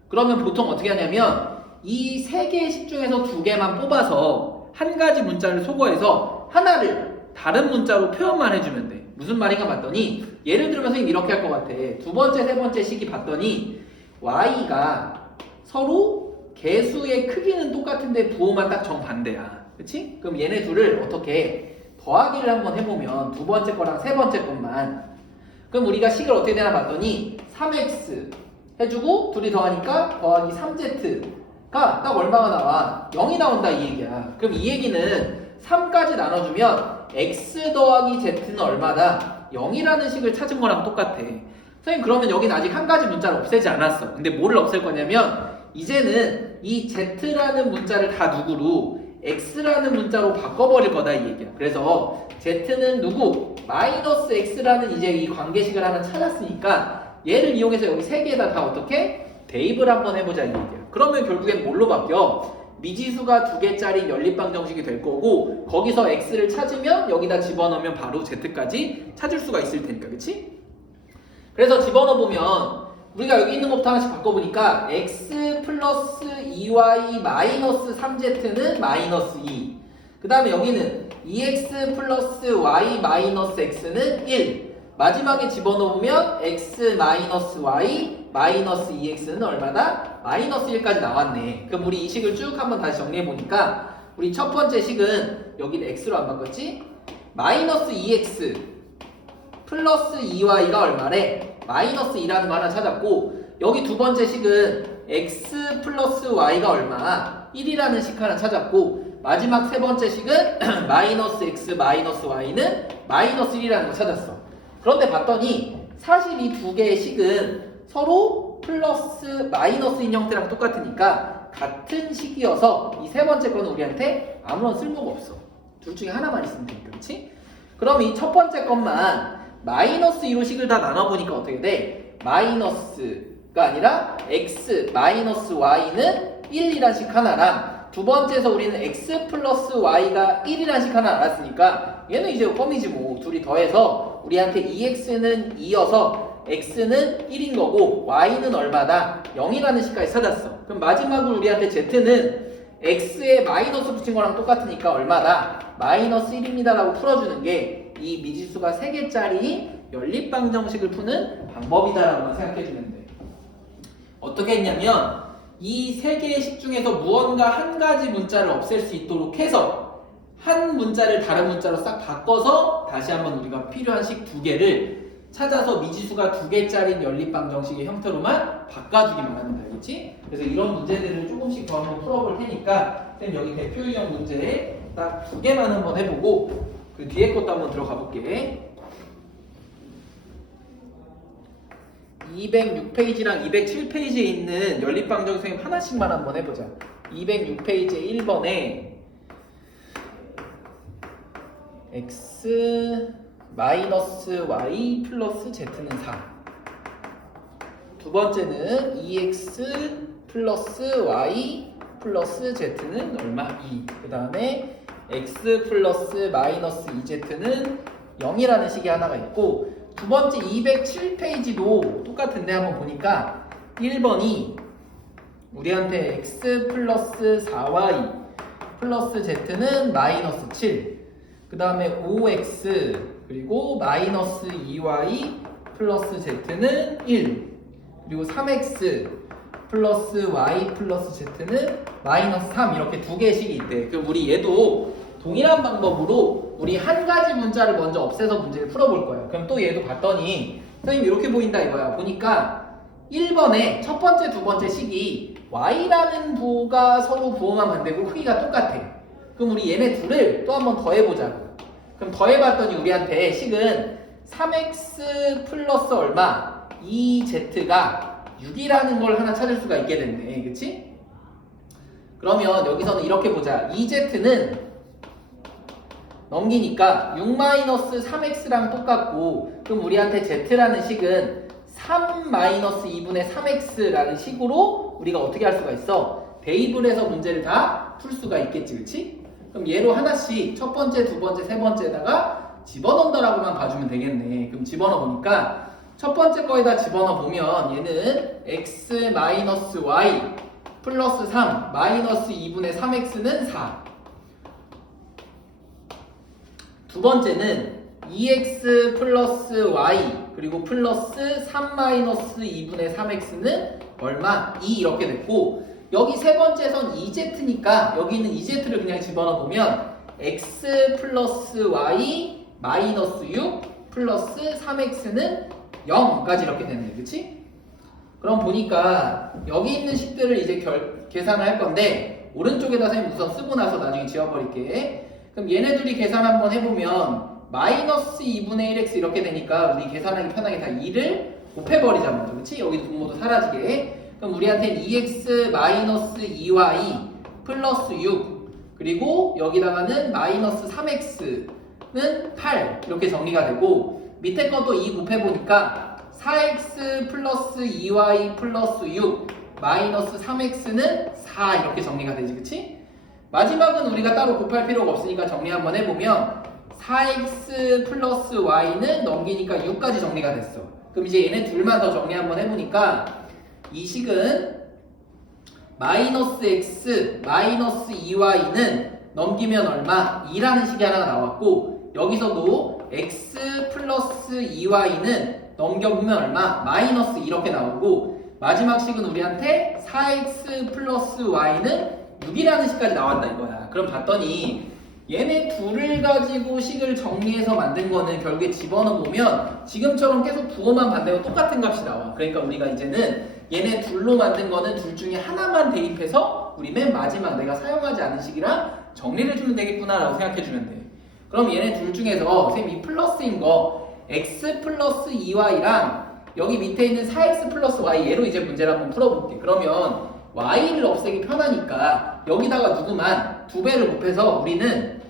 그러면 보통 어떻게 하냐면 이 3개의 식 중에서 2개만 뽑아서 한 가지 문자를 소거해서 하나를 다른 문자로 표현만 해주면 돼. 무슨 말인가 봤더니 예를 들면 선생님 이렇게 할 것 같아. 두 번째, 세 번째 식이 봤더니 y가 서로 개수의 크기는 똑같은데 부호만 딱 정반대야. 그치? 그럼 얘네 둘을 어떻게 더하기를 한번 해보면 두 번째 거랑 세 번째 것만 그럼 우리가 식을 어떻게 되나 봤더니 3x 해주고 둘이 더하니까 더하기 3z가 딱 얼마가 나와? 0이 나온다 이 얘기야. 그럼 이 얘기는 3까지 나눠주면 x 더하기 z는 얼마다? 0이라는 식을 찾은 거랑 똑같아. 선생님 그러면 여기는 아직 한 가지 문자를 없애지 않았어. 근데 뭐를 없앨 거냐면 이제는 이 z라는 문자를 다 누구로? x라는 문자로 바꿔버릴 거다 이 얘기야. 그래서 z는 누구? 마이너스 x라는 이제 이 관계식을 하나 찾았으니까 얘를 이용해서 여기 3개에다 다 어떻게? 대입을 한번 해보자 이 얘기야. 그러면 결국엔 뭘로 바뀌어? 미지수가 2개짜리 연립방정식이 될 거고 거기서 x를 찾으면 여기다 집어넣으면 바로 z까지 찾을 수가 있을 테니까. 그치? 그래서 집어넣어보면 우리가 여기 있는 것부터 하나씩 바꿔보니까 x 플러스 2y 마이너스 3z는 마이너스 2. 그 다음에 여기는 2x 플러스 y 마이너스 x는 1. 마지막에 집어넣으면 x 마이너스 y 마이너스 2x는 얼마다? 마이너스 1까지 나왔네. 그럼 우리 이 식을 쭉 한번 다시 정리해보니까 우리 첫 번째 식은 여기는 x로 안 바꿨지? 마이너스 2x 플러스 2y가 얼마래? 마이너스 2라는 거 하나 찾았고 여기 두 번째 식은 x 플러스 y가 얼마? 1이라는 식 하나 찾았고 마지막 세 번째 식은 마이너스 x 마이너스 y는 마이너스 1이라는 거 찾았어. 그런데 봤더니 사실 이 두 개의 식은 서로 플러스 마이너스인 형태랑 똑같으니까 같은 식이어서 이 세 번째 거는 우리한테 아무런 쓸모가 없어. 둘 중에 하나만 있으면 되니까. 그치? 그럼 이 첫 번째 것만 마이너스 2로 식을 다 나눠보니까 어떻게 돼? 마이너스가 아니라 x 마이너스 y는 1이란 식 하나랑 두 번째에서 우리는 x 플러스 y가 1이란 식 하나 알았으니까 얘는 이제 껌이지 뭐. 둘이 더해서 우리한테 2x는 2여서 x는 1인 거고 y는 얼마다? 0이라는 식까지 찾았어. 그럼 마지막으로 우리한테 z는 x에 마이너스 붙인 거랑 똑같으니까 얼마다? 마이너스 1입니다 라고 풀어주는 게 이 미지수가 3개짜리 연립방정식을 푸는 방법이다라고만 생각해주면 돼. 어떻게 했냐면 이 세 개의 식 중에서 무언가 한 가지 문자를 없앨 수 있도록 해서 한 문자를 다른 문자로 싹 바꿔서 다시 한번 우리가 필요한 식 두 개를 찾아서 미지수가 두 개짜리인 연립방정식의 형태로만 바꿔주기만 하면 되겠지? 그래서 이런 문제들을 조금씩 더 한번 풀어볼 테니까 쌤 여기 대표 유형 문제 딱 두 개만 한번 해보고 그 뒤에 것도 한번 들어가 볼게. 206페이지랑 207페이지에 있는 연립방정식 하나씩만 한번 해보자. 206페이지 1번에 x 마이너스 y 플러스 z는 4. 두 번째는 2x 플러스 y 플러스 z는 얼마? 2. 그 다음에 x 플러스 마이너스 2z는 0이라는 식이 하나가 있고, 두 번째 207페이지도 똑같은데 한번 보니까 1번이 우리한테 x 플러스 4y 플러스 z는 마이너스 7, 그 다음에 5x 그리고 마이너스 2y 플러스 z는 1, 그리고 3x 플러스 y 플러스 z는 마이너스 3, 이렇게 두 개씩이 있대. 그럼 우리 얘도 동일한 방법으로 우리 한 가지 문자를 먼저 없애서 문제를 풀어볼 거예요. 그럼 또 얘도 봤더니 선생님 이렇게 보인다 이거야. 보니까 1번에 첫 번째 두 번째 식이 y라는 부호가 서로 부호만 반대고 크기가 똑같아. 그럼 우리 얘네 둘을 또 한번 더해보자고. 그럼 더해봤더니 우리한테 식은 3x 플러스 얼마 2z가 6이라는 걸 하나 찾을 수가 있게 됐네. 그치? 그러면 여기서는 이렇게 보자. 2z는 넘기니까 6-3x랑 똑같고, 그럼 우리한테 z라는 식은 3-2분의 3x라는 식으로 우리가 어떻게 할 수가 있어? 대입을 해서 문제를 다 풀 수가 있겠지, 그치? 그럼 얘로 하나씩 첫 번째, 두 번째, 세 번째에다가 집어넣는다라고만 봐주면 되겠네. 그럼 집어넣어보니까 첫 번째 거에다 집어넣어보면 얘는 x-y 플러스 3 마이너스 2분의 3x는 4. 두 번째는 2x 플러스 y 그리고 플러스 3 마이너스 2분의 3x는 얼마? 2 이렇게 됐고, 여기 세 번째선 2z니까 여기 있는 2z를 그냥 집어넣어 보면 x 플러스 y 마이너스 6 플러스 3x는 0까지 이렇게 되네. 그치? 그럼 보니까 여기 있는 식들을 이제 계산을 할 건데, 오른쪽에다 선생님 우선 쓰고 나서 나중에 지워버릴게. 그럼 얘네들이 계산 한번 해보면 마이너스 2분의 1x 이렇게 되니까 우리 계산하기 편하게 다 2를 곱해버리자 먼저. 그치? 여기 분모도 사라지게. 그럼 우리한테는 2x 마이너스 2y 플러스 6 그리고 여기다가는 마이너스 3x는 8 이렇게 정리가 되고, 밑에 것도 2 곱해보니까 4x 플러스 2y 플러스 6 마이너스 3x는 4 이렇게 정리가 되지. 그치? 마지막은 우리가 따로 곱할 필요가 없으니까 정리 한번 해보면 4x 플러스 y는 넘기니까 6까지 정리가 됐어. 그럼 이제 얘네 둘만 더 정리 한번 해보니까 이 식은 마이너스 x 마이너스 2y는 넘기면 얼마? 2라는 식이 하나가 나왔고, 여기서도 x 플러스 2y는 넘겨보면 얼마? 마이너스 이렇게 나오고, 마지막 식은 우리한테 4x 플러스 y는 6이라는 식까지 나왔다 이거야. 그럼 봤더니 얘네 둘을 가지고 식을 정리해서 만든 거는 결국에 집어넣어 보면 지금처럼 계속 부호만 반대고 똑같은 값이 나와. 그러니까 우리가 이제는 얘네 둘로 만든 거는 둘 중에 하나만 대입해서 우리 맨 마지막 내가 사용하지 않은 식이랑 정리를 해주면 되겠구나 라고 생각해주면 돼. 그럼 얘네 둘 중에서 선생님 이 플러스인 거 x 플러스 2y랑 여기 밑에 있는 4x 플러스 y 얘로 이제 문제를 한번 풀어볼게. 그러면 y를 없애기 편하니까 여기다가 누구만 2배를 곱해서 우리는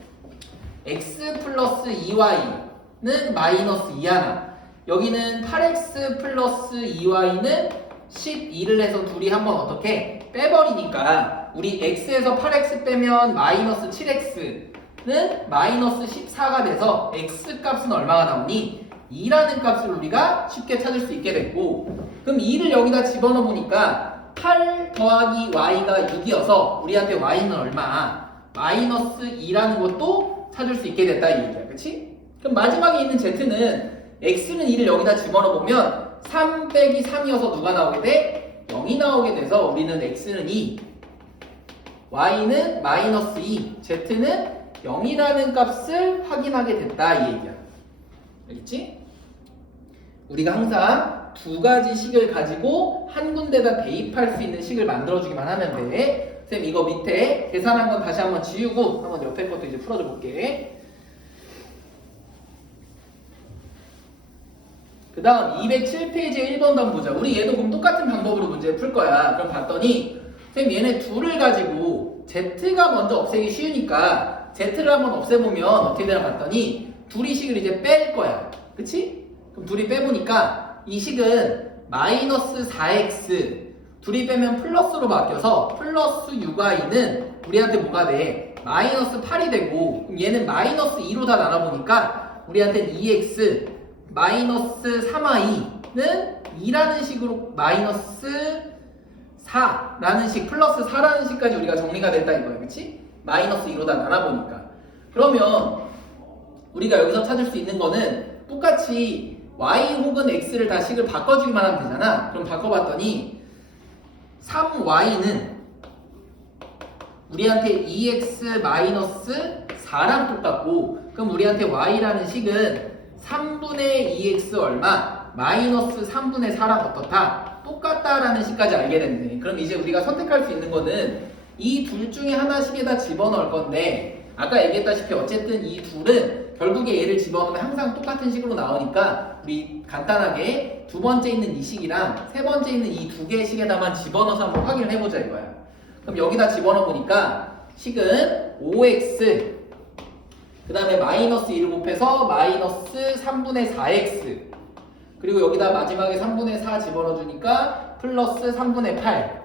x 플러스 2y는 마이너스 2 하나, 여기는 8x 플러스 2y는 12를 해서 둘이 한번 어떻게 빼버리니까 우리 x에서 8x 빼면 마이너스 7x는 마이너스 14가 돼서 x 값은 얼마가 나오니? 2라는 값을 우리가 쉽게 찾을 수 있게 됐고, 그럼 2를 여기다 집어넣어 보니까 8 더하기 y가 6이어서 우리한테 y는 얼마? 마이너스 2라는 것도 찾을 수 있게 됐다 이 얘기야. 그치? 그럼 마지막에 있는 z는 x는 2를 여기다 집어넣어 보면 3 빼기 3이어서 누가 나오게 돼? 0이 0이 나오게 돼서 우리는 x는 2, y는 마이너스 2, z는 0이라는 값을 확인하게 됐다 이 얘기야. 알겠지? 우리가 항상 두 가지 식을 가지고 한 군데다 대입할 수 있는 식을 만들어주기만 하면 돼. 쌤 이거 밑에 계산한 건 다시 한번 지우고 한번 옆에 것도 이제 풀어줘 볼게. 그 다음 207페이지 1번 단 보자. 우리 얘도 그럼 똑같은 방법으로 문제를 풀 거야. 그럼 봤더니 쌤 얘네 둘을 가지고 z가 먼저 없애기 쉬우니까 z를 한번 없애보면 어떻게 되나 봤더니 둘이 식을 이제 뺄 거야. 그치? 그럼 둘이 빼보니까 이 식은 마이너스 4x 둘이 빼면 플러스로 바뀌어서 플러스 6y는 우리한테 뭐가 돼? 마이너스 8이 되고 그럼 얘는 마이너스 2로 다 나눠보니까 우리한테는 2x 마이너스 3y는 2라는 식으로 마이너스 4라는 식 플러스 4라는 식까지 우리가 정리가 됐다 이거야. 그치? 마이너스 2로 다 나눠보니까 그러면 우리가 여기서 찾을 수 있는 거는 똑같이 y 혹은 x를 다 식을 바꿔주기만 하면 되잖아. 그럼 바꿔봤더니 3y는 우리한테 2x 마이너스 4랑 똑같고 그럼 우리한테 y라는 식은 3분의 2x 얼마 마이너스 3분의 4랑 어떻다? 똑같다라는 식까지 알게 됐네. 그럼 이제 우리가 선택할 수 있는 거는 이 둘 중에 하나씩에다 집어넣을 건데 아까 얘기했다시피 어쨌든 이 둘은 결국에 얘를 집어넣으면 항상 똑같은 식으로 나오니까 우리 간단하게 두 번째 있는 이 식이랑 세 번째 있는 이 두 개의 식에다만 집어넣어서 한번 확인을 해보자 이거야. 그럼 여기다 집어넣어 보니까 식은 5x 그 다음에 마이너스 1 곱해서 마이너스 3분의 4x 그리고 여기다 마지막에 3분의 4 집어넣어 주니까 플러스 3분의 8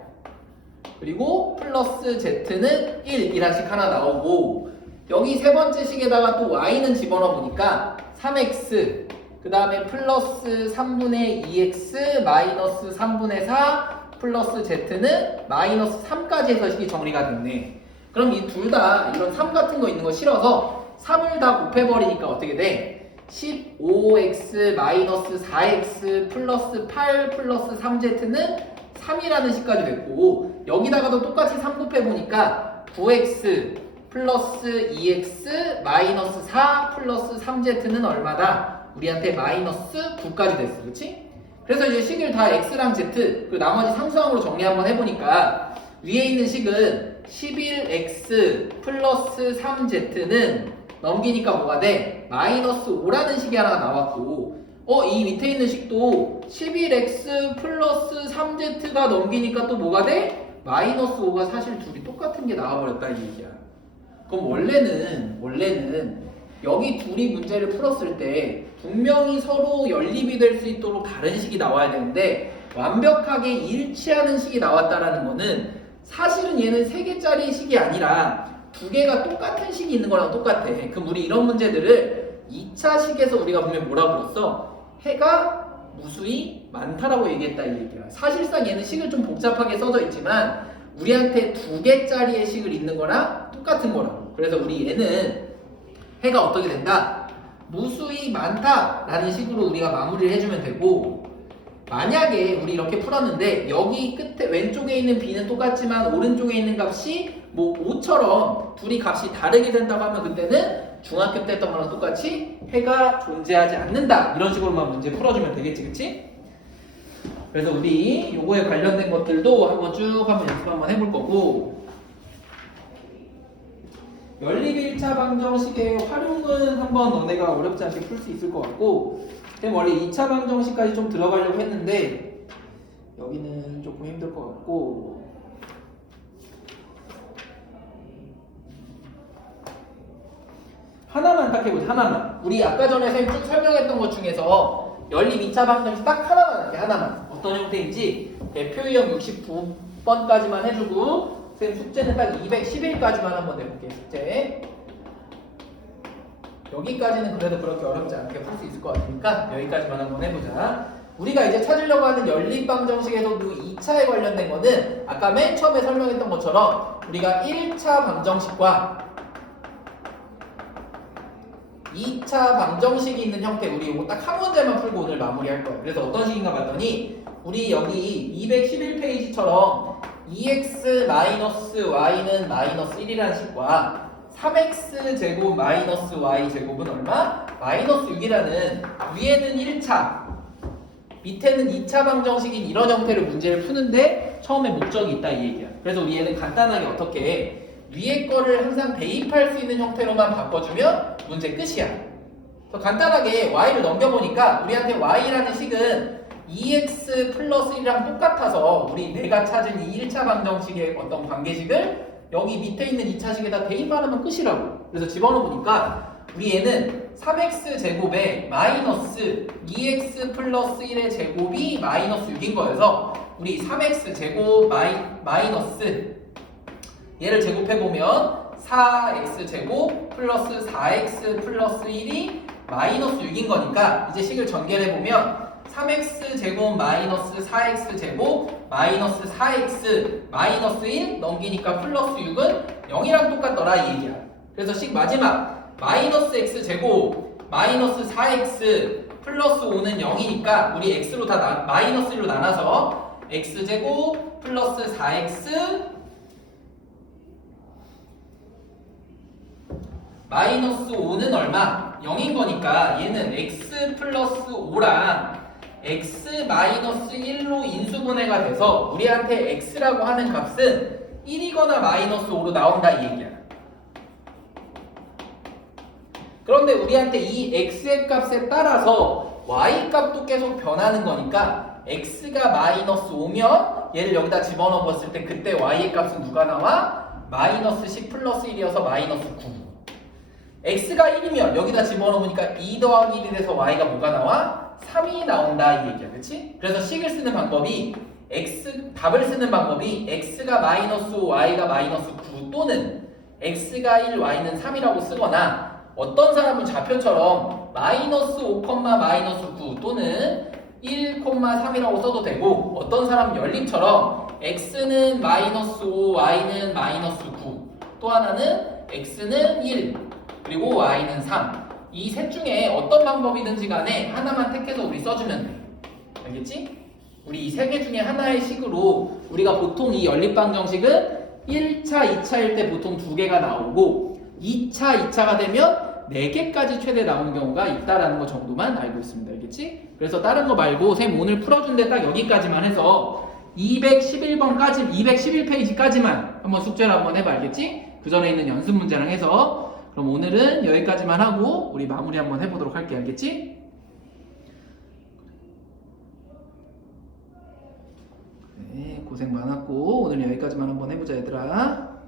그리고 플러스 z는 1이란 식 하나 나오고 여기 세 번째 식에다가 또 y는 집어넣어 보니까 3x 그 다음에 플러스 3분의 2x 마이너스 3분의 4 플러스 z는 마이너스 3까지 해서 식이 정리가 됐네. 그럼 이 둘 다 이런 3 같은 거 있는 거 싫어서 3을 다 곱해버리니까 어떻게 돼? 15x 마이너스 4x 플러스 8 플러스 3z는 3이라는 식까지 됐고 여기다가도 똑같이 3 곱해보니까 9x 플러스 2x 마이너스 4 플러스 3z는 얼마다? 우리한테 마이너스 9까지 됐어. 그치? 그래서 이제 식을 다 x랑 z 그리고 나머지 상수항으로 정리 한번 해보니까 위에 있는 식은 11x 플러스 3z는 넘기니까 뭐가 돼? 마이너스 5라는 식이 하나 나왔고 이 밑에 있는 식도 11x 플러스 3z가 넘기니까 또 뭐가 돼? 마이너스 5가 사실 둘이 똑같은 게 나와버렸다 이 얘기야. 그럼 원래는 여기 둘이 문제를 풀었을 때 분명히 서로 연립이 될 수 있도록 다른 식이 나와야 되는데 완벽하게 일치하는 식이 나왔다라는 거는 사실은 얘는 3개짜리 식이 아니라 2개가 똑같은 식이 있는 거랑 똑같아. 그럼 우리 이런 문제들을 2차 식에서 우리가 보면 뭐라고 그랬어? 해가 무수히 많다라고 얘기했다 이 얘기야. 사실상 얘는 식을 좀 복잡하게 써져 있지만 우리한테 2개짜리의 식을 있는 거랑 똑같은 거라고. 그래서 우리 얘는 해가 어떻게 된다? 무수히 많다라는 식으로 우리가 마무리를 해주면 되고 만약에 우리 이렇게 풀었는데 여기 끝에 왼쪽에 있는 b는 똑같지만 오른쪽에 있는 값이 뭐 5처럼 둘이 값이 다르게 된다고 하면 그때는 중학교 때 했던 거랑 똑같이 해가 존재하지 않는다 이런 식으로만 문제 풀어주면 되겠지 그치? 그래서 우리 요거에 관련된 것들도 한번 쭉 한번 연습 한번 해볼 거고 연립 1차 방정식의 활용은 한번 너네가 어렵지 않게 풀 수 있을 것 같고 그럼 원래 2차 방정식까지 좀 들어가려고 했는데 여기는 조금 힘들 것 같고 하나만 딱 해보자. 하나만. 우리 아까 전에 쌤 쭉 설명했던 것 중에서 연립 2차 방정식 딱 하나만 할게. 하나만. 어떤 형태인지 대표 유형 69번까지만 해주고 쌤 숙제는 딱 211까지만 한번 내볼게요. 숙제. 여기까지는 그래도 그렇게 어렵지 않게 풀 수 있을 것 같으니까 여기까지만 한번 해보자. 우리가 이제 찾으려고 하는 연립 방정식에서도 2차에 관련된 거는 아까 맨 처음에 설명했던 것처럼 우리가 1차 방정식과 2차 방정식이 있는 형태 우리 이거 딱 한 문제만 풀고 오늘 마무리할 거예요. 그래서 어떤 식인가 봤더니 우리 여기 211페이지처럼 2x-y는 마이너스 1이라는 식과 3x 제곱 마이너스 y 제곱은 얼마? 마이너스 6이라는 위에는 1차 밑에는 2차 방정식인 이런 형태를 문제를 푸는데 처음에 목적이 있다 이 얘기야. 그래서 우리 얘는 간단하게 어떻게 해? 위에 거를 항상 대입할 수 있는 형태로만 바꿔주면 문제 끝이야. 더 간단하게 y를 넘겨보니까 우리한테 y라는 식은 2x 플러스 1이랑 똑같아서 우리 내가 찾은 이 1차 방정식의 어떤 관계식을 여기 밑에 있는 2차식에다 대입하면 끝이라고. 그래서 집어넣어보니까 우리 얘는 3x 제곱에 마이너스 2x 플러스 1의 제곱이 마이너스 6인 거여서 우리 3x 제곱 마이너스 얘를 제곱해보면 4x 제곱 플러스 4x 플러스 1이 마이너스 6인 거니까 이제 식을 전개를 해보면 3x 제곱 마이너스 4x 제곱 마이너스 4x 마이너스 1 넘기니까 플러스 6은 0이랑 똑같더라 이 얘기야. 그래서 식 마지막 마이너스 x 제곱 마이너스 4x 플러스 5는 0이니까 우리 x로 다 마이너스 1로 나눠서 x 제곱 플러스 4x 마이너스 5는 얼마? 0인 거니까 얘는 x 플러스 5랑 x 마이너스 1로 인수분해가 돼서 우리한테 x라고 하는 값은 1이거나 마이너스 5로 나온다 이 얘기야. 그런데 우리한테 이 x의 값에 따라서 y 값도 계속 변하는 거니까 x가 마이너스 5면 얘를 여기다 집어넣어 봤을 때 그때 y의 값은 누가 나와? 마이너스 10 플러스 1이어서 마이너스 9. x가 1이면 여기다 집어넣으니까 2 더하기 1이 돼서 y가 뭐가 나와? 3이 나온다 이 얘기야. 그치? 그래서 식을 쓰는 방법이 답을 쓰는 방법이 x가 마이너스 5, y가 마이너스 9 또는 x가 1, y는 3이라고 쓰거나 어떤 사람은 좌표처럼 마이너스 5, 마이너스 9 또는 1, 3이라고 써도 되고 어떤 사람은 연립처럼 x는 마이너스 5, y는 마이너스 9 또 하나는 x는 1 그리고 y는 3 이 셋 중에 어떤 방법이든지 간에 하나만 택해서 우리 써주면 돼. 알겠지? 우리 이 세 개 중에 하나의 식으로 우리가 보통 이 연립방정식은 1차, 2차일 때 보통 2개가 나오고 2차, 2차가 되면 4개까지 최대 나오는 경우가 있다라는 거 정도만 알고 있습니다. 알겠지? 그래서 다른 거 말고 쌤 오늘 풀어준데 딱 여기까지만 해서 211번까지, 211페이지까지만 한번 숙제를 한번 해봐. 알겠지? 그 전에 있는 연습 문제랑 해서 그럼 오늘은 여기까지만 하고 우리 마무리 한번 해보도록 할게. 알겠지? 네, 고생 많았고 오늘 여기까지만 한번 해보자 얘들아.